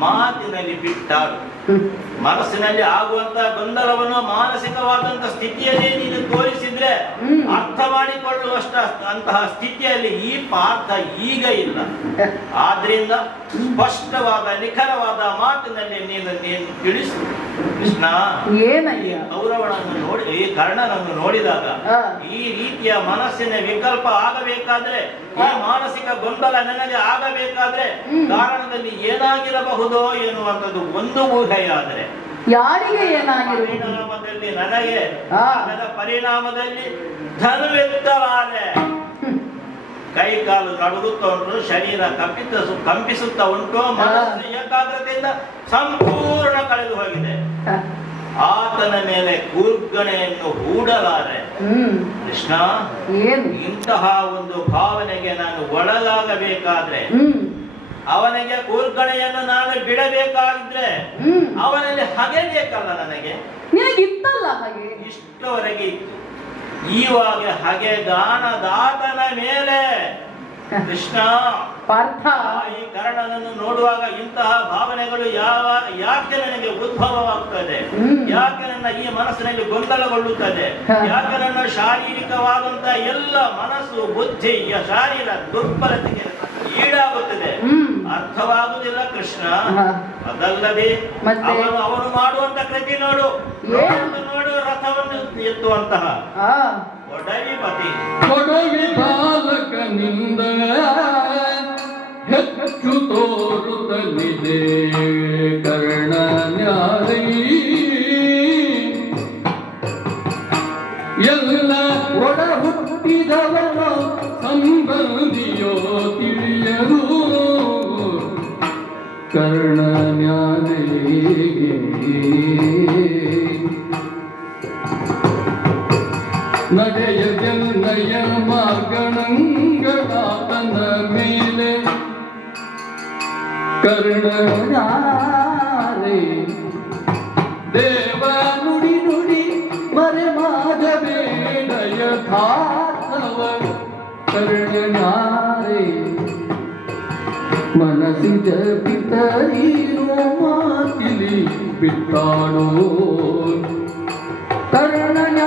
ಮಾತಿನಲ್ಲಿ ಬಿಟ್ಟಾಡು. ಹ್ಮ್. ಮನಸ್ಸಿನಲ್ಲಿ ಆಗುವಂತಹ ಗೊಂದಲವನ್ನು ಮಾನಸಿಕವಾದಂತಹ ಸ್ಥಿತಿಯಲ್ಲಿ ನೀನು ತೋರಿಸಿದ್ರೆ ಹ್ಮ್. ಅರ್ಥ ಮಾಡಿಕೊಳ್ಳುವಷ್ಟ ಅಂತಹ ಸ್ಥಿತಿಯಲ್ಲಿ ಈ ಪಾರ್ಥ ಈಗ ಇಲ್ಲ. ಆದ್ರಿಂದ ಸ್ಪಷ್ಟವಾದ ನಿಖರವಾದ ಮಾತಿನಲ್ಲಿ ನೀನು ತಿಳಿಸು. ಕೃಷ್ಣ, ಏನಯ್ಯ? ಕೌರವನನ್ನು ನೋಡಿ, ಈ ಕರ್ಣನನ್ನು ನೋಡಿದಾಗ ಹ. ಈ ರೀತಿಯ ಮನಸ್ಸಿನ ವಿಕಲ್ಪ ಆಗಬೇಕಾದ್ರೆ, ಈ ಮಾನಸಿಕ ಗೊಂದಲ ನನಗೆ ಆಗಬೇಕಾದ್ರೆ ಕಾರಣದಲ್ಲಿ ಏನಾಗಿರಬಹುದೋ ಎನ್ನುವಂಥದ್ದು ಒಂದು ಊಹೆಯಾದರೆ, ಯಾರಿಗೆ ಏನಾಗಿರುವುದು? ಪರಿಣಾಮದಲ್ಲಿ ನನಗೆ, ಹಾ. ಅದರ ಪರಿಣಾಮದಲ್ಲಿ ಧನುವೆತ್ತಲಾರೆ, ಕೈ ಕಾಲು ನಡುಗುತ್ತಾ ಉಂಟು, ಶರೀರ ಕಂಪಿಸುತ್ತಾ ಉಂಟು, ಮನಸ್ಸು ಏಕಾಗ್ರತೆಯಿಂದ ಸಂಪೂರ್ಣ ಕಳೆದು ಹೋಗಿದೆ. ಹ. ಆತನ ಮೇಲೆ ಕೂರ್ಗಣೆಯನ್ನು ಹೂಡಲಾರೆ. ಹ್ಮ್ ಕೃಷ್ಣ, ಏನು? ಇಂತಹ ಒಂದು ಭಾವನೆಗೆ ನಾನು ಒಳಗಾಗಬೇಕಾದ್ರೆ, ಹ್ಮ್ ಅವನಿಗೆ ಕೂರ್ಗಣೆಯನ್ನು ನಾನು ಬಿಡಬೇಕಾಗಿದ್ರೆ ಹ್ಮ್ ಅವನಲ್ಲಿ ಹಗೆ ಬೇಕಲ್ಲ ನನಗೆ. ನಿನಗಿತ್ತಲ್ಲ ಹಾಗೆ. ಇಷ್ಟವರೆಗೆ ಇತ್ತು, ಈವಾಗ ಹಗೆ ಗಾನದಾತನ ಮೇಲೆ. ಕೃಷ್ಣ, ಪಾರ್ಥ, ಈ ಕರ್ಣನನ್ನು ನೋಡುವಾಗ ಇಂತಹ ಭಾವನೆಗಳು ಯಾಕೆ ನನಗೆ ಉದ್ಭವವಾಗ್ತದೆ? ಯಾಕೆ ನನ್ನ ಈ ಮನಸ್ಸಿನಲ್ಲಿ ಗೊಂದಲಗೊಳ್ಳುತ್ತದೆ? ಯಾಕೆ ನನ್ನ ಶಾರೀರಿಕವಾದಂತಹ ಎಲ್ಲ ಮನಸ್ಸು, ಬುದ್ಧಿ, ಶಾರೀರ ದುರ್ಬಲತೆಗೆ ಈಡಾಗುತ್ತದೆ? ಅರ್ಥವಾಗುವುದಿಲ್ಲ ಕೃಷ್ಣ. ಅದಲ್ಲದೆ ಅವನು ಮಾಡುವಂತ ಕೃತಿ ನೋಡು, ನೋಡು, ರಥವನ್ನು ಎತ್ತುವಂತಹ ಒಡವಿಪತಿ, ಕೊಡವಿ ಬಾಲಕನಿಂದ ಹೆಚ್ಚು ತೋರುತ್ತಲಿದೆ ಕರ್ಣನ್ಯಾರಿ. ಎಲ್ಲ ಒಡ ಹುಟ್ಟಿದವರ ಸಂಬಂಧಿಯೋ ತಿಳಿಯರು ಕರ್ಣನ್ಯಾರಿ. ನಡೆಯ ಜನ್ನಯ ಮಾರ್ಗಣಂಗಳಾತನ ಮೇಲೆ ಕರ್ಣನಾರೆ. ದೇವ ನುಡಿ ನುಡಿ ಮರೆ ಮಾಡಬೇಡ ಯಥಾರ್ಥವ ಕರ್ಣನಾರೆ. ಮನಸ್ಸಿದ ಪಿತರೀರೋ ಮಾತಿಲಿ ಬಿಟ್ಟಾಡೋ ಕರ್ಣನಾರೆ.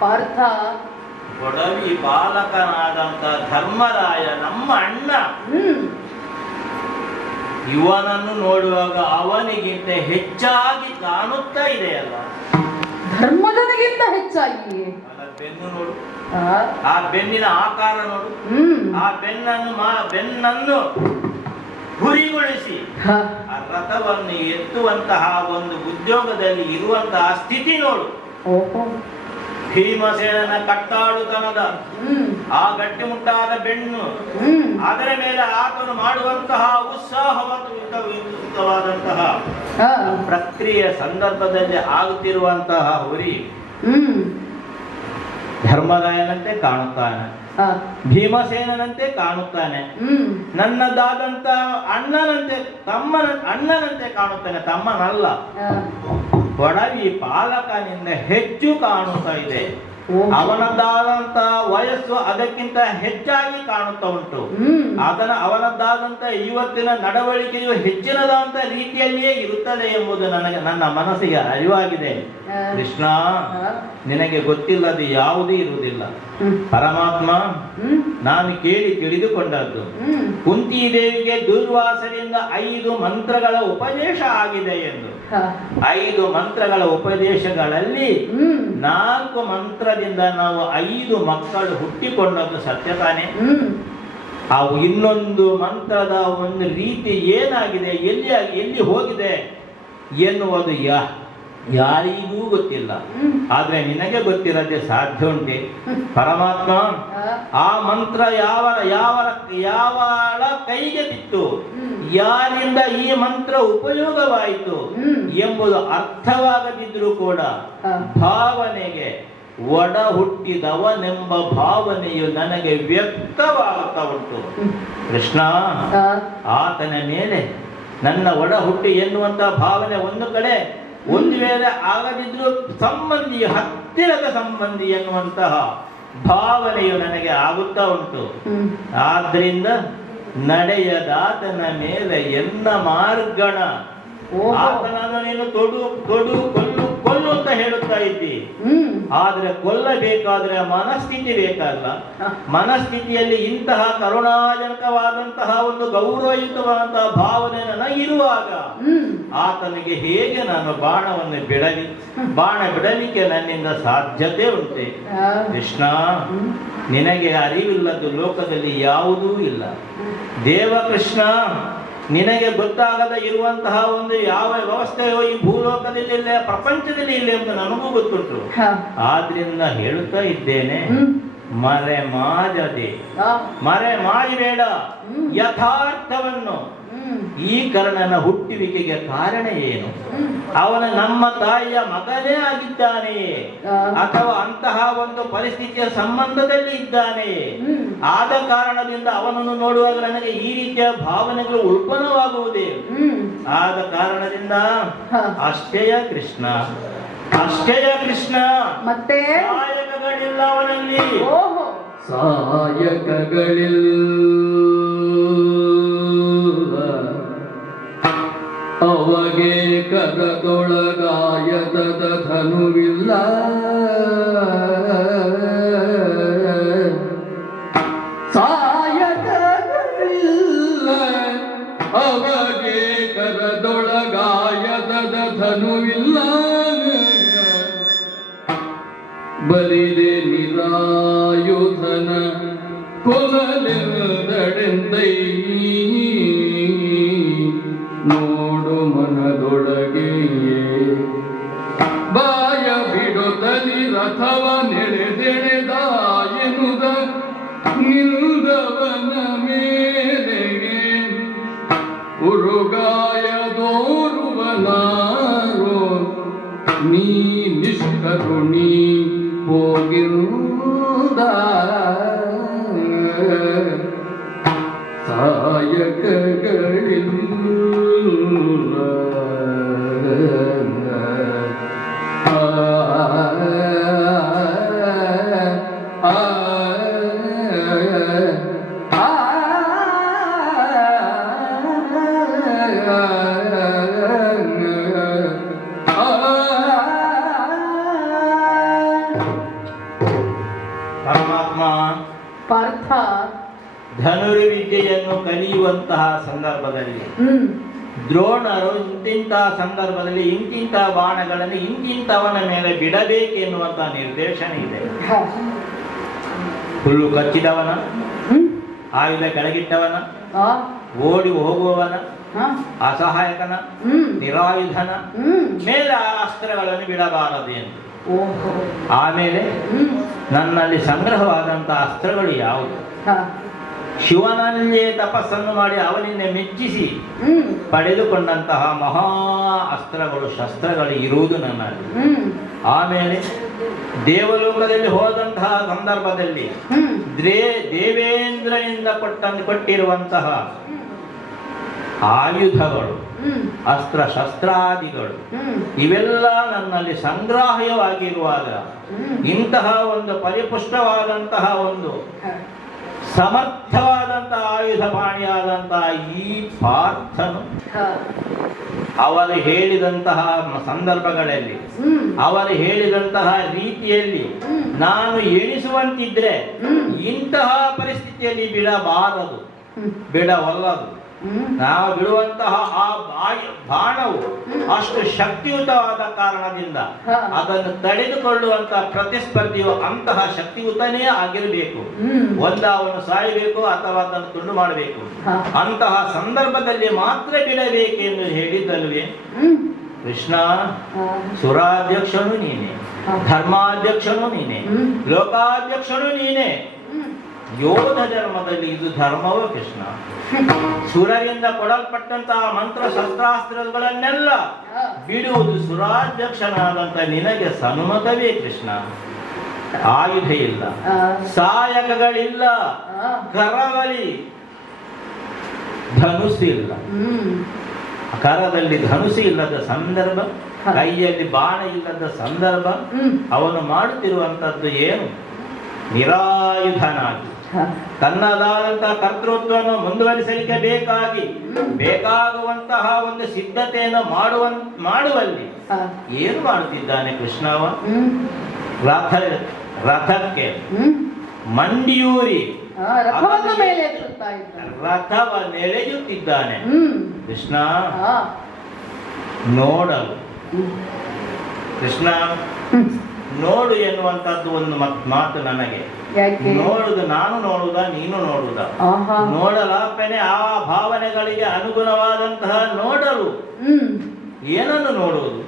ಪಾರ್ಥ, ಒಡವಿ ಬಾಲಕನಾದಂತ ಧರ್ಮರಾಯ ನಮ್ಮ ಅಣ್ಣ, ಇವನನ್ನು ನೋಡುವಾಗ ಅವನಿಗಿಂತ ಹೆಚ್ಚಾಗಿ ಕಾಣುತ್ತಾ ಇದೆಯಲ್ಲ. ಧರ್ಮದನಿಗಿಂತ ಹೆಚ್ಚಾಗಿ ಅಲ್ಲ, ಬೆನ್ನು ನೋಡು, ಆ, ಆ ಬೆನ್ನಿನ ಆಕಾರ ನೋಡು, ಆ ಬೆನ್ನನ್ನು ಹುರಿಗೊಳಿಸಿ ಹ, ಆ ರಥವನ್ನು ಎತ್ತುವಂತಹ ಒಂದು ಉದ್ಯೋಗದಲ್ಲಿ ಇರುವಂತಹ ಸ್ಥಿತಿ ನೋಡು. ಓಹೋ, ಭೀಮಸೇನನ ಕಟ್ಟಾಡುತನದ ಹ್ಮ್ ಆ ಗಟ್ಟಿಮುಟ್ಟಾದ ಬೆನ್ನು, ಹ್ಮ್ ಅದರ ಮೇಲೆ ಆತನು ಮಾಡುವಂತಹ ಉತ್ಸಾಹವಾದಂತಹ ಹ, ಪ್ರಕ್ರಿಯೆಯ ಸಂದರ್ಭದಲ್ಲಿ ಆಗುತ್ತಿರುವಂತಹ ಹುರಿ ಹ್ಮ್ ಧರ್ಮರಾಯನಂತೆ ಕಾಣುತ್ತಾನೆ, ಹ, ಭೀಮಸೇನಂತೆ ಕಾಣುತ್ತಾನೆ, ಹ್ಮ್ ನನ್ನದಾದಂತ ಅಣ್ಣನಂತೆ ಕಾಣುತ್ತಾನೆ, ತಮ್ಮನಲ್ಲ. ಹ, ಒಡವಿ ಪಾಲಕನಿಂದ ಹೆಚ್ಚು ಕಾಣುತ್ತಾ ಇದೆ. ಓಹೋ. ಅವನದ್ದಾದಂತ ವಯಸ್ಸು ಅದಕ್ಕಿಂತ ಹೆಚ್ಚಾಗಿ ಕಾಣುತ್ತಾ ಉಂಟು. ಹ್ಮ್ ಅವನದ್ದಾದಂತ ಇವತ್ತಿನ ನಡವಳಿಕೆಯು ಹೆಚ್ಚಿನದಾದಂತ ರೀತಿಯಲ್ಲಿಯೇ ಇರುತ್ತದೆ ಎಂಬುದು ನನ್ನ ಮನಸ್ಸಿಗೆ ಅರಿವಾಗಿದೆ. ಕೃಷ್ಣ, ನಿನಗೆ ಗೊತ್ತಿಲ್ಲದೆ ಯಾವುದೂ ಇರುವುದಿಲ್ಲ. ಪರಮಾತ್ಮ ನಾನು ಕೇಳಿ ತಿಳಿದುಕೊಂಡದ್ದು, ಕುಂತಿ ದೇವಿಗೆ ದುರ್ವಾಸರಿಂದ 5 ಮಂತ್ರಗಳ ಉಪದೇಶ ಆಗಿದೆ ಎಂದು. 5 ಮಂತ್ರಗಳ ಉಪದೇಶಗಳಲ್ಲಿ 4 ಮಂತ್ರದಿಂದ ನಾವು 5 ಮಕ್ಕಳು ಹುಟ್ಟಿಕೊಂಡದ್ದು ಸತ್ಯ ತಾನೆ. ಅವು ಇನ್ನೊಂದು ಮಂತ್ರದ ಒಂದು ರೀತಿ ಏನಾಗಿದೆ, ಎಲ್ಲಿ ಹೋಗಿದೆ ಎನ್ನುವುದು ಯಾರಿಗೂ ಗೊತ್ತಿಲ್ಲ. ಆದ್ರೆ ನಿನಗೆ ಗೊತ್ತಿರದೆ ಸಾಧ್ಯ ಉಂಟೆ ಪರಮಾತ್ಮ. ಆ ಮಂತ್ರ ಯಾವಳ ಕೈಗೆ ಬಿತ್ತು, ಯಾರಿಂದ ಈ ಮಂತ್ರ ಉಪಯೋಗವಾಯಿತು ಎಂಬುದು ಅರ್ಥವಾಗದಿದ್ರೂ ಕೂಡ ಭಾವನೆಗೆ ಒಡ ಹುಟ್ಟಿದವನೆಂಬ ಭಾವನೆಯು ನನಗೆ ವ್ಯಕ್ತವಾಗುತ್ತಾ ಉಂಟು. ಕೃಷ್ಣ, ಆತನ ಮೇಲೆ ನನ್ನ ಒಡ ಹುಟ್ಟಿ ಎನ್ನುವಂತ ಭಾವನೆ ಒಂದು ಕಡೆ, ಒಂದು ವೇಳೆ ಆಗದಿದ್ರೂ ಸಂಬಂಧಿ, ಹತ್ತಿರದ ಸಂಬಂಧಿ ಎನ್ನುವಂತಹ ಭಾವನೆಯು ನನಗೆ ಆಗುತ್ತಾ ಉಂಟು. ಆದ್ರಿಂದ ನಡೆಯದಾತನ ಮೇಲೆ ಎನ್ನ ಮಾರ್ಗಣ, ಆತನನ್ನು ನೀನು ಕೊಲ್ಲು ಅಂತ ಹೇಳುತ್ತಾ ಇದ್ದಿ. ಆದ್ರೆ ಕೊಲ್ಲಬೇಕಾದ್ರೆ ಮನಸ್ಥಿತಿ ಬೇಕಲ್ಲ. ಮನಸ್ಥಿತಿಯಲ್ಲಿ ಇಂತಹ ಕರುಣಾಜನಕವಾದಂತಹ ಒಂದು ಗೌರವಯುತವಾದಂತಹ ಭಾವನೆ ನನಗಿರುವಾಗ ಆತನಿಗೆ ಹೇಗೆ ನಾನು ಬಾಣವನ್ನು ಬಿಡಲಿಕ್ಕೆ ನನ್ನಿಂದ ಸಾಧ್ಯತೆ ಉಂಟೆ. ಕೃಷ್ಣ, ನಿನಗೆ ಅರಿವಿಲ್ಲದ್ದು ಲೋಕದಲ್ಲಿ ಯಾವುದೂ ಇಲ್ಲ. ದೇವಕೃಷ್ಣ, ನಿನಗೆ ಗೊತ್ತಾಗದ ಇರುವಂತಹ ಒಂದು ಯಾವ ವ್ಯವಸ್ಥೆಯೋ ಈ ಭೂಲೋಕದಲ್ಲಿ ಇಲ್ಲ, ಪ್ರಪಂಚದಲ್ಲಿ ಇಲ್ಲ ಎಂದು ನನಗೂ ಗೊತ್ತುಂಟು. ಆದ್ರಿಂದ ಹೇಳುತ್ತಾ ಇದ್ದೇನೆ, ಮರೆ ಮಾಜಬೇಡ ಯಥಾರ್ಥವನ್ನು. ಈ ಕರ್ಣನ ಹುಟ್ಟುವಿಕೆಗೆ ಕಾರಣ ಏನು? ಅವನ ನಮ್ಮ ತಾಯಿಯ ಮಗನೇ ಆಗಿದ್ದಾನೆಯೇ, ಅಥವಾ ಅಂತಹ ಒಂದು ಪರಿಸ್ಥಿತಿಯ ಸಂಬಂಧದಲ್ಲಿ ಇದ್ದಾನೆಯೇ? ಆದ ಕಾರಣದಿಂದ ಅವನನ್ನು ನೋಡುವಾಗ ನನಗೆ ಈ ರೀತಿಯ ಭಾವನೆಗಳು ಉಲ್ಪನ್ನವಾಗುವುದೇ. ಆದ ಕಾರಣದಿಂದ ಅಷ್ಟೇಯ ಕೃಷ್ಣ, ಮತ್ತೆ ಸಾಯಕಗಳಿಲ್ಲ ಅವನಲ್ಲಿ, ಸಾಯಕಗಳಿಲ್ಲ ಅವಗೆ ಕರದೊಳಗಾಯದ ಧನುವಿಲ್ಲ. ಸಾಯಕಗಳಿಲ್ಲ ಅವಗೆ ಕರದೊಳಗಾಯದ ಧನುವಿಲ್ಲ. ಬರಿದೆ ನಿರಾಯುಧನ ಕೊಲಲೆಂದಡೆಂದೈ ನೋಡು ಮನದೊಳಗೆ. ಬಾಯ ಬಿಡುತ್ತಲಿ ರಥವ ನೆಳೆದೆಳೆದ ಎನ್ನುದ ನಿಲ್ದವನ ಮೇಲೆಗೆ ಉರುಗಾಯದೋರುವನಾರೋ ನೀ ನಿಷ್ಕರುಣಿ ಹೋಗಿರುವುದ. ಸಾಯಕಗಳಿಲ್ಲ ಪರಮಾತ್ಮ ಪಾರ್ಥ, ಧನುರ್ವಿದ್ಯೆಯನ್ನು ಕಲಿಯುವಂತಹ ಸಂದರ್ಭದಲ್ಲಿ ದ್ರೋಣರು ಇಂತಿಂಥ ಸಂದರ್ಭದಲ್ಲಿ ಇಂತಿಂಥ ಬಾಣಗಳನ್ನು ಇಂತಿಂಥವನ ಮೇಲೆ ಬಿಡಬೇಕೆನ್ನುವಂಥ ನಿರ್ದೇಶನ ಇದೆ. ಹುಲ್ಲು ಕಚ್ಚಿದವನ, ಆಯುಧ ಕೆಳಗಿಟ್ಟವನ, ಓಡಿ ಹೋಗುವವನ, ಅಸಹಾಯಕನ, ನಿರಾಯುಧನ ಮೇಲೆ ಆ ಅಸ್ತ್ರಗಳನ್ನು ಬಿಡಬಾರದು ಎಂದು. ಆಮೇಲೆ ನನ್ನಲ್ಲಿ ಸಂಗ್ರಹವಾದಂತಹ ಅಸ್ತ್ರಗಳು ಯಾವುದು? ಶಿವನಲ್ಲಿಯೇ ತಪಸ್ಸನ್ನು ಮಾಡಿ ಅವನಿಂದ ಮೆಚ್ಚಿಸಿ ಪಡೆದುಕೊಂಡಂತಹ ಮಹಾ ಅಸ್ತ್ರಗಳು, ಶಸ್ತ್ರಗಳು ಇರುವುದು ನನ್ನಲ್ಲಿ. ಆಮೇಲೆ ದೇವಲೋಕದಲ್ಲಿ ಹೋದಂತಹ ಸಂದರ್ಭದಲ್ಲಿ ದೇವೇಂದ್ರನಿಂದ ಕೊಟ್ಟಿರುವಂತಹ ಆಯುಧಗಳು, ಅಸ್ತ್ರ ಶಸ್ತ್ರಾದಿಗಳು ಇವೆಲ್ಲ ನನ್ನಲ್ಲಿ ಸಂಗ್ರಾಹ್ಯವಾಗಿರುವಾಗ ಇಂತಹ ಒಂದು ಪರಿಪುಷ್ಟವಾದಂತಹ ಒಂದು ಸಮರ್ಥವಾದಂತಹ ಆಯುಧ ಪಾಣಿಯಾದಂತಹ ಈ ಪಾರ್ಥನು ಅವರು ಹೇಳಿದಂತಹ ಸಂದರ್ಭಗಳಲ್ಲಿ, ಅವರು ಹೇಳಿದಂತಹ ರೀತಿಯಲ್ಲಿ ನಾನು ಎಣಿಸುವಂತಿದ್ರೆ ಇಂತಹ ಪರಿಸ್ಥಿತಿಯಲ್ಲಿ ಬಿಡಬಾರದು, ಬಿಡವಲ್ಲದು. ನಾವು ಬಿಡುವಂತಹ ಆ ಬಾಣವು ಅಷ್ಟು ಶಕ್ತಿಯುತವಾದ ಕಾರಣದಿಂದ ಅದನ್ನು ತಡೆದುಕೊಳ್ಳುವಂತಹ ಪ್ರತಿಸ್ಪರ್ಧಿಯು ಅಂತಹ ಶಕ್ತಿಯುತನೇ ಆಗಿರಬೇಕು. ಅವನು ಸಾಯಬೇಕು ಅಥವಾ ಅದನ್ನು ತುಂಡು ಮಾಡಬೇಕು. ಅಂತಹ ಸಂದರ್ಭದಲ್ಲಿ ಮಾತ್ರ ಬಿಡಬೇಕೆಂದು ಹೇಳಿದ್ದಲ್ವೇ ಕೃಷ್ಣ? ಸುರಾಧ್ಯಕ್ಷನು ನೀನೆ, ಧರ್ಮಾಧ್ಯಕ್ಷನು ನೀನೆ, ಲೋಕಾಧ್ಯಕ್ಷನು ನೀನೆ. ಯೋಧ ಧರ್ಮದಲ್ಲಿ ಇದು ಧರ್ಮವೋ ಕೃಷ್ಣ? ಸುರರಿಂದ ಕೊಡಲ್ಪಟ್ಟಂತಹ ಮಂತ್ರ ಶಸ್ತ್ರಾಸ್ತ್ರಗಳನ್ನೆಲ್ಲ ಬಿಡುವುದು ಸುರಾಧ್ಯಕ್ಷನಾದಂತ ನಿನಗೆ ಸನುಮತವೇ ಕೃಷ್ಣ? ಆಯುಧ ಇಲ್ಲ, ಸಾಯಕಗಳಿಲ್ಲ, ಕರವಲಿ ಧನುಸ್ಸು ಇಲ್ಲ. ಕರದಲ್ಲಿ ಧನುಸ್ಸು ಇಲ್ಲದ ಸಂದರ್ಭ, ಕೈಯಲ್ಲಿ ಬಾಣ ಇಲ್ಲದ ಸಂದರ್ಭ, ಅವನು ಮಾಡುತ್ತಿರುವಂತದ್ದು ಏನು? ನಿರಾಯುಧನಾಗಿ ತನ್ನದಾದಂತಹ ಕರ್ತೃತ್ವವನ್ನು ಮುಂದುವರಿಸಲಿಕ್ಕೆ ಬೇಕಾಗುವಂತಹ ಒಂದು ಸಿದ್ಧತೆಯನ್ನು ಮಾಡುವಲ್ಲಿ ಏನು ಮಾಡುತ್ತಿದ್ದಾನೆ ಕೃಷ್ಣವ? ರಥಕ್ಕೆ ಮಂಡಿಯೂರಿ ರಥವ ನೆಳೆಯುತ್ತಿದ್ದಾನೆ ಕೃಷ್ಣ. ನೋಡಲು ಕೃಷ್ಣ ನೋಡು ಎನ್ನುವಂತದ್ದು ಒಂದು ಮಾತು ನನಗೆ. ನೋಡುದು ನಾನು ನೋಡುವುದ, ನೀನು ನೋಡುವುದ? ನೋಡಲಾಪನೆ ಆ ಭಾವನೆಗಳಿಗೆ ಅನುಗುಣವಾದಂತಹ ನೋಡಲು ಏನನ್ನು ನೋಡುವುದು?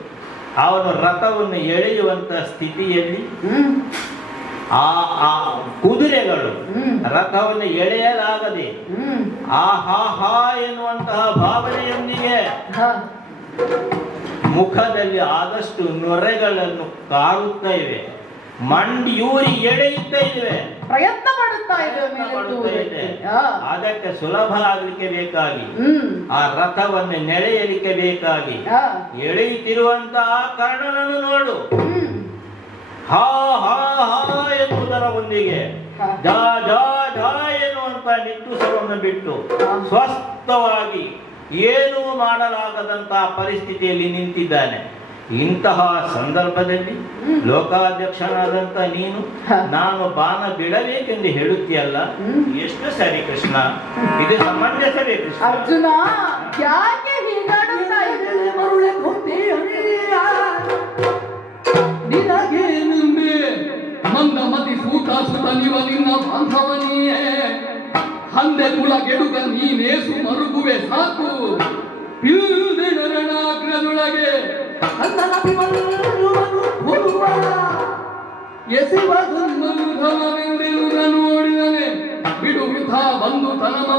ಅವನು ರಥವನ್ನು ಎಳೆಯುವಂತಹ ಸ್ಥಿತಿಯಲ್ಲಿ ಆ ಕುದುರೆಗಳು ರಥವನ್ನು ಎಳೆಯಲಾಗದೆ ಆಹಾ ಎನ್ನುವಂತಹ ಭಾವನೆಯೊಂದಿಗೆ ಮುಖದಲ್ಲಿ ಆದಷ್ಟು ನೊರೆಗಳನ್ನು ಕಾರುತ್ತಾ ಇವೆ, ಮಂಡಿಯೂರಿ ಎಳೆಯುತ್ತಾ ಇವೆ, ಪ್ರಯತ್ನ ಮಾಡುತ್ತಾ ಇವೆ. ಅದಕ್ಕೆ ಸುಲಭ ಆಗಲಿಕ್ಕೆ ಬೇಕಾಗಿ, ಆ ರಥವನ್ನು ನೆಳೆಯಲಿಕ್ಕೆ ಬೇಕಾಗಿ ಎಳೆಯುತ್ತಿರುವಂತಹ ಕರ್ಣನನ್ನು ನೋಡು. ಹಾ ಹಾ ಹಾ ಎನ್ನುವುದರ ಒಂದಿಗೆ ಜಾ ಜಾ ಜಾ ಎನ್ನುವಂತ ನಿಟ್ಟುಸವನ್ನು ಬಿಟ್ಟು ಸ್ವಸ್ಥವಾಗಿ ಏನೂ ಮಾಡಲಾಗದಂತಹ ಪರಿಸ್ಥಿತಿಯಲ್ಲಿ ನಿಂತಿದ್ದಾನೆ. ಇಂತಹ ಸಂದರ್ಭದಲ್ಲಿ ಲೋಕಾಧ್ಯಕ್ಷನಾದಂತ ನೀನು ನಾನು ಬಾಣ ಬಿಡಬೇಕೆಂದು ಹೇಳುತ್ತೀಯಲ್ಲ, ಎಷ್ಟು ಸರಿ ಕೃಷ್ಣ? ಇದು ಸಮಂಜಸವೇ ಕೃಷ್ಣ? ಅರ್ಜುನ, ಯಾಕೆ ಹೀಗಾಡುತ್ತಾ ಇದ್ದೀರಿ? ಮರುಳೆ ನಿನಗೇನೆಂಬೆ ಮಂದಮತಿ ಸೂತ ಸುತ ನಿವ ನಿನ್ನ ಬಾಂಧವನಿಯೇ, ಹಂದೆ ಕುಲ ಗೆಡುಗ ನೀನೇಸು ಮರುಗುವೆ ಸಾಕು. ಪಿಲ್ದೆಡರಣಾಗ್ರದೊಳಗೆ ಎಸೆವ ಸನ್ಮರುಧವನೆಂದೆನುಗ ನೋಡಿದನೆ ಬಿಡು ವೃಥ ಬಂದು ತನಮೋ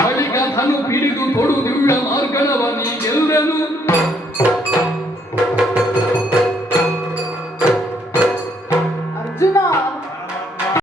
ಬಳಿಕ ಧನು ಪಿಡಿದು ತೊಡುದು